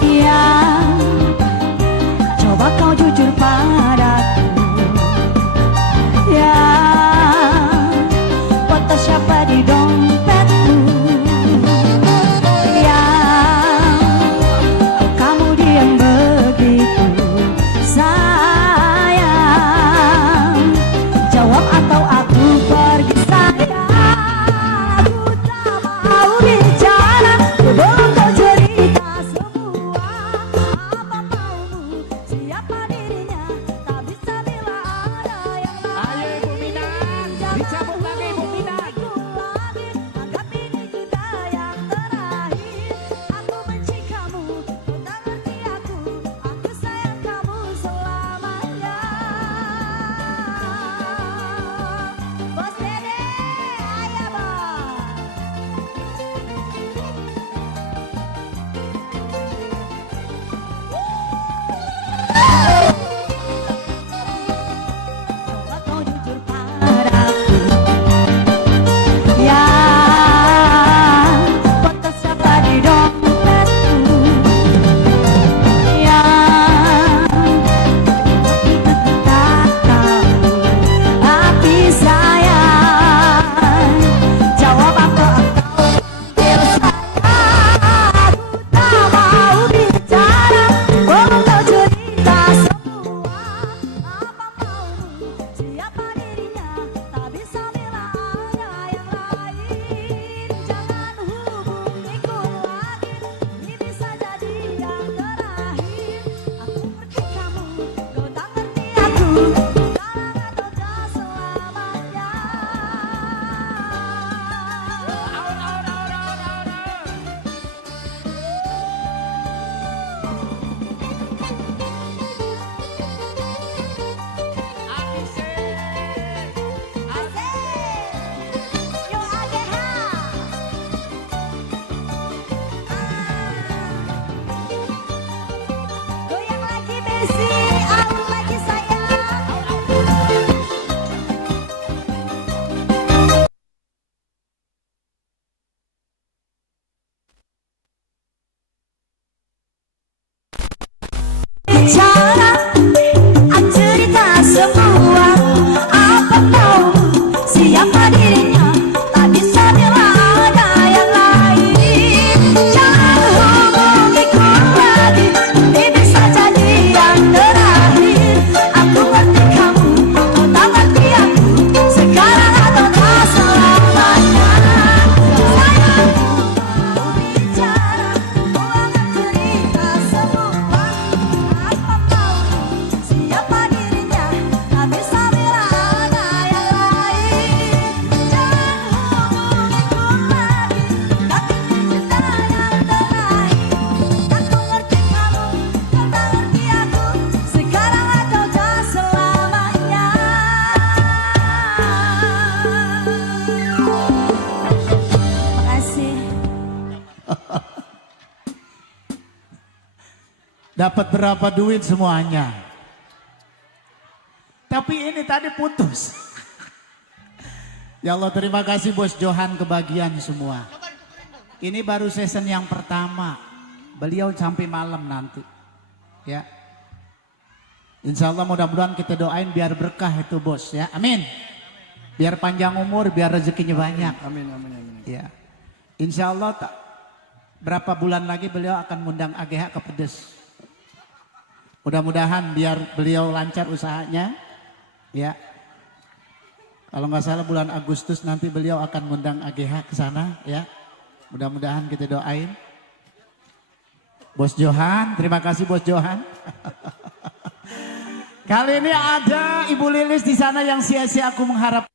Iya, coba kau jujur padaku. Ya, foto siapa di dompetmu? Ya, kamu diam begitu sayang. Jawab atau aku pergi sayang. Aku tak mau bicara sebelum kau cerita semua. Apa maumu, siapa dirinya, tak bisa bila ada yang lain. Ayo Ibu Minan, dicabut lagi Ibu Minan. Lagi, anggap ini juga yang terakhir. Aku benci kamu, kau tak ngerti aku. Aku sayang kamu selamanya. Bos Dede, ayo bos. Coba kau jujur padaku. Ya, foto siapa di dompetmu? Ya, tak tahu, tapi sayang. Jawab apa engkau panggil sayang. Aku tak mau bicara, belum kau cerita semua. Apa maumu, siapa dirinya, tak bisa bila ada yang lain. Jangan hubungiku lagi, ini bisa jadi yang terakhir. Aku ngerti kamu, kau tak ngerti aku. Sekarang atau tak selamanya. Asik. Yo AGH. Goyang lagi Messi, aur lagi sayang. Bicara, cerita semua. Apa maumu, siapa dirinya, tak bisa bila ada yang lain. Jangan hubungiku lagi, ini bisa jadi yang terakhir. Aku ngerti kamu, kau tak ngerti aku. Sekarang atau tak selamanya. Sayang, mau bicara, buang cerita semua. Apa maumu, siapa dirinya, tak bisa bila ada yang lain. Jangan hubungiku lagi, tapi cinta yang terakhir. Aku ngerti kamu, kau tak ngerti aku. Sekarang atau tak selamanya. Makasih. Dapat berapa duit semuanya. Tapi ini tadi putus. Ya Allah terima kasih Bos Johan kebagian semua. Ini baru season yang pertama. Beliau sampai malam nanti. Ya. Insya Allah mudah-mudahan kita doain biar berkah itu Bos ya. Amin. Biar panjang umur, biar rezekinya banyak. Amin, amin, amin. Ya. Insya Allah tak berapa bulan lagi beliau akan mengundang AGH ke Pedes. Mudah-mudahan biar beliau lancar usahanya. Ya. Kalau nggak salah bulan Agustus nanti beliau akan mengundang AGH ke sana ya. Mudah-mudahan kita doain. Bos Johan, terima kasih Bos Johan. Kali ini ada Ibu Lilis di sana yang sia-sia aku mengharap.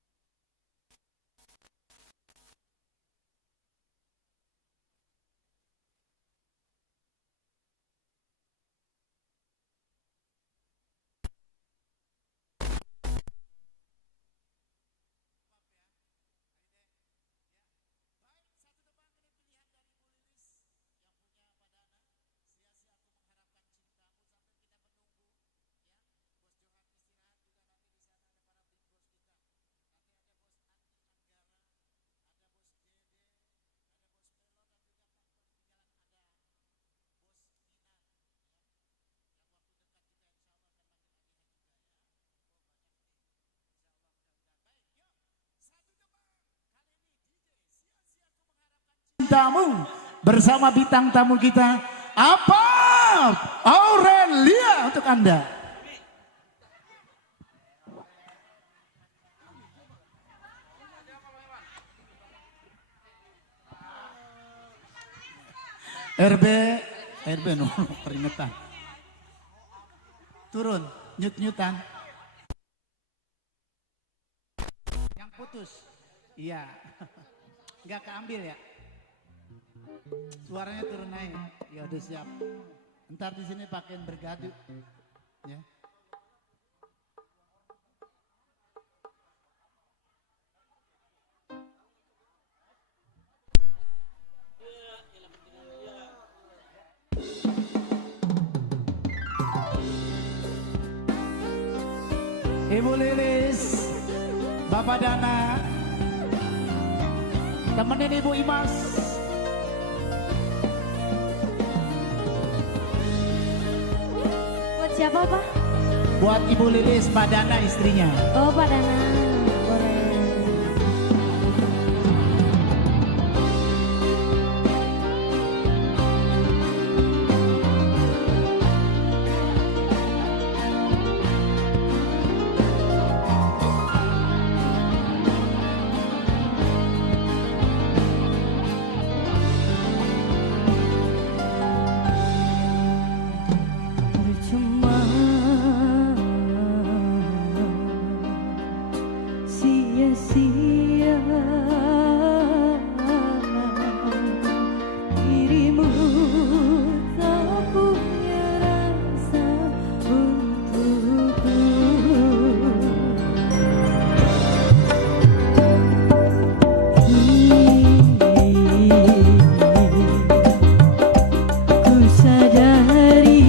Tamu bersama bintang tamu kita apa Aurelia untuk Anda. RB no peringatan. Turun nyut-nyutan. Yang putus. Iya. Enggak keambil ya. Suaranya turun naik, ya udah siap. Ntar di sini pakaian bergadu, ya. Ibu Lilis, Bapak Dana, temenin Ibu Imas. Siapa Pak? Buat Ibu Lilis, Pak Dana istrinya. Oh Pak Dana, boleh. Percuma sia-sia dirimu tak punya rasa untukku. Kini ku sadari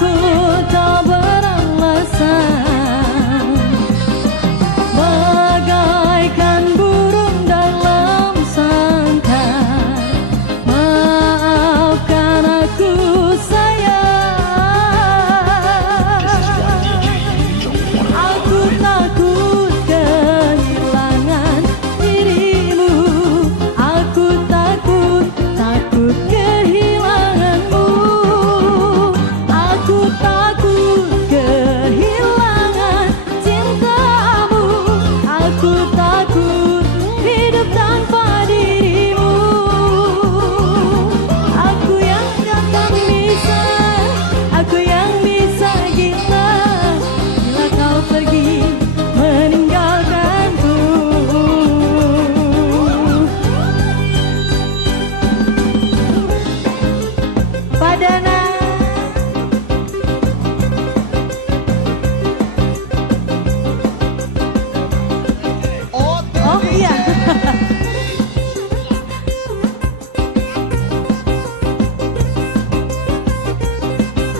aku tak beralasan, bagaikan burung dalam sangkar. Maafkan aku sayang, aku takut kehilangan dirimu, aku takut kehilanganmu, aku takut kehilangan cintamu, aku takut hidup tanpa dirimu. Aku yang takkan bisa, aku yang bisa gila bila kau pergi meninggalkanku. Padana oh iya.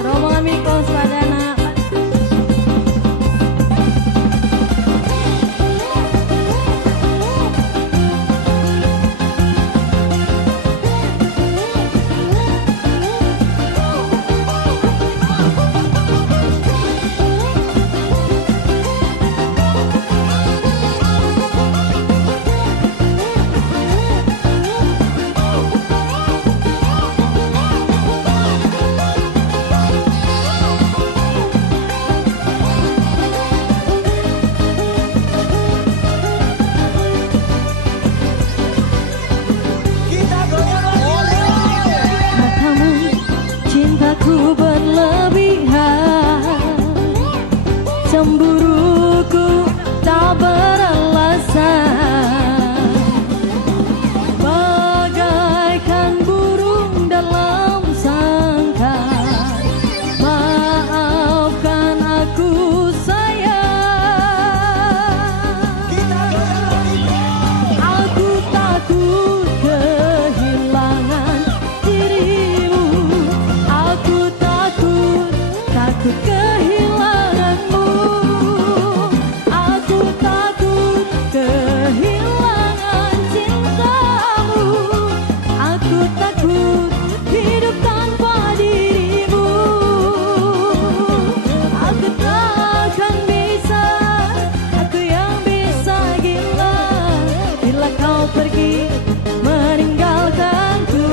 Rombongan Mikos Padana. Matamu, cintaku berlebihan, cemburuku tak beralasan, bagaikan burung dalam sangkar. Maafkan aku sayang, aku takut kehilangan dirimu, aku takut kehilanganmu, aku takut kehilangan cintamu, aku takut hidup tanpa dirimu. Aku takkan bisa, aku yang bisa gila bila kau pergi meninggalkanku.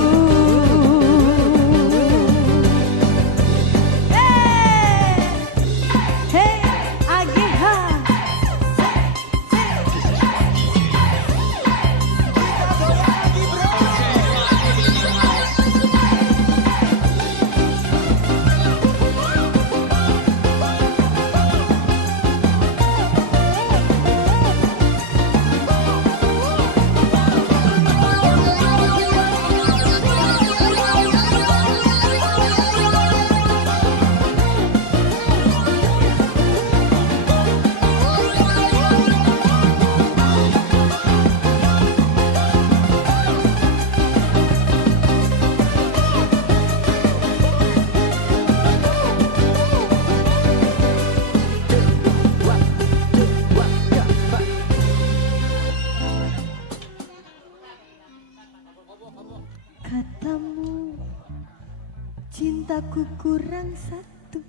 Hey, Ageha. Katamu cintaku kurang satu.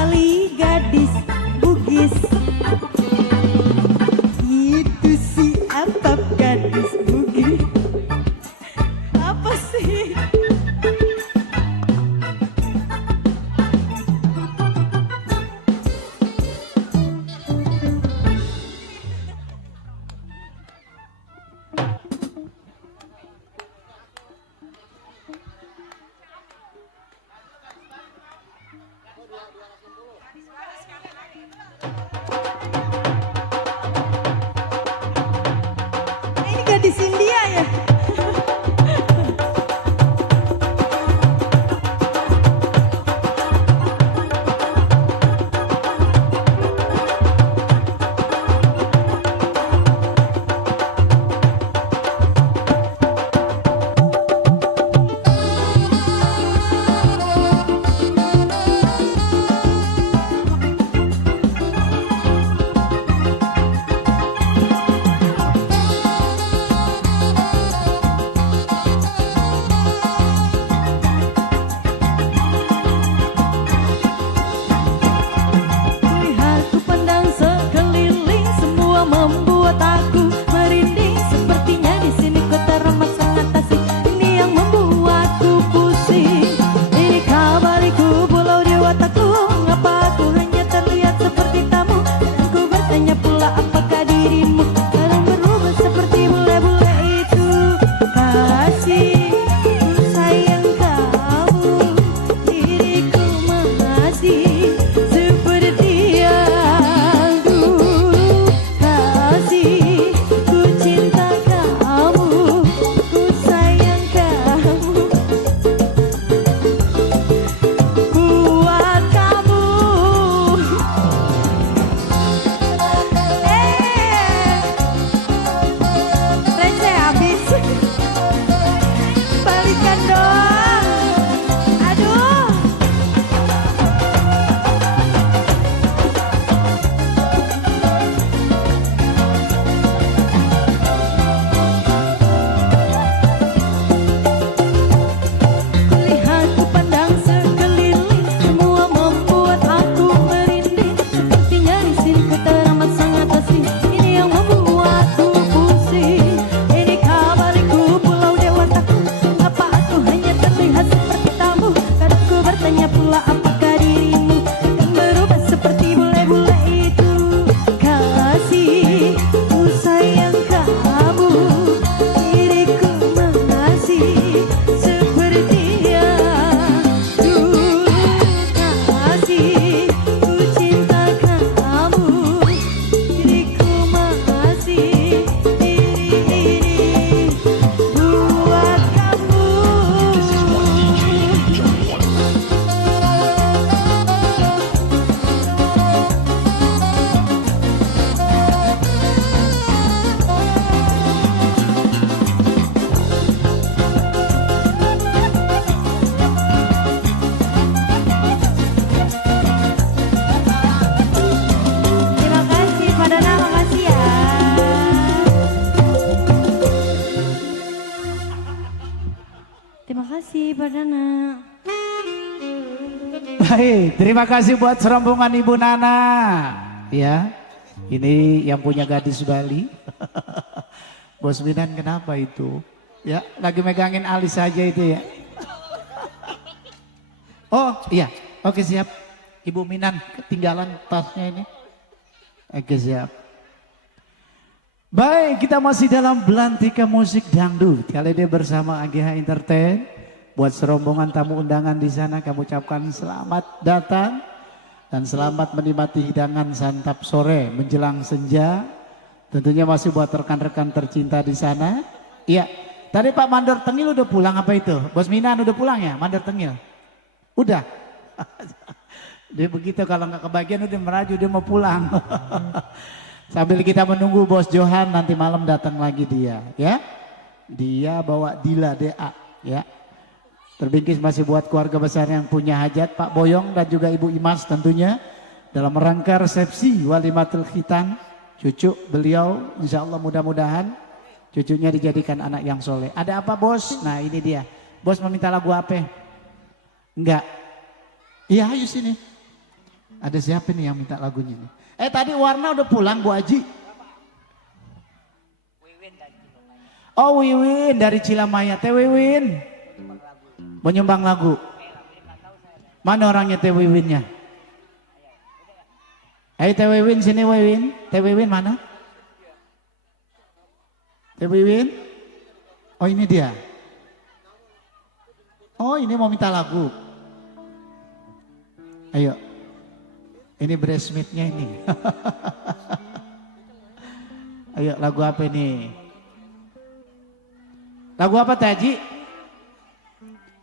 Bali gadis Bugis. Itu siapa gadis Bugis? Apa sih? Ini gadis India ya? Lihat ku pandang sekeliling, semua membuat aku merinding. Sepertinya di sini kota ramah sangat asik. Ini yang membuatku pusing. Ini kabariku pulau dewataku. Ngapa aku hanya terlihat seperti tamu? Dan ku bertanya pula apakah dirimu kadang berubah seperti bule-bule itu. Kasih, ku sayang kamu. Diriku masih seperti yang dulu. Kasih, ku cinta kamu, ku sayang kamu, buat kamu. Receh habis. Balikan dong. Aduh. Lihat ku pandang sekeliling, semua membuat aku merinding. Sepertinya di sini kota ramah sangat asing. Ini yang membuatku pusing. Ini kabariku pulau dewataku. Apa aku hanya terlihat seperti tamu? Kadang ku bertanya pula apakah dirimu akan berubah seperti bule-bule itu. Kasih, ku sayang kamu. Diriku masih seperti yang dulu. Kasih, ku cinta kamu. Diriku masih diri ini buat kamu. This is one DJ, John One. Terima kasih Pak Dana, makasih ya. Terima kasih Pak Dana. Baik, terima kasih buat serombongan Ibu Nana. Ya, ini yang punya gadis Bali. Bos Minan kenapa itu? Ya, lagi megangin alis saja itu ya. Oh iya, oke siap. Ibu Minan ketinggalan tasnya ini. Oke siap. Baik, kita masih dalam belantika musik dangdut. Kali ini bersama AGH Entertain. Buat serombongan tamu undangan di sana kami ucapkan selamat datang dan selamat menikmati hidangan santap sore menjelang senja. Tentunya masih buat rekan-rekan tercinta di sana. Iya, tadi Pak Mandor Tengil udah pulang apa itu? Bos Minan udah pulang ya, Mandor Tengil? Udah. Dia begitu kalau nggak kebagian udah meraju dia mau pulang. Sambil kita menunggu Bos Johan nanti malam datang lagi dia, ya. Dia bawa Dila DA, ya. Terbingkis masih buat keluarga besar yang punya hajat, Pak Boyong dan juga Ibu Imas tentunya dalam rangka resepsi Walimatul Khitan cucu beliau, insya Allah mudah-mudahan cucunya dijadikan anak yang soleh. Ada apa Bos? Nah ini dia. Bos meminta lagu apa? Enggak. Iya ayo sini. Ada siapa nih yang minta lagunya nih? Tadi Warna udah pulang Bu Aji? Oh Wiwin dari Cilamaya. Teh Wiwin. Mau nyumbang lagu. Mana orangnya Teh Wiwinnya? Ayo Teh Wiwin sini Wiwin. Teh Wiwin mana? Teh Wiwin? Oh ini dia. Oh ini mau minta lagu. Ayo. Ini breastmeatnya ini. Ayo lagu apa ini? Lagu apa Teh Haji?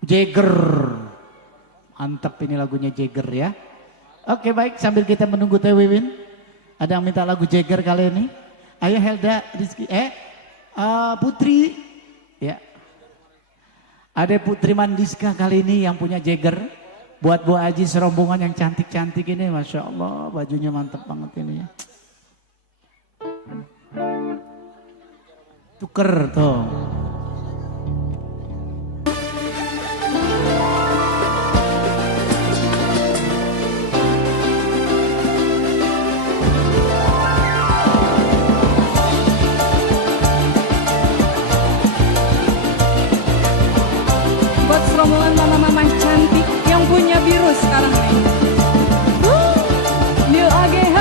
Jagger. Mantap ini lagunya Jagger ya. Oke baik, sambil kita menunggu Teh Wiwin. Ada yang minta lagu Jagger kali ini? Ayo Helda, Rizky, Putri. Ya. Ada Putri Mandiska kali ini yang punya Jagger. Buat Bu Aji serombongan yang cantik-cantik ini, Masya Allah bajunya mantap banget ini ya. Tuker tuh. Buat serombongan mama-mama cantik yang punya biru sekarang nih. New AGH.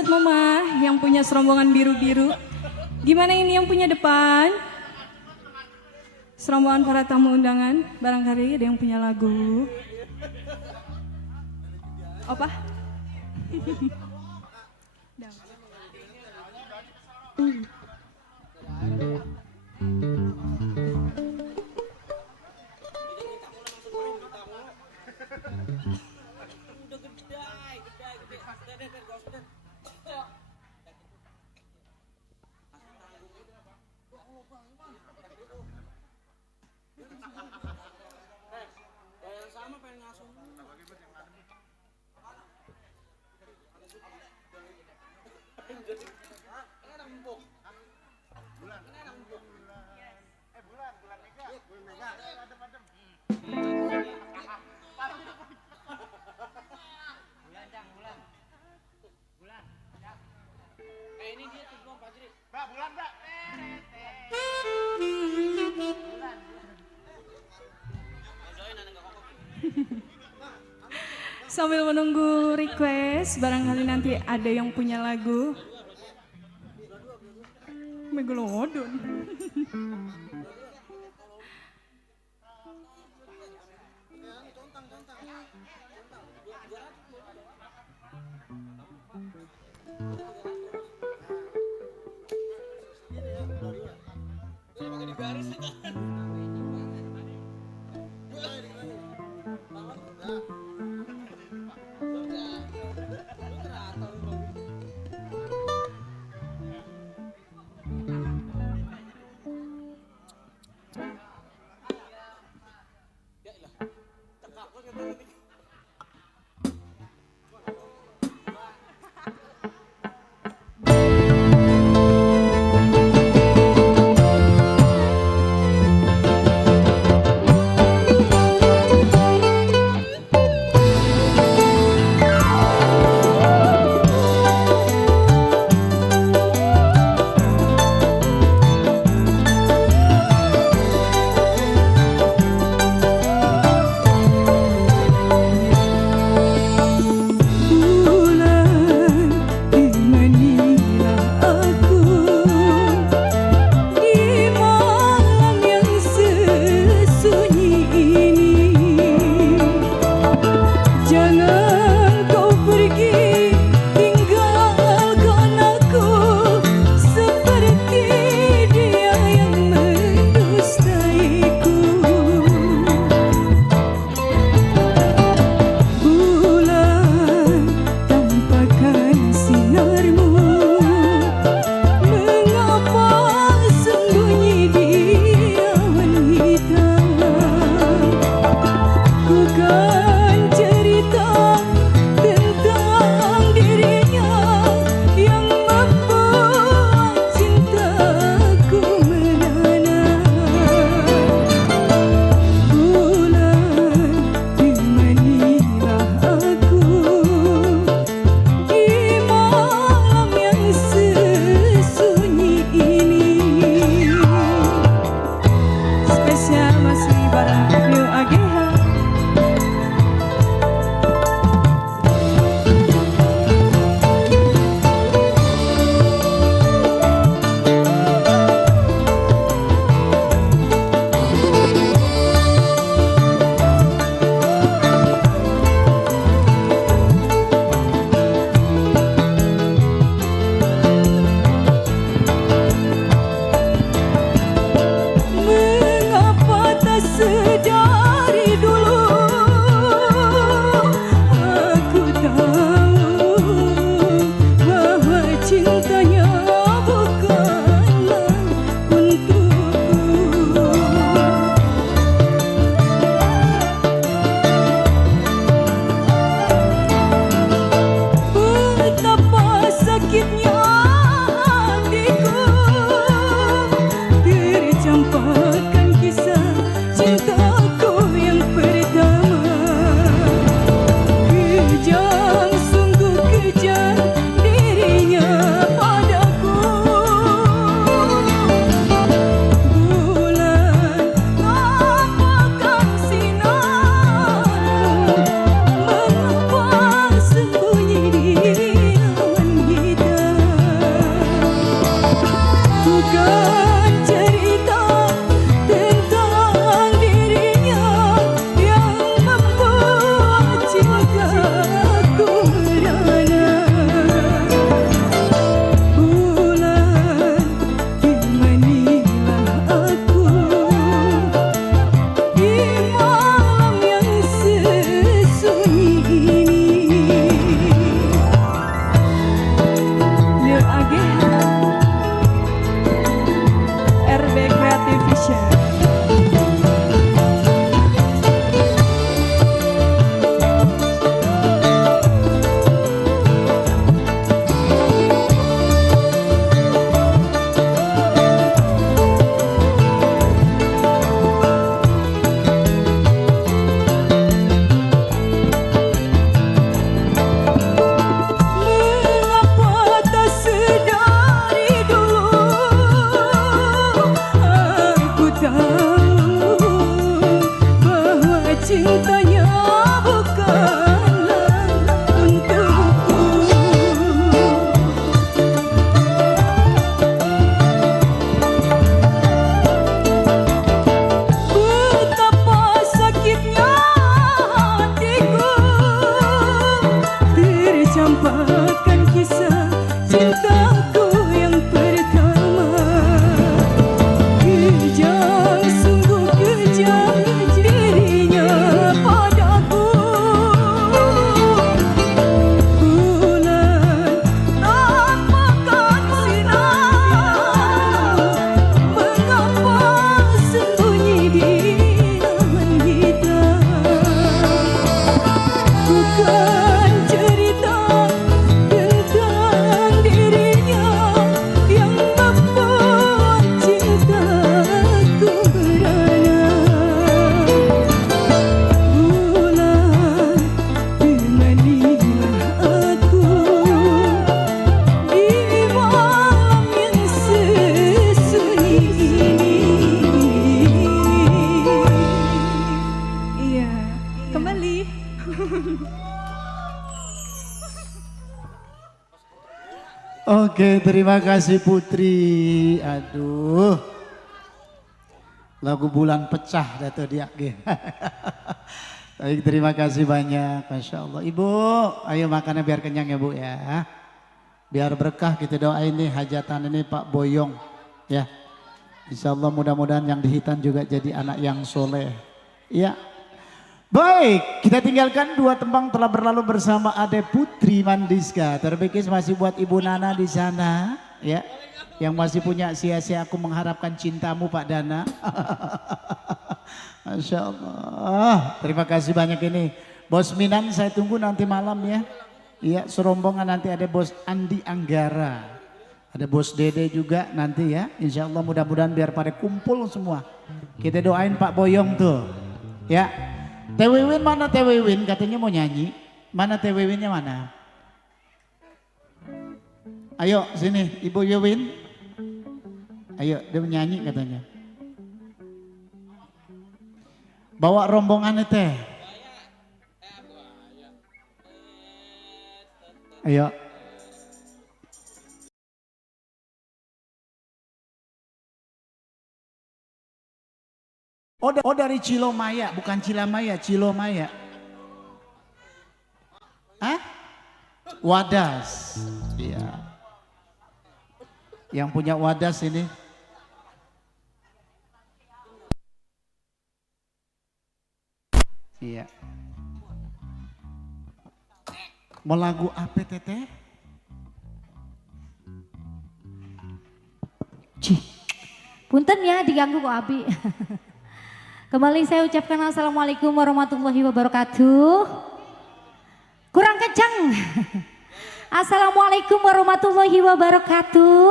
buat mama yang punya serombongan biru-biru. Gimana ini yang punya depan? Serombongan para tamu undangan, barangkali ada yang punya lagu. Apa? Sambil menunggu request, barangkali nanti ada yang punya lagu. Megalodon. cintanya bukanlah untukku. Betapa sakitnya hatiku tercampakkan kisah cintaku yang pertama. Kejam, sungguh kejam dirinya padaku. Bulan tampakkan sinar, mengapa sembunyi di laman hitam. Bukan cerita tentang dirinya yang membuat cintaku merana. Bulan temanilah aku di malam yang sesunyi ini. Iya, kembali. Oke, terima kasih Putri. Aduh. Lagu Bulan Pecah Dato dia. Baik, terima kasih banyak. Masya Allah. Ibu, ayo makannya biar kenyang ya Bu ya. Biar berkah kita doain nih hajatan ini Pak Boyong. Ya. Insya Allah mudah-mudahan yang dihitan juga jadi anak yang soleh. Ya. Baik, kita tinggalkan dua tembang telah berlalu bersama Ade Putri Mandiska. Terbekis masih buat Ibu Nana di sana, ya. Yang masih punya sia-sia aku mengharapkan cintamu Pak Dana. Masya Allah. Terima kasih banyak ini. Bos Minan saya tunggu nanti malam ya. Iya, serombongan nanti ada Bos Andi Anggara. Ada Bos Dede juga nanti ya. Insya Allah mudah-mudahan biar pada kumpul semua. Kita doain Pak Boyong tuh. Ya. Teh Wiwin mana Teh Wiwin? Katanya mau nyanyi. Mana Teh Wiwinnya mana? Ayo sini Ibu Wiwin. Ayo dia mau nyanyi katanya. Bawa rombongannya Teh. Ayo. Oh dari Cilomaya, bukan Cilamaya, Cilomaya. Hah? Wadas. Iya. Yang punya Wadas ini. Iya. Mau lagu apa Teteh? Punten ya diganggu kok Abi. Kembali saya ucapkan assalamualaikum warahmatullahi wabarakatuh. Kurang kencang. Assalamualaikum warahmatullahi wabarakatuh.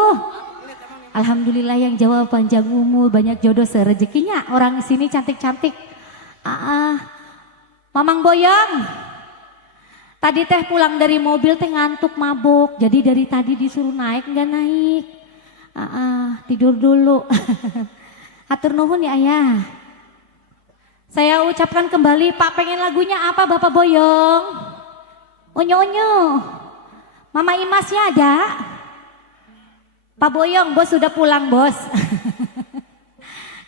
Alhamdulillah yang jawab panjang umur, banyak jodoh serezekinya. Orang sini cantik-cantik. Mamang Boyong. Tadi teh pulang dari mobil teh ngantuk mabuk. Jadi dari tadi disuruh naik nggak naik. Tidur dulu. Atur nuhun ya ayah. Saya ucapkan kembali, Pak pengen lagunya apa Bapak Boyong? Onyo-onyo. Mama Imasnya ada? Pak Boyong, bos sudah pulang bos.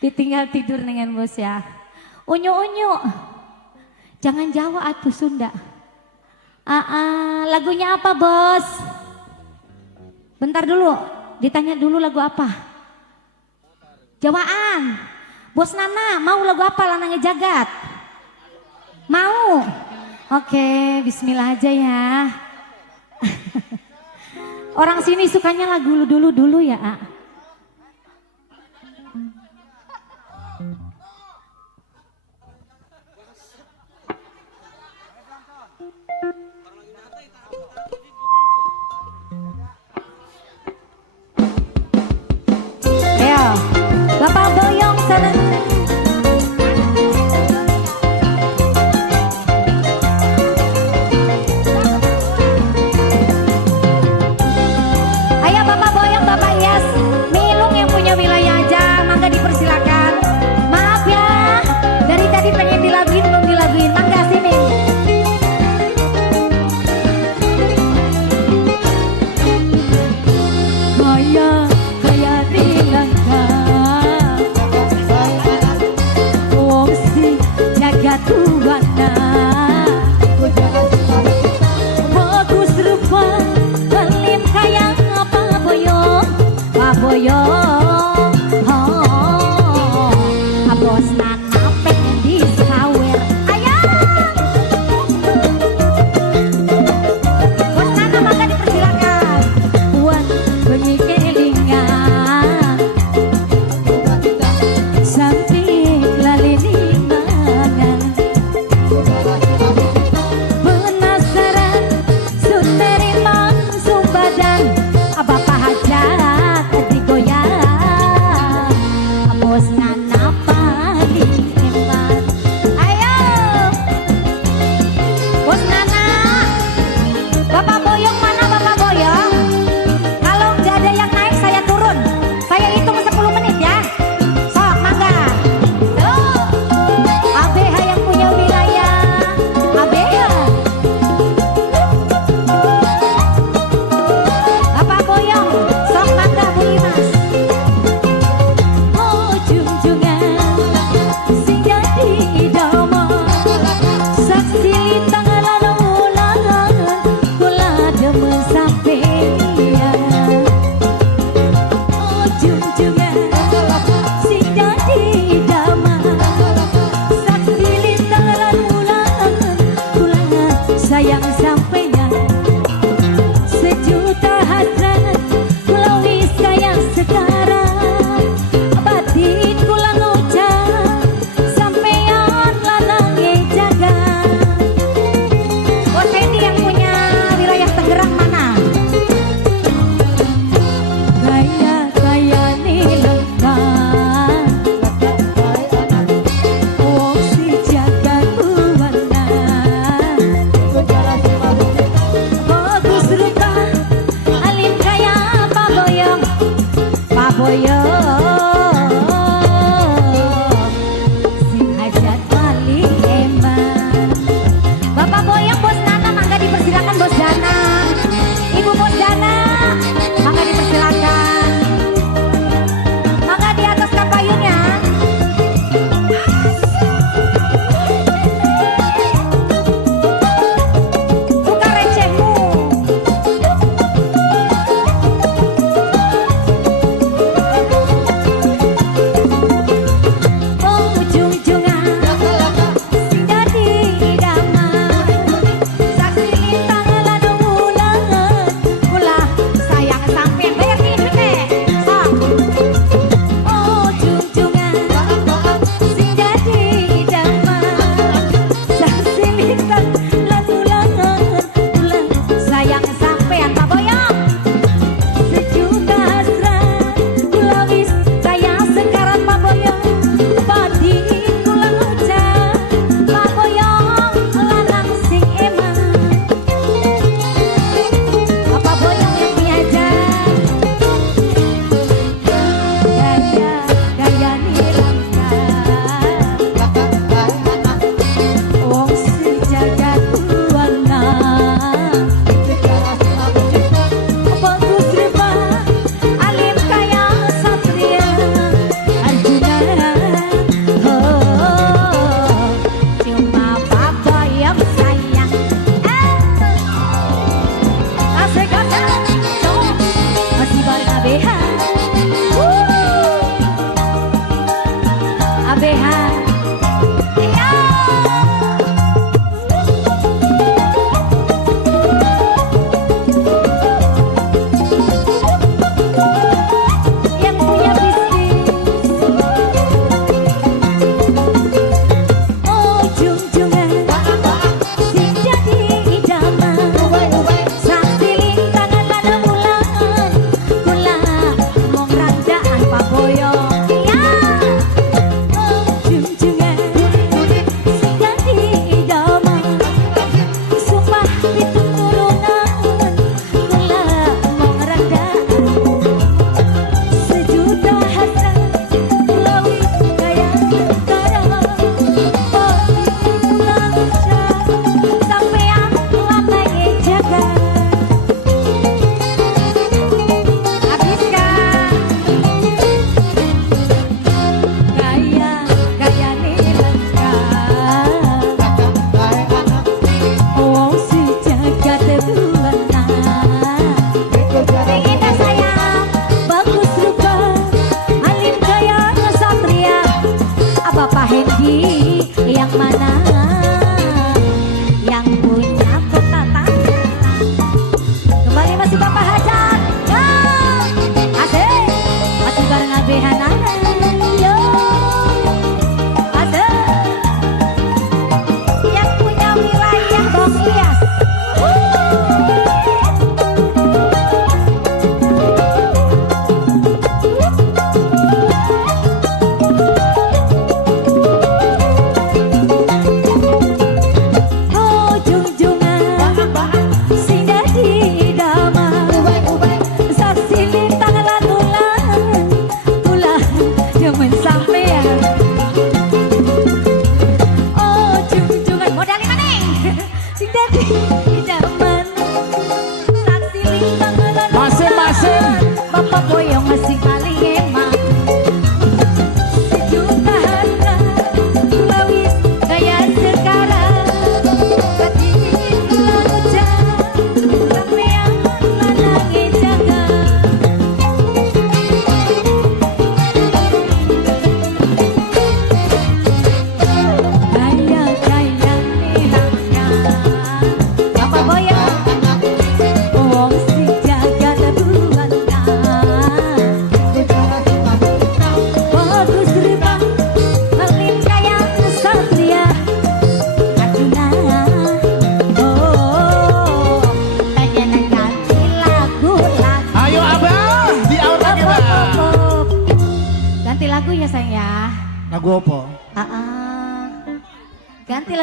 Ditinggal tidur dengan bos ya. Onyo-onyo. Jangan Jawa atau Sunda. Lagunya apa bos? Bentar dulu, ditanya dulu lagu apa? Jawaan. Bos Nana, mau lagu apa Lanangnya Jagat? Mau? Oke, bismillah aja ya. Orang sini sukanya lagu dulu ya. Ya, Bapak Boyong sana. Ayo Bapak Boyong, Bapak Yes. buana. Bagus rupa belim kayak apa boyong, Pak boyong. Oh, bos nanapek di sawer. Ayah, bos nana maka dipersilakan. Buat bengi kelingan, sampai lalini mangan.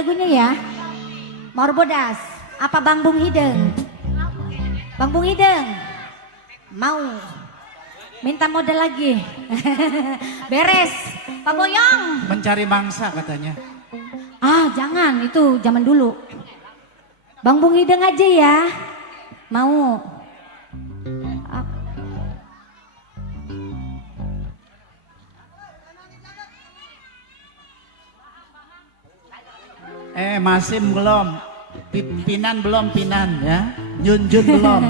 lagunya ya. Mawar Bodas. Apa Bang Bung Hideng? Bang Bung Hideng. Mau. Minta model lagi. Beres. Pak Boyong. Mencari mangsa katanya. Ah jangan, itu zaman dulu. Bang Bung Hideng aja ya. Mau. Ah. Masim belum. Pinan belum, Pinan ya. Junjun belum.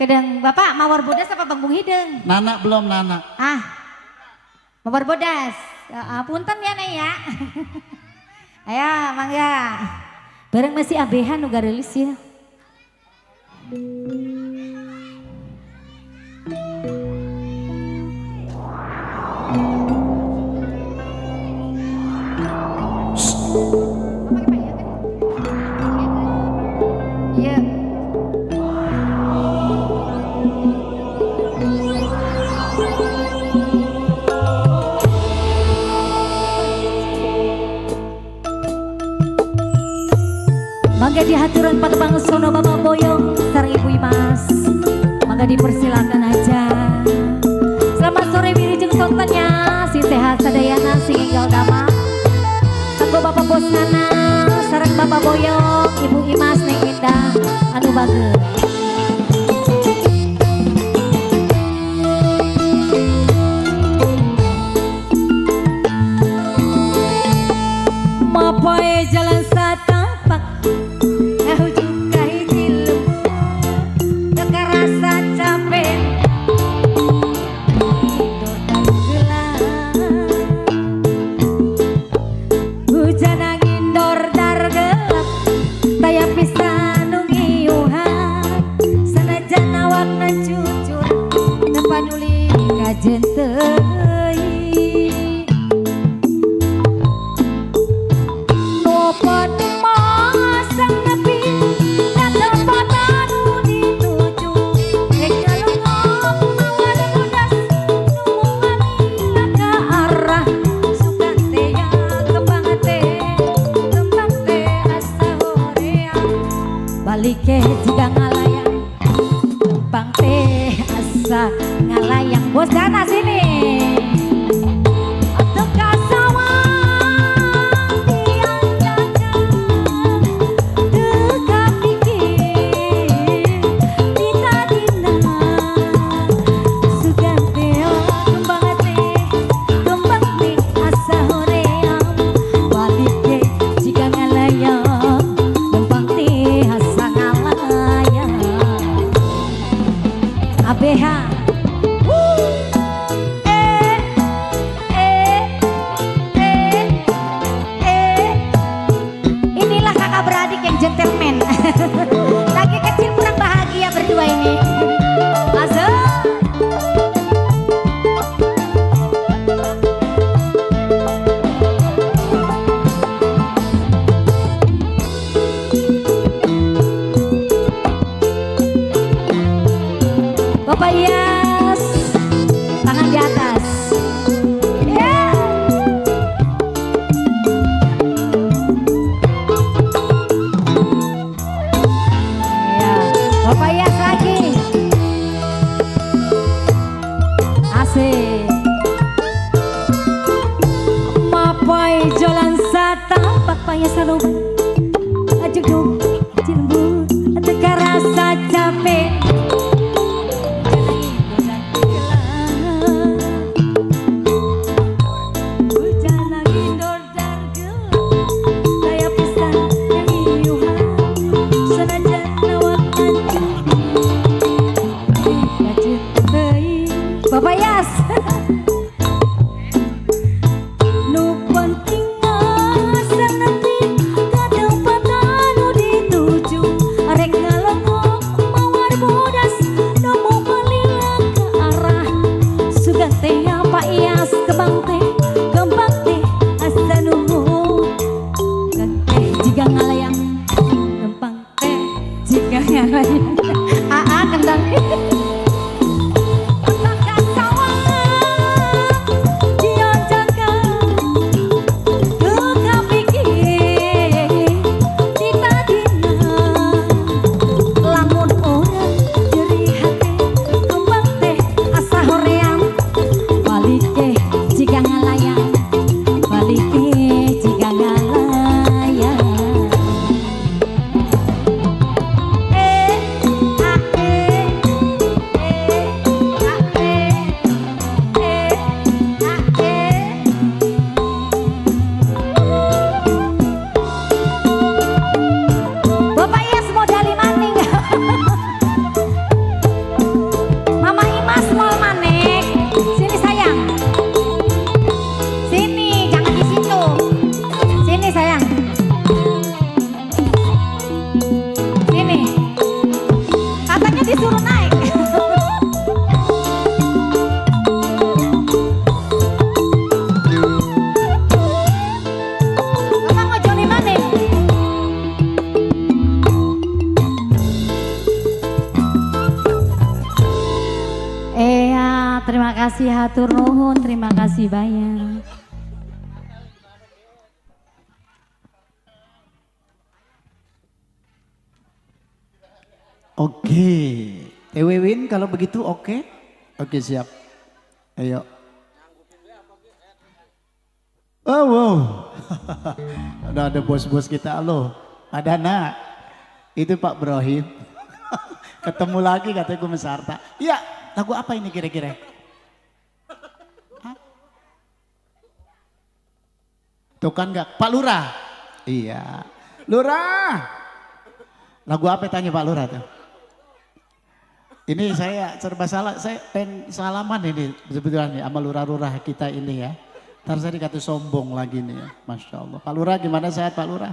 Kadang Bapak Mawar Bodas apa Bang Bung Hideng? Nana belum, Nana. Ah. Mawar Bodas. Punten ya Nek ya. Ayo mangga. Bareng masih ABH nu rilis ya. Iya. Mangga dihaturan pada Bang Sono Bapak Boyong sareng Ibu Imas. Mangga dipersilakan aja. Selamat sore wilujeng sontennya, si sehat sadayana si enggal dama. Kanggo Bapak Bos Nana sareng Bapak Boyong, Ibu Imas Neng Indah anu bageus. Mapoe jalan satapak ngahujuk ka hiji lembur teka rasa capek tidur gelap hujan angin dor-dar gelap taya pisan nu ngiuhan sanajan awakna cucur tempat nuli kajen teuing Nopon masang nepi ka tempat anu dituju Rek ngalongok mawar bodas numungan ila ka arah sukan teh ya kembang teh asa horeang balik ke jika ngalayang kembang teh asa ngalayang bos dana sini atuh ka sawang tiang jaga teu kapikir dina sugan teh kembang teh asa horeang balik ke jika ngalayang kembang teh asa ngalayang ABH inilah kakak beradik yang gentleman. Lagi kecil kurang bahagia berdua ini. Masuk. Bapak Iyas, tangan di atas. Ya. Ya, Bapak Iyas lagi. Asik. Mapai jalan satapak paya saroba. Ajeng dong, cilembur, teka rasa capek. Bapak Yas nu penting asa nepi ka tempat anu dituju rek ngalongok mawar bodas nemu palila ka arah sugan teh Pak Iyas kembang teh asa nuhun teh jika ngalayang kembang teh jika ngalayang kendang kasih hatur nuhun, terima kasih banyak. Oke, Tewe Win kalau begitu oke? Oke siap. Ayo. Oh wow, udah ada bos-bos kita loh. Ada nak, itu Pak Brohim. Ketemu lagi katanya gue mesarta. Iya, lagu apa ini kira-kira? Hah? Tuh kan gak, Pak Lurah. Iya, Lurah. Lagu apa tanya Pak Lurah tuh? Ini saya serba salah, saya pengen salaman ini sebetulnya sama lurah-lurah kita ini ya. Ntar saya dikata sombong lagi nih ya, Masya Allah. Pak Lurah gimana sehat Pak Lurah?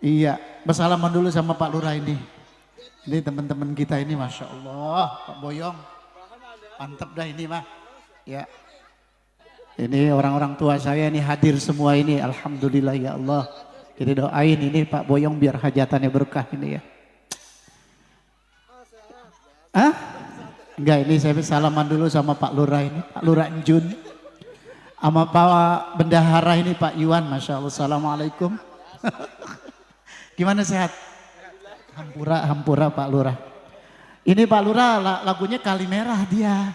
Iya, bersalaman dulu sama Pak Lurah ini. Ini teman-teman kita ini Masya Allah, Pak Boyong. Mantap dah ini mah. Ya. Ini orang-orang tua saya ini hadir semua ini, Alhamdulillah ya Allah. Kita doain ini Pak Boyong biar hajatannya berkah ini ya. Hah? Enggak, ini saya salaman dulu sama Pak Lurah ini, Pak Lurah Njun. Sama Pak Bendahara ini Pak Iwan, Masya Allah. Assalamualaikum. Gimana sehat? Hampura Pak Lurah. Ini Pak Lurah lagunya Kali Merah dia.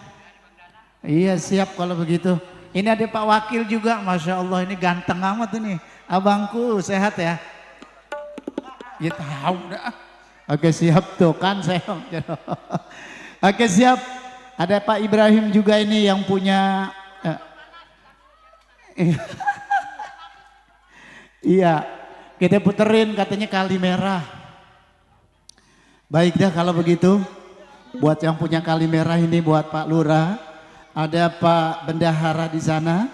Iya siap kalau begitu. Ini ada Pak Wakil juga, Masya Allah ini ganteng amat ini. Abangku sehat ya? Ya tahu dah. Oke siap tuh kan saya. Oke siap. Ada Pak Ibrahim juga ini yang punya. Iya. Kita puterin katanya Kali Merah. Baik dah kalau begitu. Buat yang punya Kali Merah ini buat Pak Lurah. Ada Pak Bendahara di sana.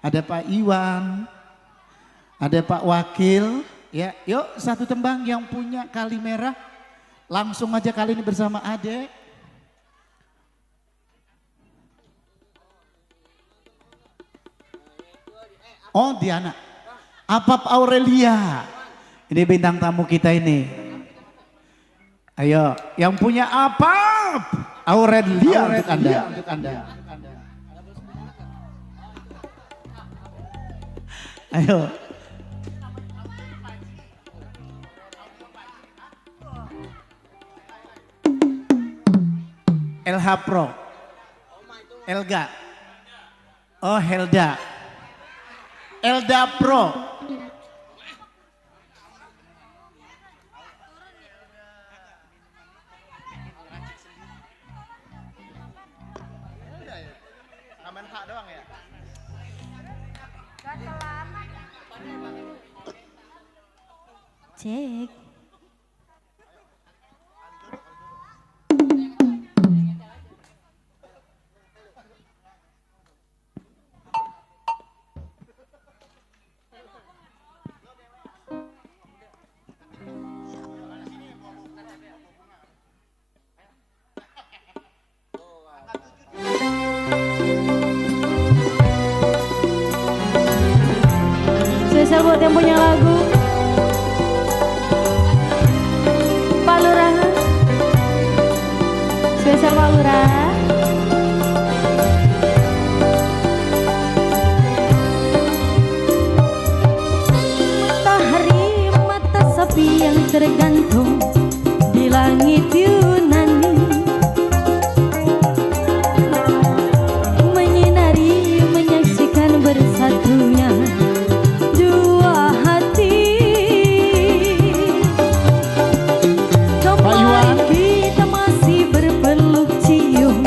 Ada Pak Iwan. Ada Pak Wakil. Ya, yuk satu tembang yang punya Kali Merah. Langsung aja kali ini bersama Ade. Oh Diana. Apap Aurelia. Ini bintang tamu kita ini. Ayo, yang punya Apap Aurelia untuk Anda. Ayo. LH Pro. Elga. Oh Helda. Elda Pro. Cek. Spesial buat yang punya lagu Pak Lurah. Spesial Pak Lurah. Matahari mata sepi yang tergantung di langit Yunani, menyinari menyaksikan bersatunya dua hati. Kemarin kita masih berpeluk cium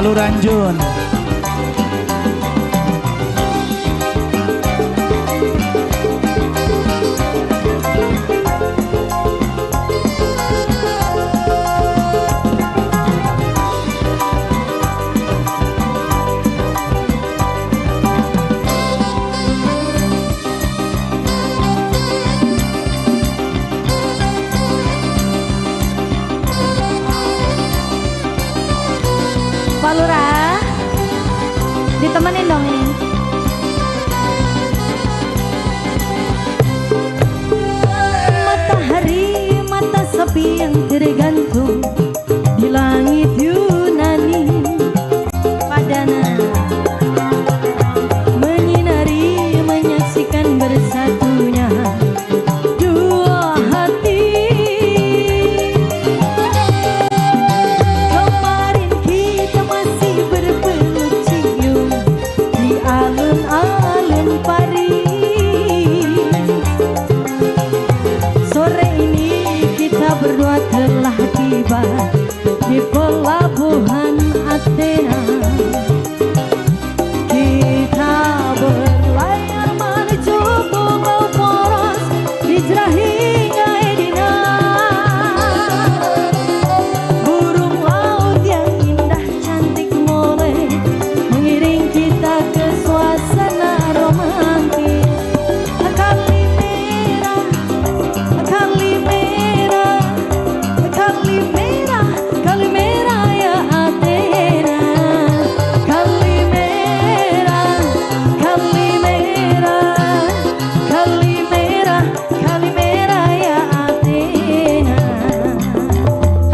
Pak Luranjun. Pak Lurah, ditemenin dong ini. Matahari, mata sepi yang tergantung di langit Yunani. Padana menyinari, menyaksikan bersatunya dua hati. Kemarin kita masih berpeluk cium di alun-alun Paris. Sore ini kita berdua telah tiba di pelabuhan Athena. Kita berlayar menuju pulau poros, hijrah hingga Edina. Burung laut yang indah cantik mulai mengiring kita ke suasana romantis. Kalimera, Kalimera, Kalimera, Kalimera ya Athena. Kalimera, Kalimera, Kalimera, Kalimera ya Athena.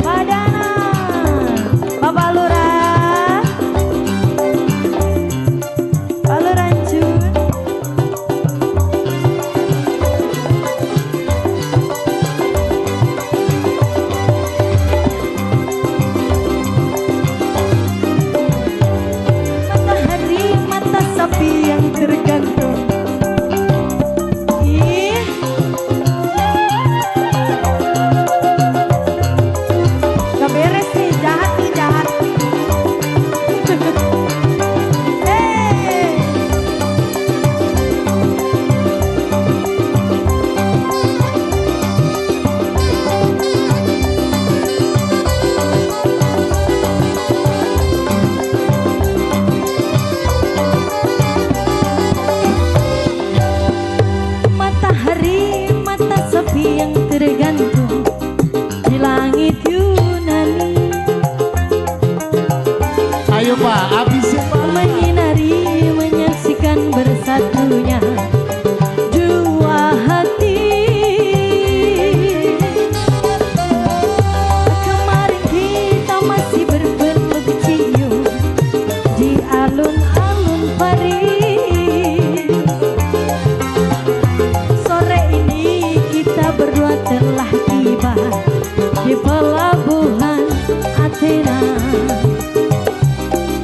Padana, Bapak Lurah, Pak Luranjun. Matahari, mata sapi yang tergantung. Ih, gak beres nih, jahat nih, jahat. Hey. Matahari, mata sepi yang tergantung di langit Yunani. Ayo Pak, habisin Pak. Menyinari, menyaksikan bersatunya dua hati. Kemarin kita masih berpeluk cium di alun-alun Paris. Sore ini kita berdua telah tiba di pelabuhan Athena.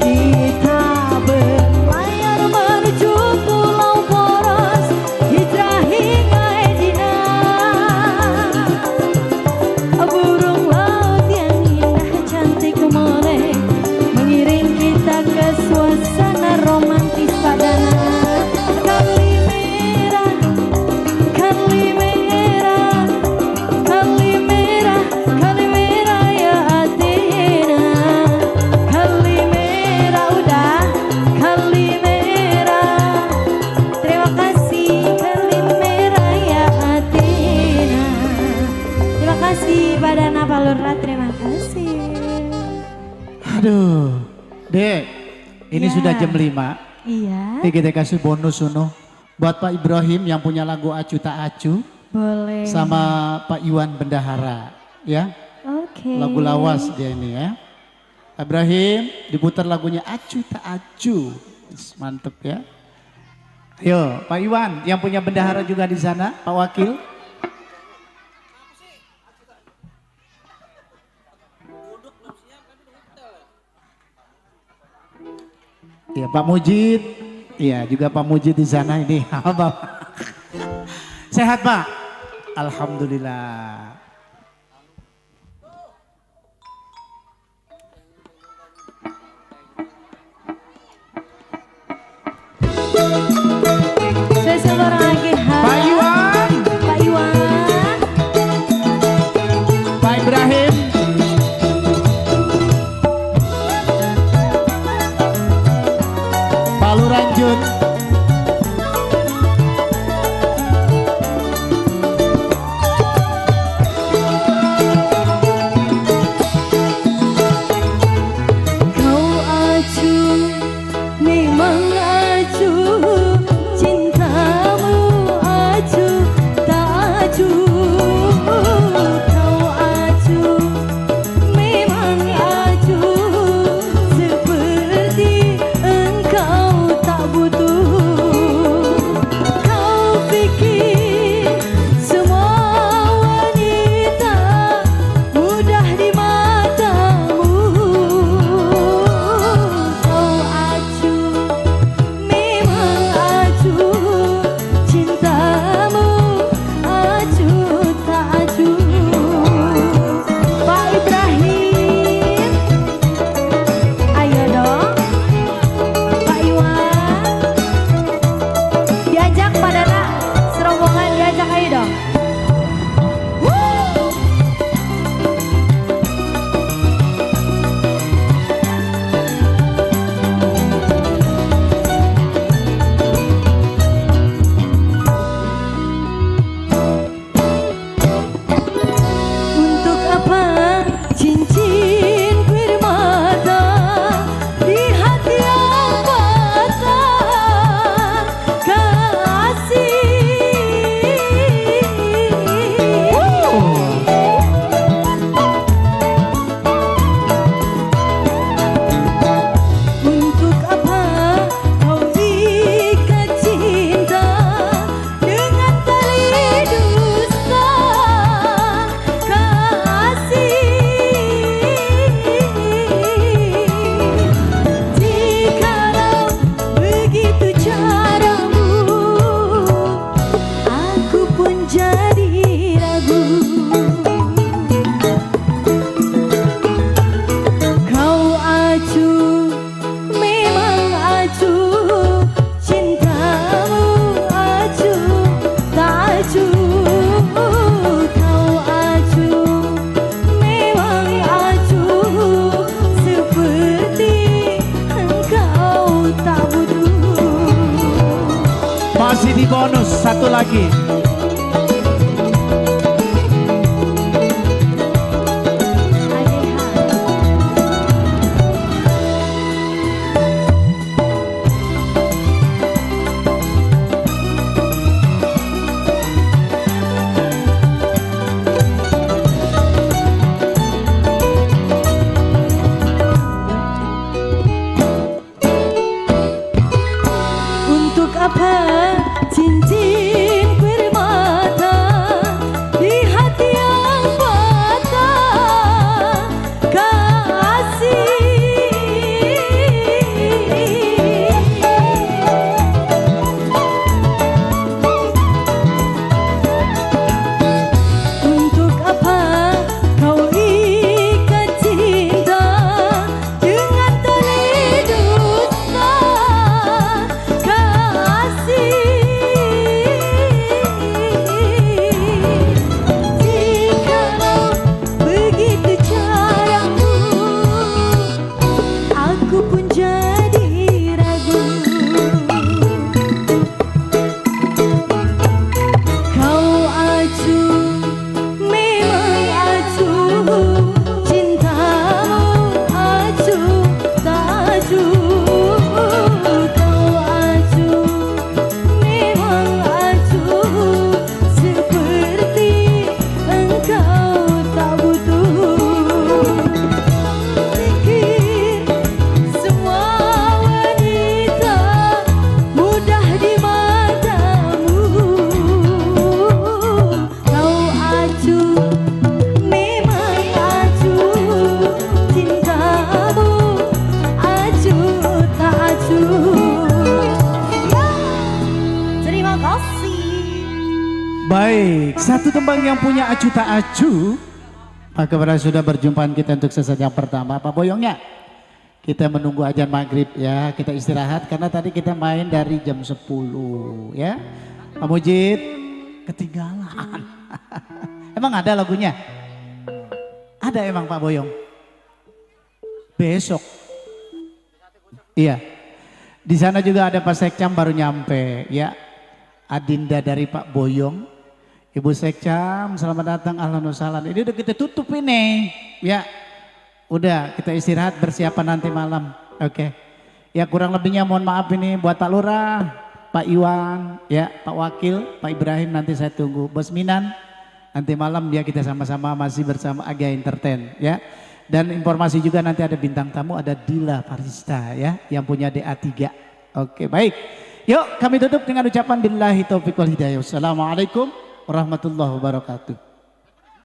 Kita berlayar menuju pulau poros, hijrah hingga Edina. Burung laut yang indah cantik mulai mengiring kita ke suasana romantis. Padana Kalimera, Kalimera, Kalimera, Kalimera ya Athena. Kalimera udah, Kalimera. Terima kasih Kalimera ya Athena. Terima kasih Padana Pak Lurah, terima kasih. Aduh, Dek, ini Ya. sudah jam 5. Iya, Kita kasih bonus Uno buat Pak Ibrahim yang punya lagu Acu Tak Acu boleh. sama Pak Iwan Bendahara, ya. Oke. Lagu lawas dia ini ya. Pak Ibrahim diputar lagunya Acu Tak Acu. Mantep ya. Ayo Pak Iwan yang punya bendahara juga di sana, Pak Wakil. Iya Pak Mujid, iya juga Pak Mujid di sana ini. Sehat Pak? Alhamdulillah. Saya seorang lagi Pak Iwan, Pak Iwan. Pak Ibrahim, Pak Luranjun, Kau acuh, memang acuh, cintamu acuh, tak acuh. Kau acuh, memang acuh, seperti engkau tak butuh. Kau pikir semua wanita mudah di matamu. Kau acuh, memang acuh, cintamu acuh tak acuh. Pak Ibrahim, ayo dong. Pak Iwan, diajak Pak Dana, serombongan diajak ayo dong. Untuk apa cincin permata di hati yang patah kasih. Untuk apa kau ikat cinta dengan tali dusta kasih. Jikalau begitu caramu, aku pun jadi ragu. Kau acuh, memang acuh, cintamu acuh, tak acuh. Kau acuh, memang acuh, seperti engkau tak butuh. masih di bonus satu lagi. Untuk apa cincin permata di hati yang patah kasih. Untuk apa kau ikat cinta dengan tali dusta kasih. Jikalau begitu caramu, aku pun jadi ragu. Kau acuh, memang acuh, cintamu acuh, tak acuh. Kau acuh, memang acuh, seperti engkau tak butuh. Pikir semua wanita mudah di matamu. Kau acuh, memang acuh, cintamu acuh tak acuh. Terima kasih. Baik, satu tembang yang punya acu tak acu. Maka sudah berjumpaan kita untuk sesi yang pertama. Apa boyongnya? Kita menunggu azan maghrib ya, kita istirahat karena tadi kita main dari jam 10 ya. Pak Mujid ketinggalan. Emang ada lagunya? Ada emang Pak Boyong? Besok. Iya. Di sana juga ada Pak Sekcam baru nyampe ya. Adinda dari Pak Boyong. Ibu Sekcam selamat datang, ahlan wa sahlan. Ini udah kita tutup ini ya. Udah kita istirahat bersiapan nanti malam. Oke. Ya kurang lebihnya mohon maaf ini buat Pak Lurah, Pak Iwan, ya Pak Wakil, Pak Ibrahim nanti saya tunggu. Bos Minan nanti malam ya kita sama-sama masih bersama Aga Entertain ya. Dan informasi juga nanti ada bintang tamu, ada Dila Farista ya yang punya DA3. Oke baik. Yuk kami tutup dengan ucapan billahi taufiq wal hidayah. Wassalamualaikum warahmatullahi wabarakatuh.